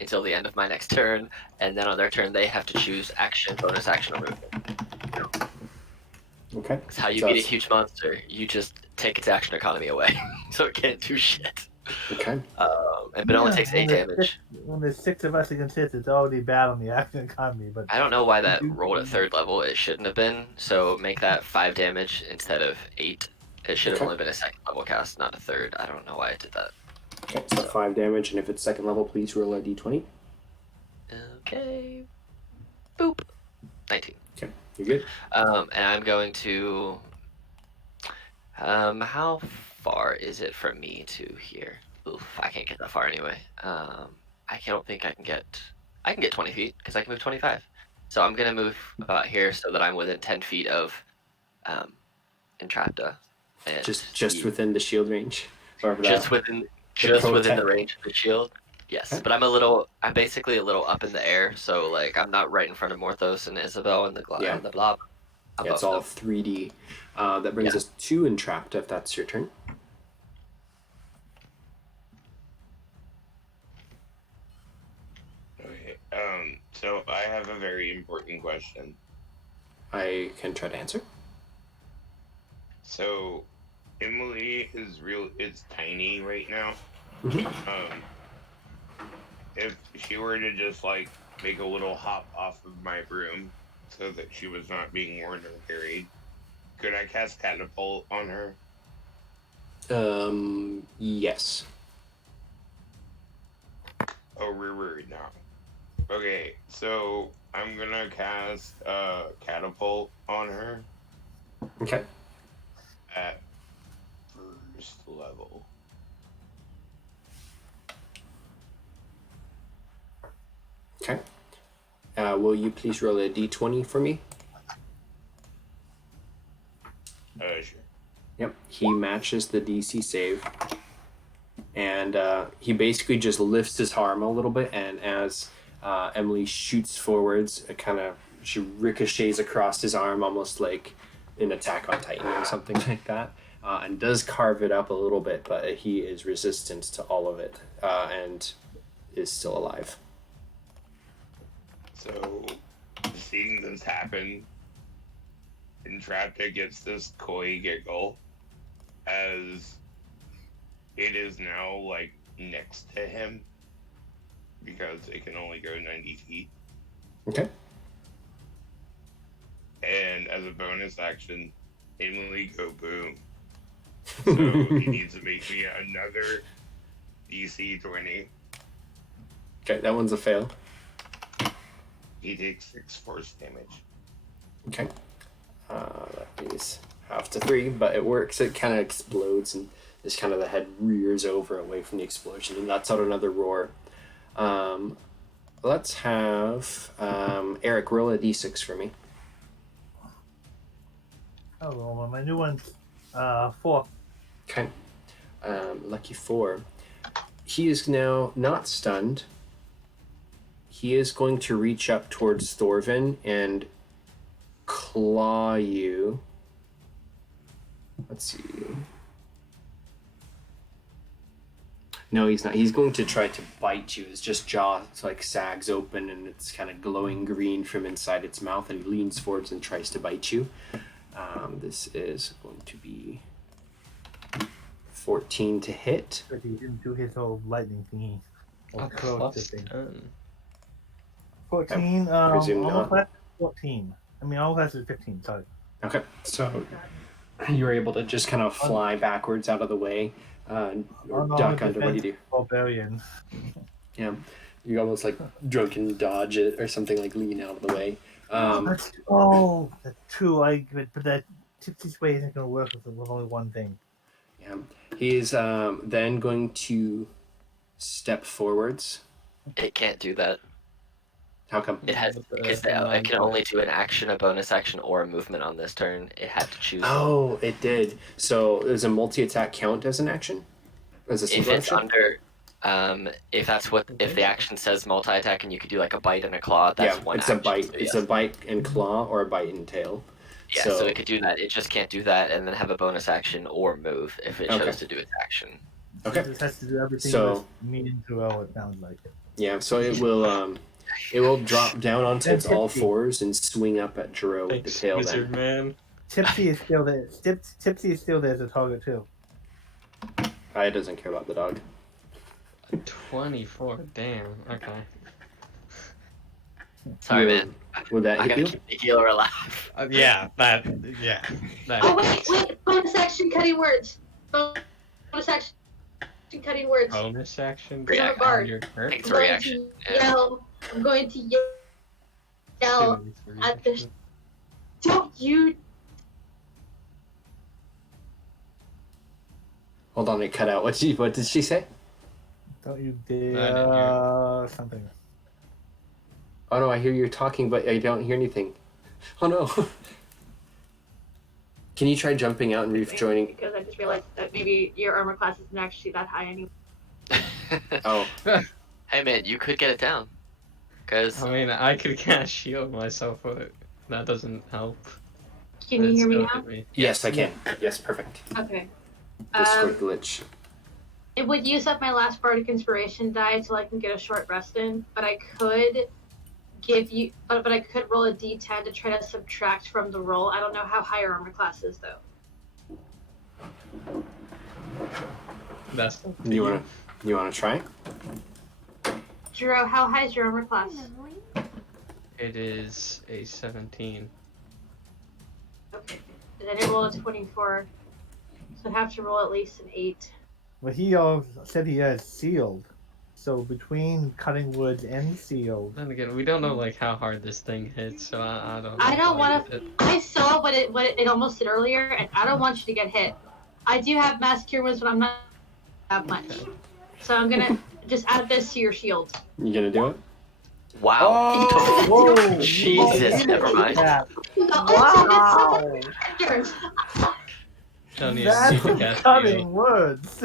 until the end of my next turn, and then on their turn, they have to choose action, bonus action, or movement. Okay. It's how you So beat a that's- huge monster. You just take its action economy away, so it can't do shit. Okay. But it only takes 8 damage. When there's 6 of us against it, it's already bad on the action economy. But I don't know why that rolled at 3rd level. It shouldn't have been. So make that 5 damage instead of 8. It should have Okay. only been a 2nd level cast, not a 3rd. I don't know why I did that. Okay, so 5 damage, and if it's 2nd level, please roll a d20. Okay. Boop. 19. Okay, you're good. And I'm going to. How far is it from me to here? Oof, I can't get that far anyway. I don't think I can get. I can get 20 feet because I can move 25. So I'm gonna move about here so that I'm within 10 feet of Entrapta. And Just within the shield range, or just within the protect. range of the shield. Yes, Okay. but I'm basically a little up in the air, so like I'm not right in front of Morthos and Isabelle and the Yeah. and the blob. It's above all them. 3D. That brings us to Entrapta, if that's your turn. Okay. So I have a very important question. I can try to answer. So Emily is tiny right now. Mhm. If she were to just like make a little hop off of my broom so that she was not being worn or carried, could I cast catapult on her? Yes. Oh, we're rude now. Okay, so I'm gonna cast catapult on her Okay. at first level. Okay. Will you please roll a d20 for me? Sure. Yep. He matches the DC save. And he basically just lifts his arm a little bit, and as Emily shoots forwards, she ricochets across his arm, almost like an Attack on Titan or something like that, and does carve it up a little bit, but he is resistant to all of it, and is still alive. So, seeing this happen, Entrapta gets this coy giggle as it is now like next to him because it can only go 90 feet. Okay. And as a bonus action, Emily go boom. So he needs to make me another DC 20. Okay, that one's a fail. He takes 6 force damage. Okay. That is half to 3, but it works. It kind of explodes, and just kind of the head rears over away from the explosion, and lets out another roar. Let's have Eric roll a d6 for me. Oh, well, my new one's 4. Okay. Lucky 4. He is now not stunned. He is going to reach up towards Thorven and claw you. Let's see. No, he's not. He's going to try to bite you. His just jaw like sags open, and it's kind of glowing green from inside its mouth, and he leans forwards and tries to bite you. This is going to be 14 to hit. But he didn't do his whole lightning thingy. Or close to thing. 14, presume almost not. less 14. I mean, almost less than 15, sorry. Okay, so you were able to just kind of fly backwards out of the way, or duck under. What do you do? Barbarian. Yeah, you almost like drunken dodge it or something, like lean out of the way. That's true. But that tipsy way isn't going to work with only one thing. Yeah, he's then going to step forwards. It can't do that. How come? It has because it can only do an action, a bonus action, or a movement on this turn. It had to choose. Oh, it did. So does a multi-attack count as an action? As a single If it's action? under, if the action says multi-attack and you could do like a bite and a claw, that's one it's action. a bite. So It's yes. a bite and claw or a bite and tail. Yeah, so it could do that. It just can't do that and then have a bonus action or move if it chose to do its action. Okay. It just has to do everything So, with mean to well, it sounds like it. Yeah, so it will drop down onto its all fours and swing up at Jaroe with the tail. Wizard man. Tipsy is still there. Tipsy is still there as a target too. It doesn't care about the dog. 24. Damn. Okay. Sorry, man. Would that I hit gotta you? keep the healer alive. Yeah. That. Oh wait! Bonus action cutting words. Bonus action cutting words. Bonus action. Yeah, I'm a bard. on your turn. It's a reaction. I'm going to yell at the. Don't you? Hold on, it cut out. What did she say? Don't you I didn't dare something. Oh no, I hear you talking, but I don't hear anything. Oh no. Can you try jumping out and rejoining? Because I just realized that maybe your armor class isn't actually that high anymore. Oh. Hey man, you could get it down. Cause I mean, I could cast shield myself, but that doesn't help. Can you hear me now? Yes, I can. Yes, perfect. Okay. Discord glitch. It would use up my last Bardic Inspiration die till I can get a short rest in, but I could give you, but I could roll a d10 to try to subtract from the roll. I don't know how high your armor class is though. That's You wanna try? Jaroe, how high is your armor class? It is a 17. Okay. And then I roll a 24, so I'd have to roll at least an 8. Well, he said he has sealed. So between cutting wood and sealed. Then again, we don't know like how hard this thing hits, so I don't know. I don't want to. I saw what it almost did earlier, and I don't want you to get hit. I do have mass cure wounds, but I'm not that much. So I'm gonna just add this to your shield. You gonna do it? Wow. Whoa! Jesus, never mind. Yeah. Wow. That's cutting words.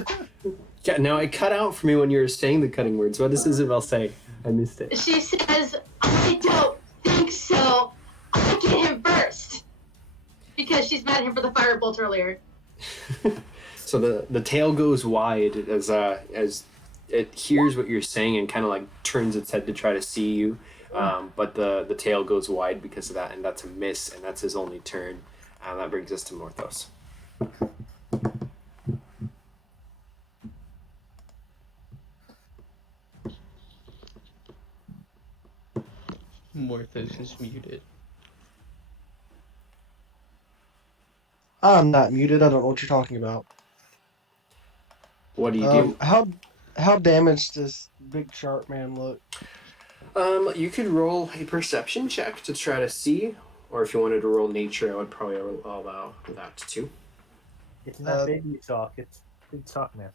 Yeah, now it cut out for me when you were saying the cutting words. What does Isabelle say? I missed it. She says, "I don't think so. I get him first," because she's mad at him for the firebolt earlier. So the tail goes wide as it hears what you're saying and kind of like turns its head to try to see you, but the tail goes wide because of that, and that's a miss, and that's his only turn. And that brings us to Morthos. Morthos is muted. I'm not muted. I don't know what you're talking about. What do you do? How damaged does Big Sharp Man look? You could roll a perception check to try to see, or if you wanted to roll nature, I would probably allow that too. It's not baby sock, it's Big Sock Man.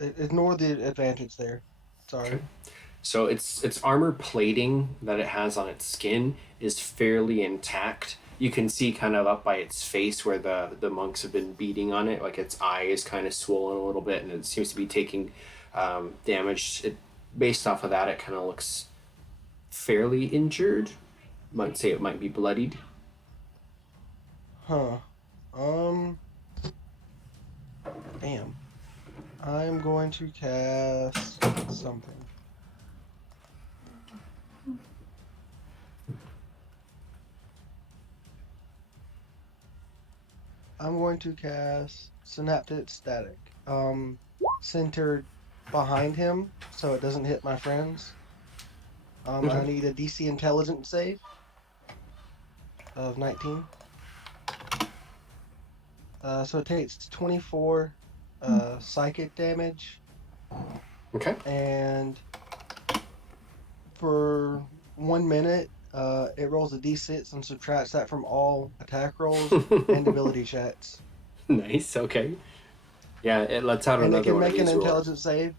Ignore the advantage there. Sorry. Okay. So its armor plating that it has on its skin is fairly intact. You can see kind of up by its face where the monks have been beating on it, like its eye is kind of swollen a little bit, and it seems to be taking damage. Based off of that, it kind of looks fairly injured. Might say it might be bloodied. Huh. Damn. I'm going to cast something. I'm going to cast Synaptic Static. Centered behind him, so it doesn't hit my friends. I need a DC Intelligence save of 19. So it takes 24 psychic damage. Okay. And for 1 minute, it rolls a d6 and subtracts that from all attack rolls and ability checks. Nice. Okay. Yeah, it lets out And another it can one of make an these rolls. intelligence save.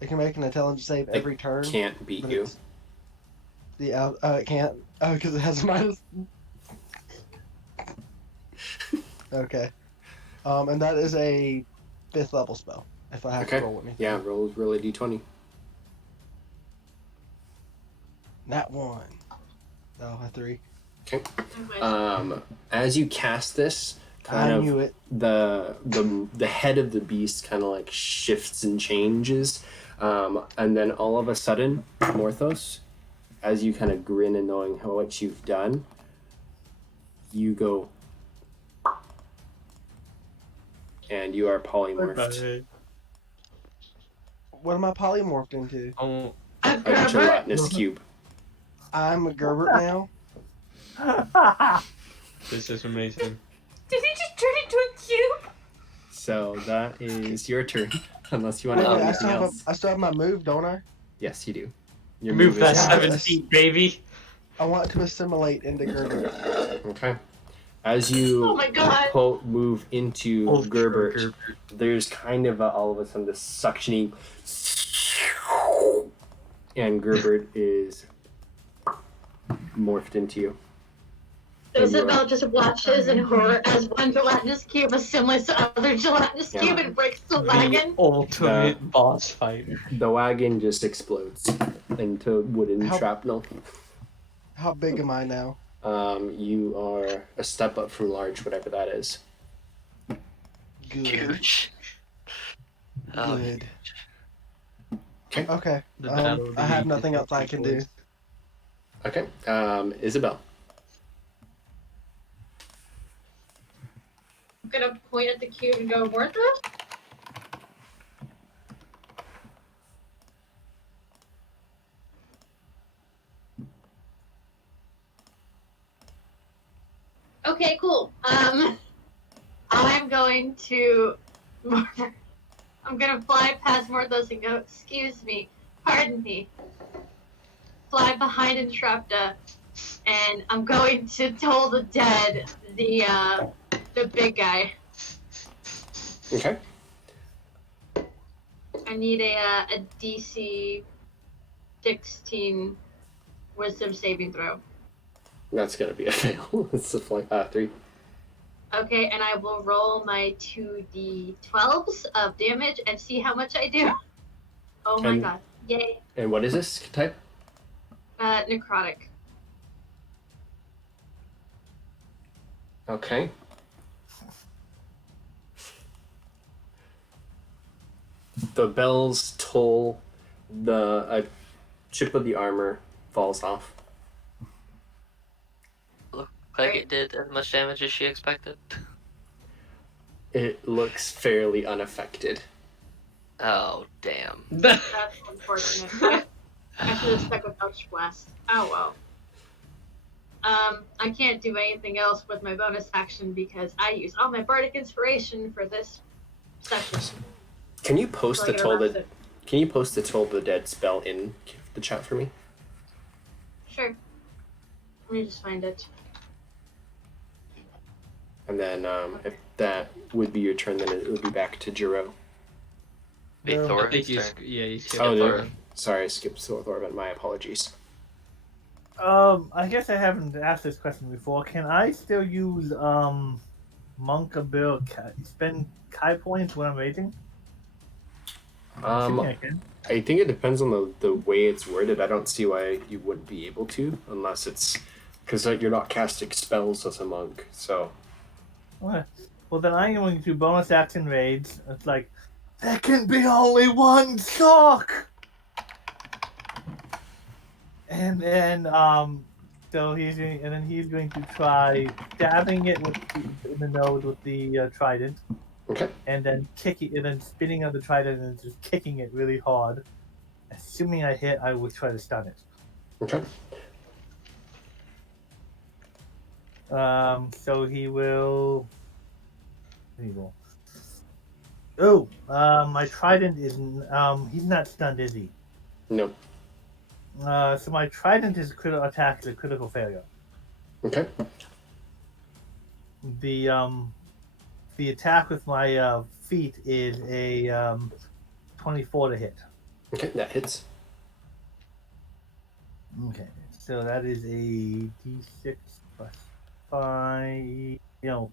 It can make an intelligence save every turn. Can't beat but you. It can't. Oh, because it has a minus. Okay. And that is a 5th level spell. If I have Okay. to roll with me. Yeah, roll a d20. Nat 1. Oh, a 3. Okay. As you cast this, kind I of knew it. the head of the beast kind of like shifts and changes, and then all of a sudden, Morthos, as you kind of grin and knowing how much you've done, you go, and you are polymorphed. What am I polymorphed into? Oh, A gelatinous cube. I'm a Gerbert now. this is amazing. Did he just turn into a cube? So that is your turn, unless you want Wait, to wait, add I anything still have else. I still have my move, don't I? Yes, you do. Your Move that is- 7 Yes. feet, baby. I want to assimilate into Gerbert. Okay. As you Oh my god. move into Ultra Gerbert, there's kind of all of a sudden this suctioning, and Gerbert is morphed into you. Isabelle just watches in horror as one gelatinous cube assimilates to other gelatinous Yeah. cube and breaks the wagon. Ultimate boss fight. The wagon just explodes into wooden How- shrapnel. How big am I now? You are a step up from large, whatever that is. Good. Huge. Oh, Good. Okay. Okay. The battle of the I have Deeep nothing is else I can do. poised. Okay. Isabelle. I'm gonna point at the cube and go, Morthos? Okay, cool. I'm going to. I'm gonna fly past Morthos and go, excuse me, pardon me. Fly behind Entrapta, and I'm going to toll the dead, the big guy. Okay. I need a DC 16 Wisdom saving throw. That's gonna be a fail. It's a 3. Okay, and I will roll my 2d12s of damage and see how much I do. Oh my And- god. Yay. And what is this type? Necrotic. Okay. The bells toll. A chip of the armor falls off. Looked like it did as much damage as she expected. It looks fairly unaffected. Oh, damn. That's unfortunate. I should have stuck with Ouch Blast. Oh well. I can't do anything else with my bonus action because I use all my bardic inspiration for this session. Can you post So I the get toll arrested. Can you post the toll the dead spell in the chat for me? Sure. Let me just find it. And then if that would be your turn, then it would be back to Jaroe. Be Well, I Thorven's think you, turn. yeah, you skipped Oh, Thorven. no. Sorry, I skipped Thorven. My apologies. I guess I haven't asked this question before. Can I still use Monk ability spend Kai points when I'm raging? Assuming I can. I think it depends on the way it's worded. I don't see why you wouldn't be able to, unless it's because you're not casting spells as a monk. So Okay. Well, then I'm going to bonus action rage. It's like, there can be only one sock! And then, so he's going to try stabbing it in the nose with the trident, okay, and then spinning on the trident and just kicking it really hard. Assuming I hit, I will try to stun it. okay, So he will. Oh, my trident is. He's not stunned, is he? no, So my trident is critical attack is a critical failure. okay, The attack with my feet is a 24 to hit. okay. That hits. Okay, so that is a d6 plus 5,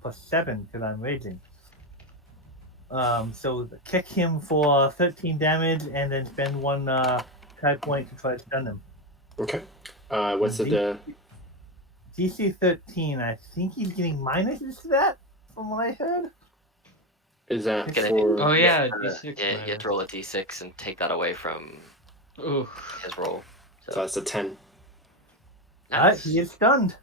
plus 7 because I'm raging. So kick him for 13 damage and then spend one Kai point to try to stun him. Okay. What's the DC 13, I think he's getting minuses to that from what I heard. is that Can I- for? Oh yeah, Yeah, D6 you have minus. to roll a d6 and take that away from Ooh. his roll. So that's a 10. Alright, he is stunned.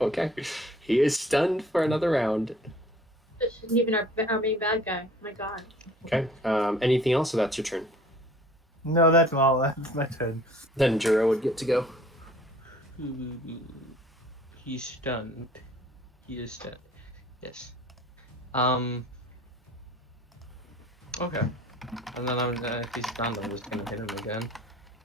Okay, he is stunned for another round. This isn't even our main bad guy. My god. Okay. Anything else? So that's your turn. No, that's all. That's my turn. Then Jaroe would get to go. He's stunned. He is stunned. Yes. Okay. And then if he's stunned, I'm just gonna hit him again.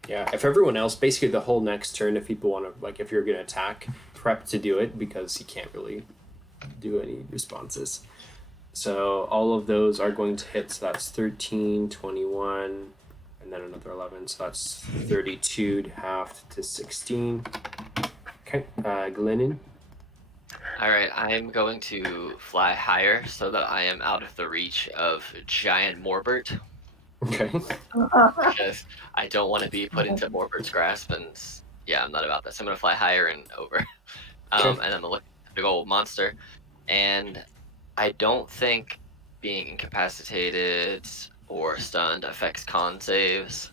Yeah, if everyone else, basically the whole next turn, if people want to, like, if you're going to attack, prep to do it because he can't really do any responses. So all of those are going to hit, so that's 13, 21, and then another 11, so that's 32 to half to 16. Okay, Glynnan. Alright, I'm going to fly higher so that I am out of the reach of giant Morbert, Okay. because I don't want to be put into Morbert's grasp and, Yeah, I'm not about this. I'm gonna fly higher and over. Okay. And I'm gonna look at the big old monster. And I don't think being incapacitated or stunned affects con saves.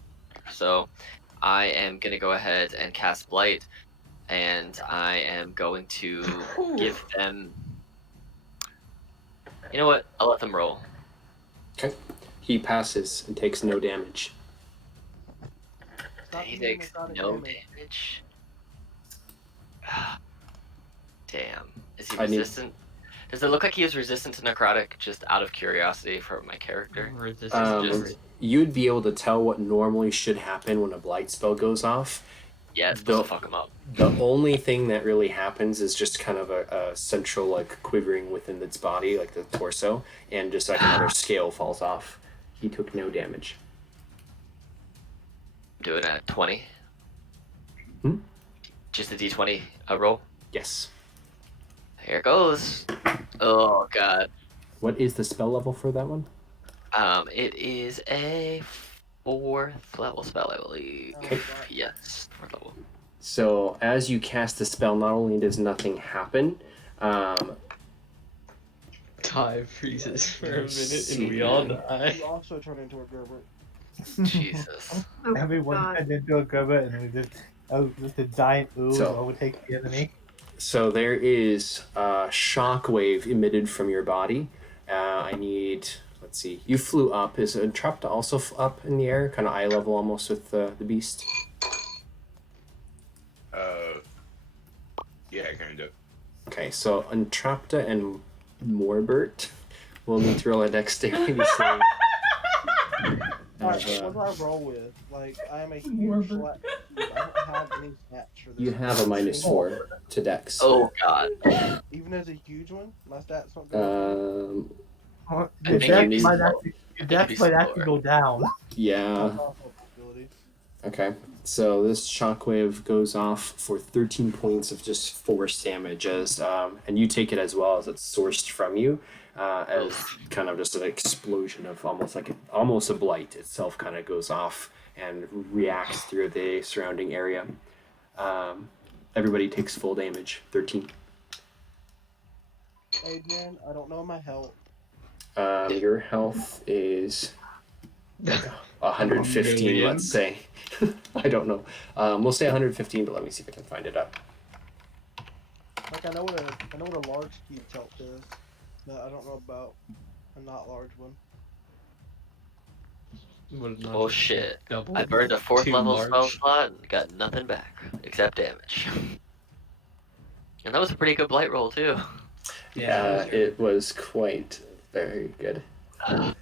So I am gonna go ahead and cast Blight, and I am going to give them. You know what? I'll let them roll. Okay. He passes and takes no damage. Stop He doing takes necrotic no damage. damage. Damn. Is he I need- resistant? Does it look like he is resistant to necrotic? Just out of curiosity for my character. Resistance. You'd be able to tell what normally should happen when a blight spell goes off. Yeah, it's supposed to fuck him up. The only thing that really happens is just kind of a central like quivering within its body, like the torso, and just like another scale falls off. He took no damage. Doing a 20. Hmm? Just a d20 roll. Yes. Here it goes. Oh god. What is the spell level for that one? It is a 4th level spell, I believe. Okay. Yes, 4th level. So as you cast the spell, not only does nothing happen, Ty freezes for a minute See. and we all die. You also turn into a Gerber. Jesus. Oh, Everyone God. turned into a goblet and we just a giant ooze So- overtakes the enemy. so there is a shockwave emitted from your body. I need, let's see, you flew up. Is Entrapta also up in the air, kind of eye level almost with the beast? Yeah, kind of. Okay, so Entrapta and Morbert will need to roll a dexterity save. Alright, Of, what do I roll with? Like, I am a huge flat cube. I don't have any stats for this. you have a -4 to dex. Oh god. Even as a huge one, my stats don't go up. I Your think you dex need- might actually, your dex be might actually slower. go down. Yeah. That's also a possibility. Okay, so this shockwave goes off for 13 points of just force damage, as and you take it as well as it's sourced from you, as kind of just an explosion of almost a blight itself kind of goes off and reacts through the surrounding area. Everybody takes full damage, 13. Adrian, I don't know my health. Your health is 115, Million. let's say. I don't know. We'll say 115, but let me see if I can find it up. Like, I know what a large cube's health is, but I don't know about a not large one. Oh shit. Double I burned a 4th too level large. spell slot and got nothing back except damage. And that was a pretty good blight roll too. Yeah, it was quite very good.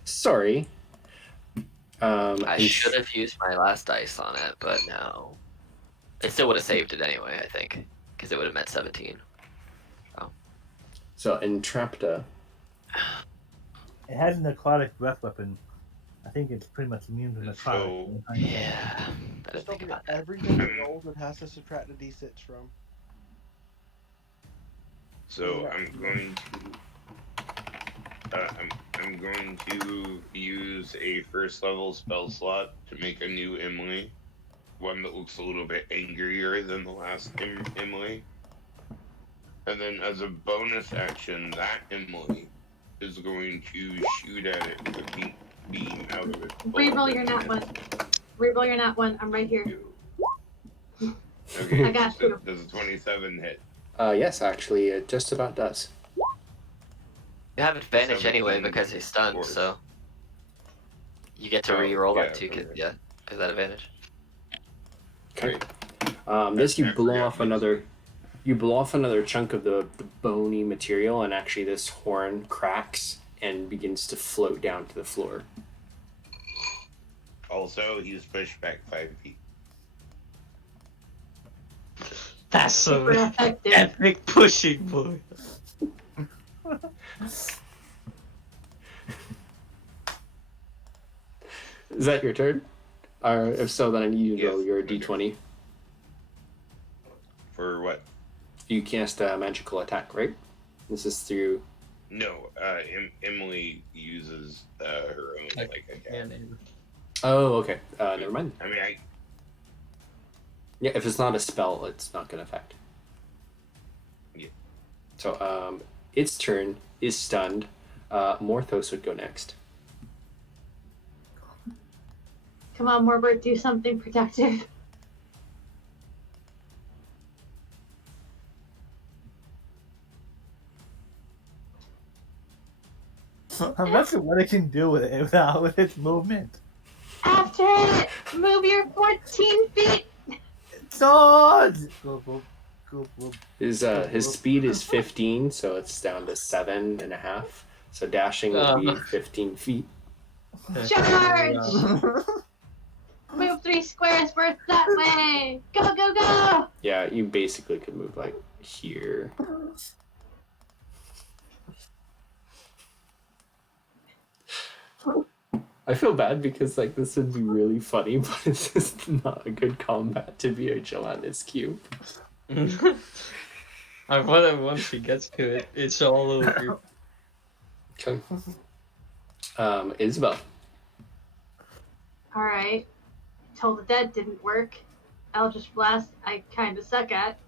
Sorry. I should have used my last dice on it, but no. It still would have saved it anyway, I think, because it would have meant 17. So Entrapta, It has a necrotic breath weapon. I think it's pretty much immune to necrotic. So- Yeah. I Just didn't think don't about forget, that. everything it rolls, it has to subtract a d6 from. So I'm going to. I'm going to use a 1st level spell slot to make a new Emily, one that looks a little bit angrier than the last Emily. And then as a bonus action, that Emily is going to shoot at it with a pink beam out of it. Reroll your nat one. Reroll your nat one. I'm right here. Okay, I got you. Does a 27 hit? yes, actually, it just about does. You have advantage 17 anyway because he's stunned, force. so you get to Oh, re-roll yeah, that too, cause, okay. yeah, because that advantage. Okay. Great. This you I blow forgot off these. another chunk of the bony material, and actually this horn cracks and begins to float down to the floor. Also, he's pushed back 5 feet. That's Super some effective. epic pushing, boy. Is that your turn? Or if so, then I need you to roll Yes, your okay. d20. For what? You cast a magical attack, right? This is through. No, Emily uses her own Like, like attack. And Oh, okay. Never mind. I mean, Yeah, if it's not a spell, it's not going to affect. Yeah. So its turn is stunned. Morthos would go next. Come on, Morbert, do something protective. I'm not sure what it can do with it with its movement. After it, move your 14 feet. Dodge! His speed is 15, so it's down to 7.5. So dashing would be 15 feet. Charge! Move 3 squares worth that way. Go, go, go! Yeah, you basically could move like here. I feel bad because like this would be really funny, but it's just not a good combat to be a gelatinous cube. I wonder once he gets to it, it's all over. Okay. Isabelle. Alright. Toll the Dead didn't work. Eldritch Blast, I kind of suck at.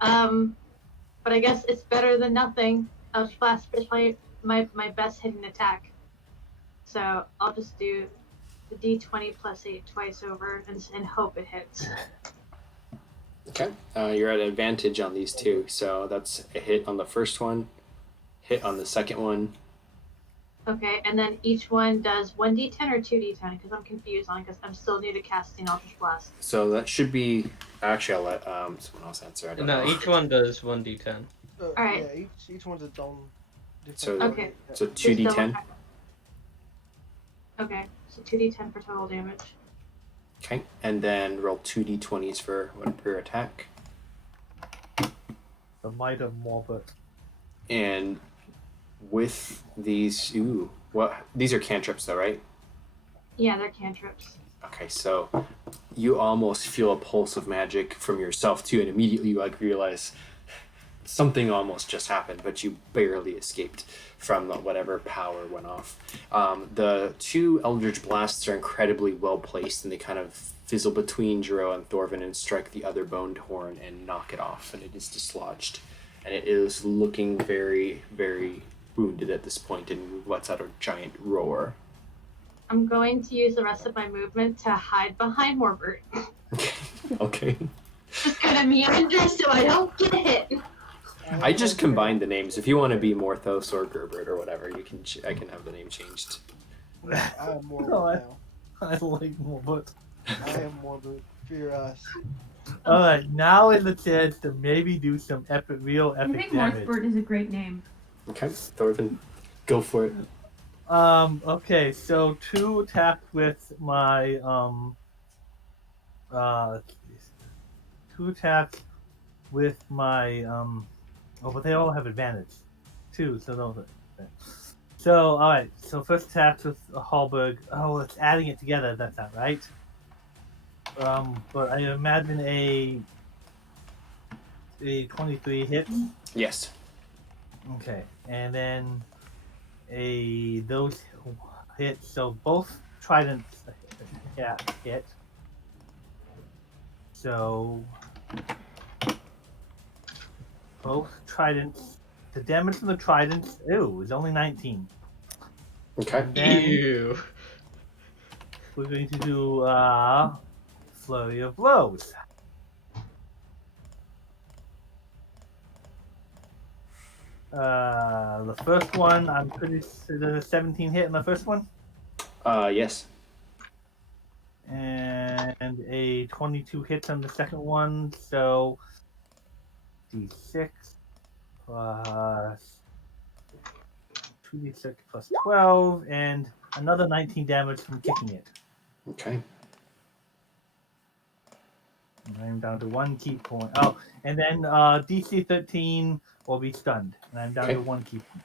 But I guess it's better than nothing. Eldritch Blast is probably my best hitting attack. So I'll just do the D20 plus 8 twice over and hope it hits. Okay. You're at advantage on these two, so that's a hit on the first one, hit on the second one. Okay, and then each one does 1d10 or 2d10 because I'm confused on it because I'm still new to casting Eldritch Blast. So that should be. Actually, I'll let someone else answer. I don't No, know. each one does 1d10. Alright. Yeah, each one's its own. So- Okay. So Just double 2d10. check. Okay, so 2d10 for total damage. Okay, and then roll 2d20s for one per attack. The might of Morbert. And with these, these are cantrips though, right? Yeah, they're cantrips. Okay, so you almost feel a pulse of magic from yourself too, and immediately you like realize something almost just happened, but you barely escaped from whatever power went off. The two Eldritch Blasts are incredibly well placed, and they kind of fizzle between Jaroe and Thorven and strike the other boned horn and knock it off, and it is dislodged. And it is looking very, very wounded at this point and lets out a giant roar. I'm going to use the rest of my movement to hide behind Morbert. Okay. Just gonna meander so I don't get hit. I just combined the names. If you want to be Morthos or Gerbert or whatever, you can. I can have the name changed. I am Morbid No, now. I like Morbert. I am Morbid. Fear us. Alright, now is the chance to maybe do some real I epic think damage. Morthbird is a great name. Okay, Thorven, go for it. Okay, so 2 attacks with my, 2 attacks with my, but they all have advantage. 2, so those are. So, alright, so first attack with a halberd. Oh, it's adding it together, that's not right. But I imagine a 23 hit. Yes. Okay, and then those hits. So both tridents hit. So both tridents. The damage from the tridents, is only 19. Okay. And then Ew. we're going to do flurry of blows. The first one, I'm pretty sure there's a 17 hit in the first one, Yes. and a 22 hits on the second one. So d6 plus 2d6 plus 12, and another 19 damage from kicking it. Okay. And I'm down to 1 key point. Oh, and then DC 13 will be stunned, and I'm down Okay. to 1 key point.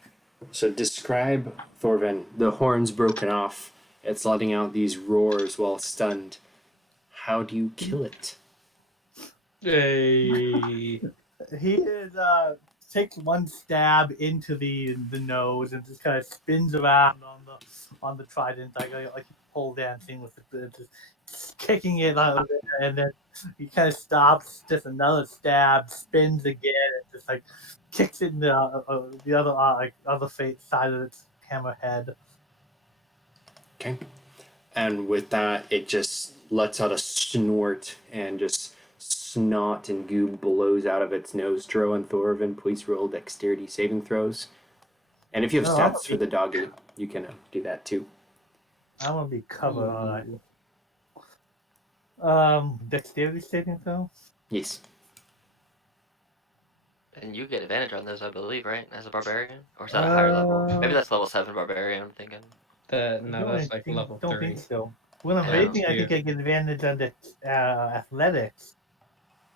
So describe Thorven. The horn's broken off. It's letting out these roars while stunned. How do you kill it? Hey. He is, takes 1 stab into the nose and just kind of spins around on the trident like pole dancing with just kicking it out, and then he kind of stops, just another stab, spins again, and just like kicks it in the other side of its hammerhead. Okay. And with that, it just lets out a snort and just snot and goo blows out of its nose. Jaroe and Thorven, please roll dexterity saving throws. And if you have No, stats for the doggy, you can do that too. I'm gonna be covered on dexterity saving throw. Yes. And you get advantage on those, I believe, right? As a barbarian, or is that a higher level? Maybe that's level 7 barbarian. I'm thinking. That's like level Don't 3. think so. When I'm Yeah. raging, I think I get advantage on the athletics.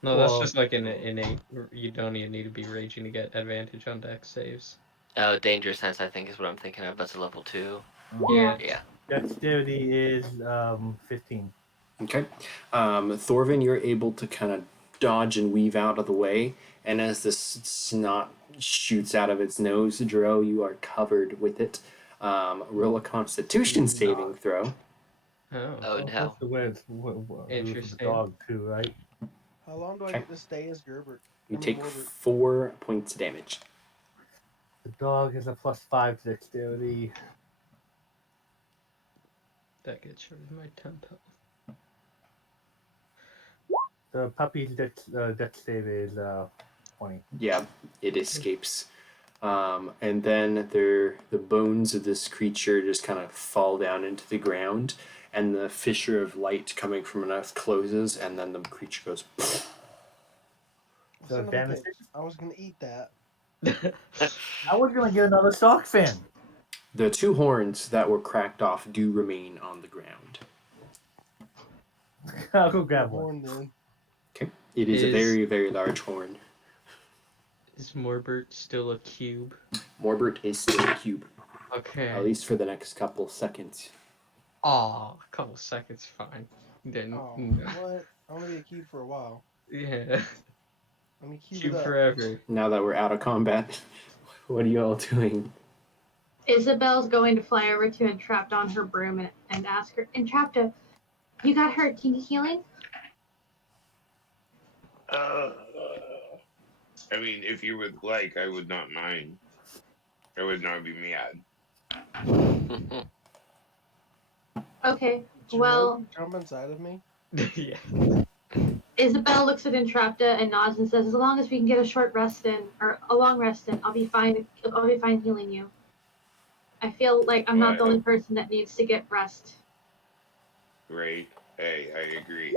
No, that's Well, just like an innate. You don't even need to be raging to get advantage on dex saves. Oh, danger sense, I think, is what I'm thinking of. That's a level 2. Yeah. Yeah. Dexterity is 15. Okay. Thorven, you're able to kind of dodge and weave out of the way, and as this snot shoots out of its nose, Jaroe, you are covered with it. Roll a Constitution saving throw. Oh, Oh no. That's the way it's the Interesting. dog too, right? How long do I Okay. get to stay as Gerbert? You I mean, take Morbert. 4 points of damage. The dog is a +5 dexterity. that gets rid of my tempo. The puppy's dex save is 20. Yeah, it escapes. And then the bones of this creature just kind of fall down into the ground, and the fissure of light coming from enough closes, and then the creature goes. So Son of a damage. bitch. I was gonna eat that. I was gonna get another shark fin. The 2 horns that were cracked off do remain on the ground. I'll go grab one. Horn then. Okay, it is a very, very large horn. Is Morbert still a cube? Morbert is still a cube, Okay. at least for the next couple seconds. Oh, a couple seconds, fine. Then Oh, no. what? I'm gonna be a cube for a while. Yeah, Let me cube cube it up. forever. Now that we're out of combat, what are you all doing? Isabelle's going to fly over to Entrapta on her broom and ask her, Entrapta, you got hurt. Do you need healing? I mean, if you would like, I would not mind. I would not be mad. Okay. Jaroe, Well, jump inside of me. Yeah. Isabelle looks at Entrapta and nods and says, "As long as we can get a short rest in, or a long rest in, I'll be fine. I'll be fine healing you. I feel like I'm not the only person that needs to get rest." Great. Hey, I agree.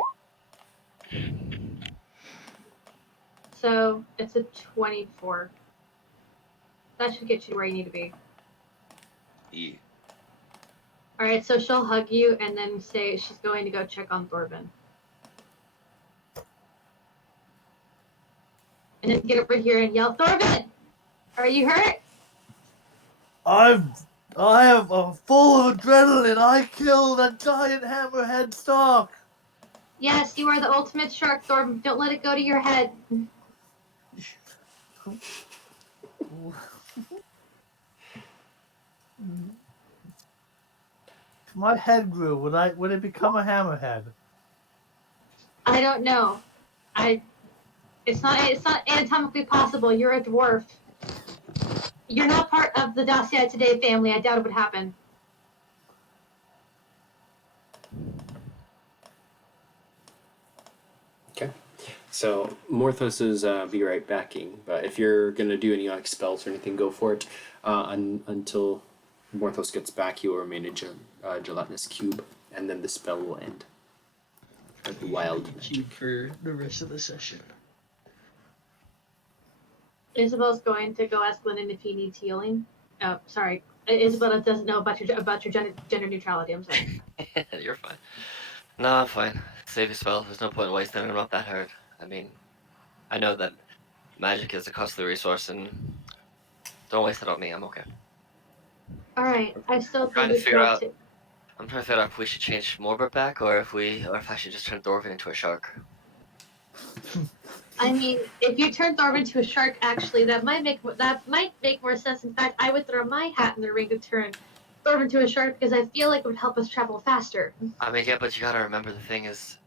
So it's a 24. That should get you where you need to be. Yeah. All right. So she'll hug you and then say she's going to go check on Thorven. And then get over here and yell, "Thorven, are you hurt?" I am full of adrenaline. I killed a giant hammerhead shark. Yes, you are the ultimate shark, Thorven. Don't let it go to your head. My head grew. Would it become a hammerhead? I don't know. It's not anatomically possible. You're a dwarf. You're not part of the Dacia Today family. I doubt it would happen. Okay. So Morthos is be right backing, but if you're gonna do any like spells or anything, go for it. Until Morthos gets back, he will remain a gelatinous cube, and then the spell will end. The wild magic. Cube for the rest of the session. Isabelle's going to go ask Glynnan if he needs healing. Oh, sorry. Isabella doesn't know about your gender neutrality. I'm sorry. You're fine. No, I'm fine. Save your spell. There's no point in wasting it. I'm not that hurt. I mean, I know that magic is a costly resource, and don't waste it on me. I'm okay. All right. I still Trying think to figure out. to. I'm trying to figure out if we should change Morbert back, or if I should just turn Thorven into a shark. I mean, if you turn Thorven into a shark, actually, that might make more sense. In fact, I would throw my hat in the ring to turn Thorven into a shark because I feel like it would help us travel faster. I mean, yeah, but you gotta remember the thing is,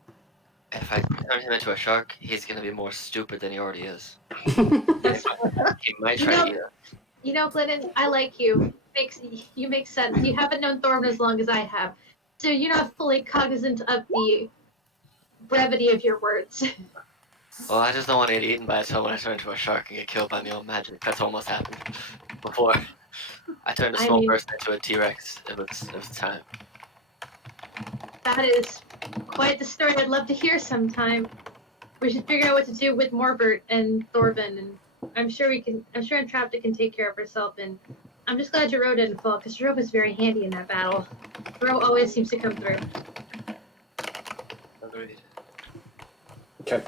If I turn him into a shark, he's gonna be more stupid than he already is. That's, He might you try to know, eat us. Glynnan, I like you. You make sense. You haven't known Thorven as long as I have, so you're not fully cognizant of the brevity of your words. Well, I just don't want to get eaten by a tail when I turn into a shark and get killed by my own magic. That's almost happened before. I turned a I small mean, person into a T-Rex. It was time. that is quite the story I'd love to hear sometime. We should figure out what to do with Morbert and Thorven, and I'm sure Entrapta can take care of herself, and I'm just glad Jaroe didn't fall, because Jaroe was very handy in that battle. Jaroe always seems to come through. Agreed. Okay.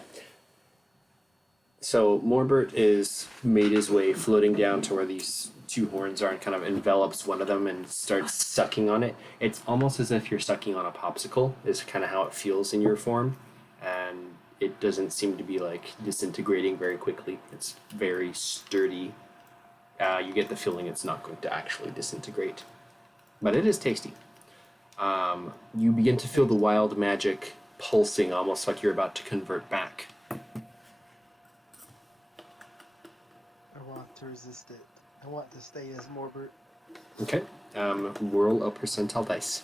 So Morbert is made his way floating down to where these two horns are and kind of envelops one of them and starts sucking on it. It's almost as if you're sucking on a popsicle, is kind of how it feels in your form. And it doesn't seem to be like disintegrating very quickly. It's very sturdy. You get the feeling it's not going to actually disintegrate. But it is tasty. You begin to feel the wild magic pulsing almost like you're about to convert back. I want to resist it. I want to stay as Morbert. Okay. Whirl a percentile dice.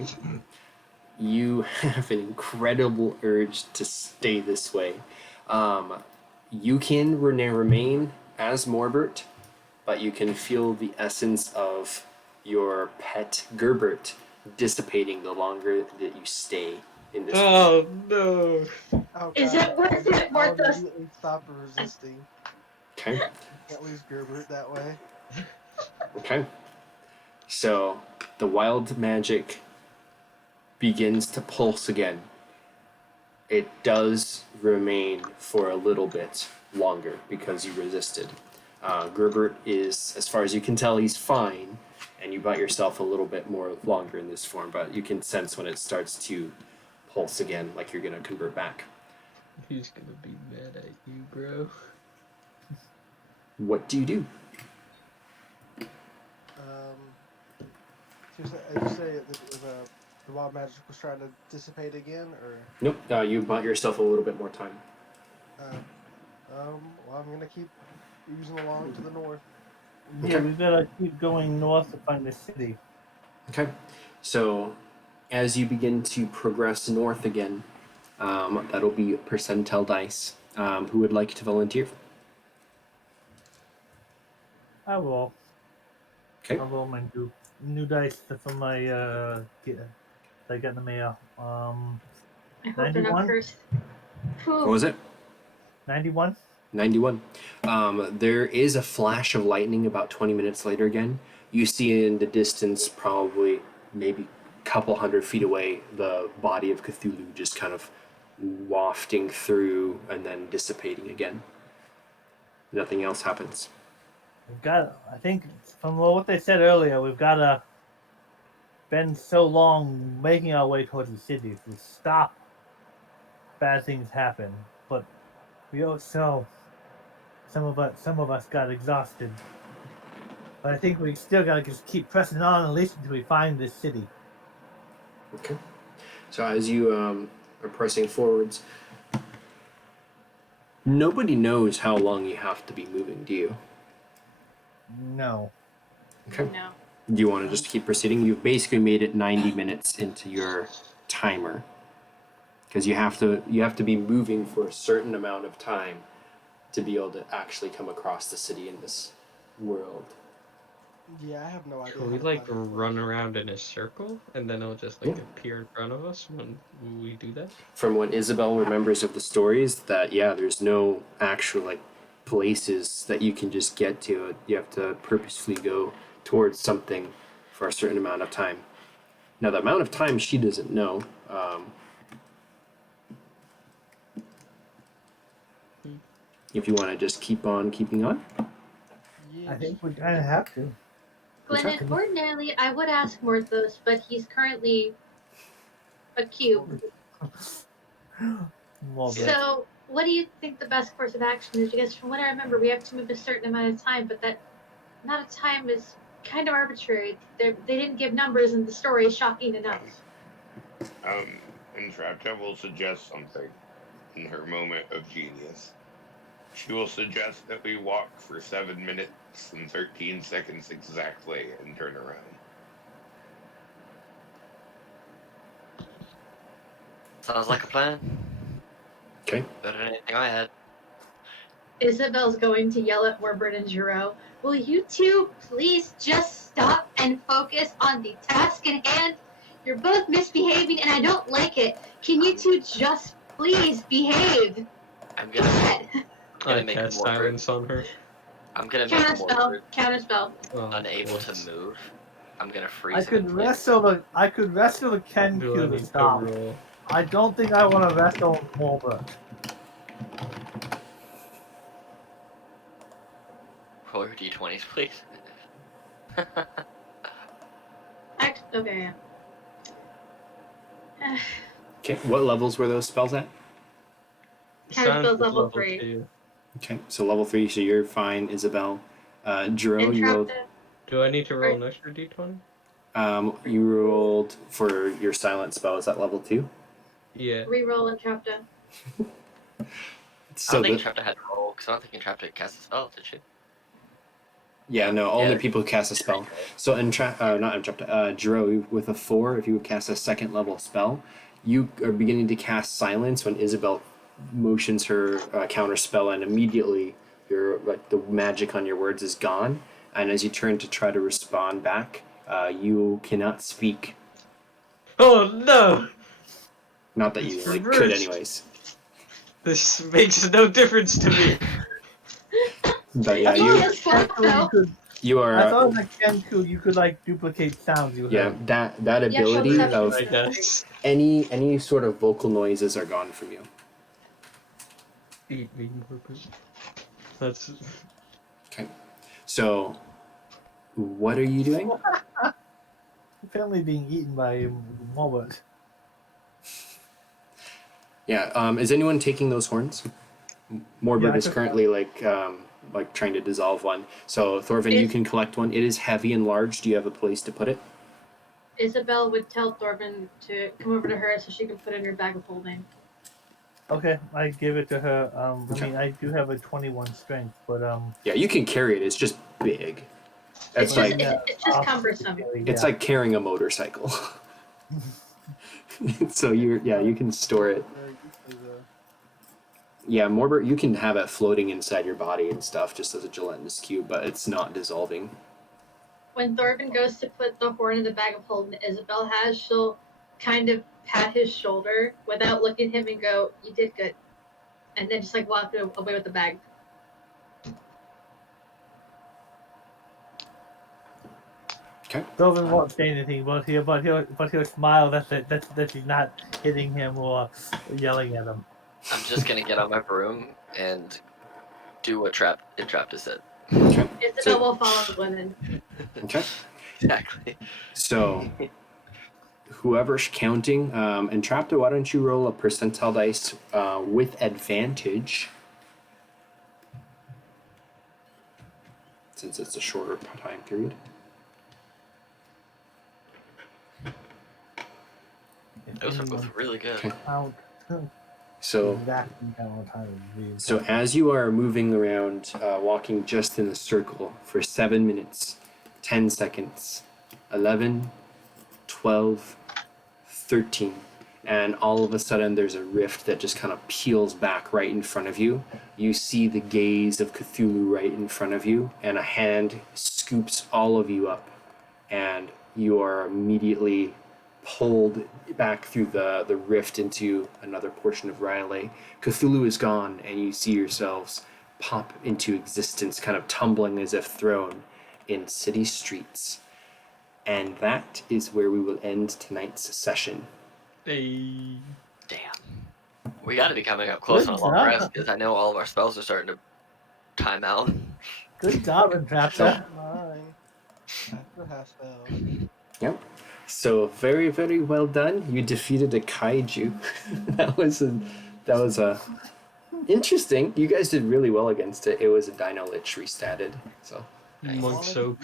Okay. You have an incredible urge to stay this way. You can remain as Morbert, but you can feel the essence of your pet Gerbert dissipating the longer that you stay in this. Oh no! Oh, Is God, it worth it, I'll Morthos? immediately stop resisting. Okay. Can't lose Gerbert that way. Okay. So the wild magic begins to pulse again. It does remain for a little bit longer because you resisted. Gerbert is, as far as you can tell, he's fine, and you bought yourself a little bit more longer in this form, but you can sense when it starts to pulse again, like you're gonna convert back. He's gonna be mad at you, bro. What do you do? So you say the wild magic was trying to dissipate again, or? Nope, you bought yourself a little bit more time. Well, I'm gonna keep oozing along to the north. Yeah, Okay. we gotta keep going north to find the city. Okay, so as you begin to progress north again, that'll be percentile dice. Who would like to volunteer? I will. Okay. I'll roll my new dice from my I got in the mail. I hope they're not 91? cursed. What was it? 91. 91. There is a flash of lightning about 20 minutes later again. You see in the distance, probably maybe a couple 100 feet away, the body of Cthulhu just kind of wafting through and then dissipating again. Nothing else happens. We've got. I think from what they said earlier, we've gotta been so long making our way towards the city. If we stop, bad things happen. But we also some of us got exhausted. But I think we still gotta just keep pressing on at least until we find this city. Okay. So as you are pressing forwards, nobody knows how long you have to be moving, do you? No. Okay. No. Do you want to just keep proceeding? You've basically made it 90 minutes into your timer. Because you have to be moving for a certain amount of time to be able to actually come across the city in this world. Yeah, I have no idea. Can we like run around in a circle and then it'll just like appear in front of us when we do that? From what Isabelle remembers of the stories, that there's no actual like places that you can just get to. You have to purposefully go towards something for a certain amount of time. Now, the amount of time she doesn't know. If you want to just keep on keeping on. Yeah, I think we kind of have to. Glynnan, ordinarily I would ask Morthos, but he's currently a cube. Well, So, what do you think the best course of action is? Because from what I remember, we have to move a certain amount of time, but that amount of time is kind of arbitrary. They didn't give numbers, and the story is shocking enough. Entrapta will suggest something in her moment of genius. She will suggest that we walk for 7 minutes and 13 seconds exactly and turn around. Sounds like a plan. Okay. Better than anything I had. Isabelle's going to yell at Warbird and Jaroe. Will you two please just stop and focus on the task at hand? You're both misbehaving, and I don't like it. Can you two just please behave? I'm gonna I make cast Morbid. silence on her. I'm gonna make Counterspell. Morbid Counterspell. Oh, unable of course. to move. I'm gonna freeze I him could in place. wrestle the Ken Do I Q to need to stop. roll? I don't think I want to wrestle Morbid. Roll your d20s, please. Okay. Okay. What levels were those spells at? Counterspell's Silence is level 3. 2. Okay. So level 3. So you're fine, Isabelle. Jaroe, you rolled. Entrapta. Do I need to roll an extra d20? You rolled for your silent spell. Is that level 2? Yeah. Reroll Entrapta. I So don't think Entrapta had to roll, because I don't think Entrapta cast a spell, did she? yeah, no, only Yeah. people who cast a spell. So not Entrapta, Jaroe, with a 4, if you would cast a second level spell, you are beginning to cast silence when Isabelle motions her counter spell, and immediately the magic on your words is gone. And as you turn to try to respond back, you cannot speak. Oh no! Not that you It's could reversed. anyways. This makes no difference to me. But yeah, Oh, you that's fun, You though. could. you are I thought with Ken Q you could like duplicate sounds you yeah heard. that Yeah, ability perception. of I guess. any sort of vocal noises are gone from you. Eat me, Morbid. That's. Okay. So, what are you doing? Apparently being eaten by Morbid. Yeah. Is anyone taking those horns? Morbid Yeah, I is took currently like trying to dissolve one. So Thorven, you can collect one. It is heavy and large. Do you have a place to put it? Isabelle would tell Thorven to come over to her so she can put it in her bag of holding. Okay, I give it to her. Okay. I mean, I do have a 21 strength, but Yeah, you can carry it. It's just big. It's like It's just cumbersome. it's like carrying a motorcycle. So you can store it. Yeah, Morbid, you can have it floating inside your body and stuff just as a gelatinous cube, but it's not dissolving. When Thorven goes to put the horn in the bag of holding that Isabelle has, she'll kind of pat his shoulder without looking at him and go, "You did good," and then just like walk away with the bag. Okay. Doven won't say anything, but he'll smile that she's not hitting him or yelling at him. I'm just gonna get on my broom and do what Entrapta said. Okay. Isabelle will follow Glynnan. Okay. Exactly. So, whoever's counting, Entrapta, why don't you roll a percentile dice with advantage? Since it's a shorter time period. Those are both really good. Okay. Count So, exactly how time it is. so as you are moving around, walking just in a circle for 7 minutes, 10 seconds, 11, 12, 13, and all of a sudden there's a rift that just kind of peels back right in front of you. You see the gaze of Cthulhu right in front of you, and a hand scoops all of you up, and you are immediately pulled back through the rift into another portion of Rylai. Cthulhu is gone, and you see yourselves pop into existence, kind of tumbling as if thrown in city streets. And that is where we will end tonight's session. Hey. Damn. We gotta be coming up close on a long job. rest, because I know all of our spells are starting to time out. Good job, Entrapta. Mine. After half spell. Yep. So very, very well done. You defeated a kaiju. that was interesting. You guys did really well against it. It was a Dino Lich restatted. So Monk's OP.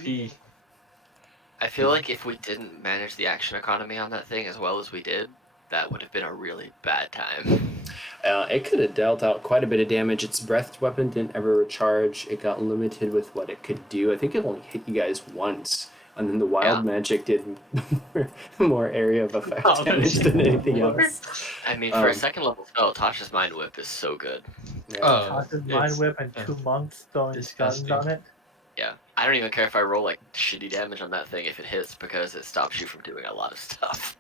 I feel like if we didn't manage the action economy on that thing as well as we did, that would have been a really bad time. It could have dealt out quite a bit of damage. Its breath weapon didn't ever recharge. It got limited with what it could do. I think it only hit you guys once. And then the wild magic did more area of effect damage than anything else. I mean, for a second level spell, Tasha's Mind Whip is so good. Yeah. Tasha's Mind Whip and 2 monks throwing stuns on it. Yeah, I don't even care if I roll like shitty damage on that thing if it hits, because it stops you from doing a lot of stuff.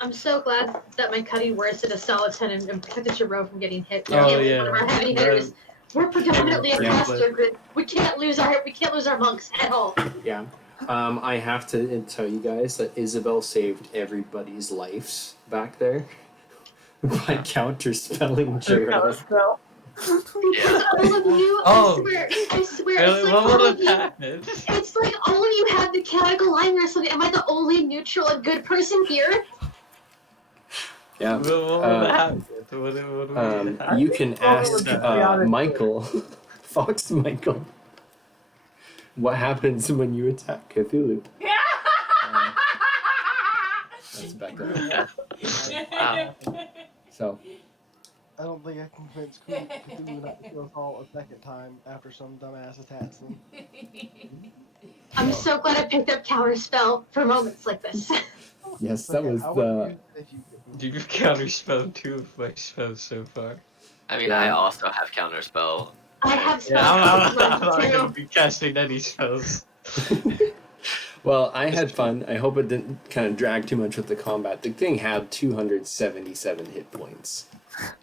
I'm so glad that my cutting words did a solid 10 and protected Jaroe from getting hit. Oh, One yeah. of our heavy hitters. We're predominantly a caster group. We can't lose our monks at all. Yeah. I have to tell you guys that Isabelle saved everybody's lives back there by counterspelling Jaroe. Because all of you, I swear, Really? it's like What all would of have you, happened? it's like all of you have the chaotic alignment or something. Am I the only neutral and good person here? Yeah. What would have happened? What would have happened? You can ask Michael, Fox Michael, what happens when you attack Cthulhu. That's back there. Wow. So, I don't think I can convince Cthulhu not to kill us all a second time after some dumbass attacks them. I'm so glad I picked up counterspell for moments like this. yes, that was I would the... use it if you couldn't. You've counterspelled 2 of my spells so far. I mean, I also have counterspell. I have spell I'm not too. going to be casting any spells. Well, I had fun. I hope it didn't kind of drag too much with the combat. The thing had 277 hit points.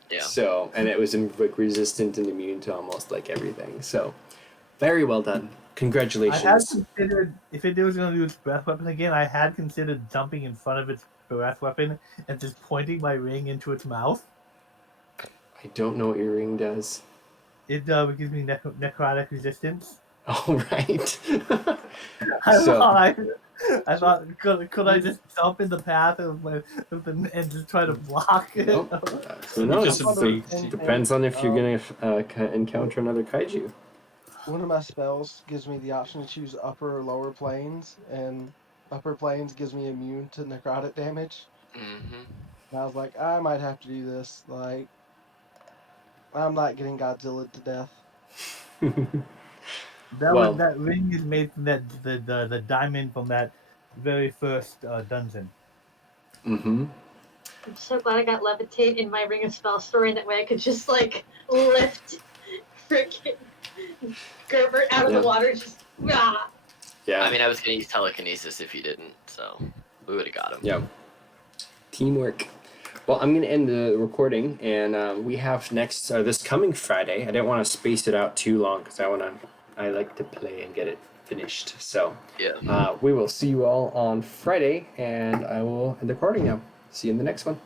Yeah. So, and it was like resistant and immune to almost like everything. So, very well done. Congratulations. I had considered, if it was going to do its breath weapon again, I had considered jumping in front of its breath weapon and just pointing my ring into its mouth. I don't know what your ring does. It gives me necrotic resistance. All right. I thought, could I just jump in the path of and just try to block it? Who knows? Just Depends on if you're going to encounter another kaiju. One of my spells gives me the option to choose upper or lower planes, and upper planes gives me immune to necrotic damage. Mm-hmm. And I was like, I might have to do this. Like, I'm not getting Godzilla to death. That ring is made from the diamond from that very first dungeon. Mm-hmm. I'm so glad I got levitate in my ring of spell story, and that way I could just like lift freaking Gerbert out of the water. Just Yeah. I mean, I was going to use telekinesis if you didn't, so we would have got him. Yeah. Teamwork. Well, I'm going to end the recording, and we have this coming Friday. I didn't want to space it out too long because I like to play and get it finished. So Yeah. we will see you all on Friday, and I will end the recording now. See you in the next one.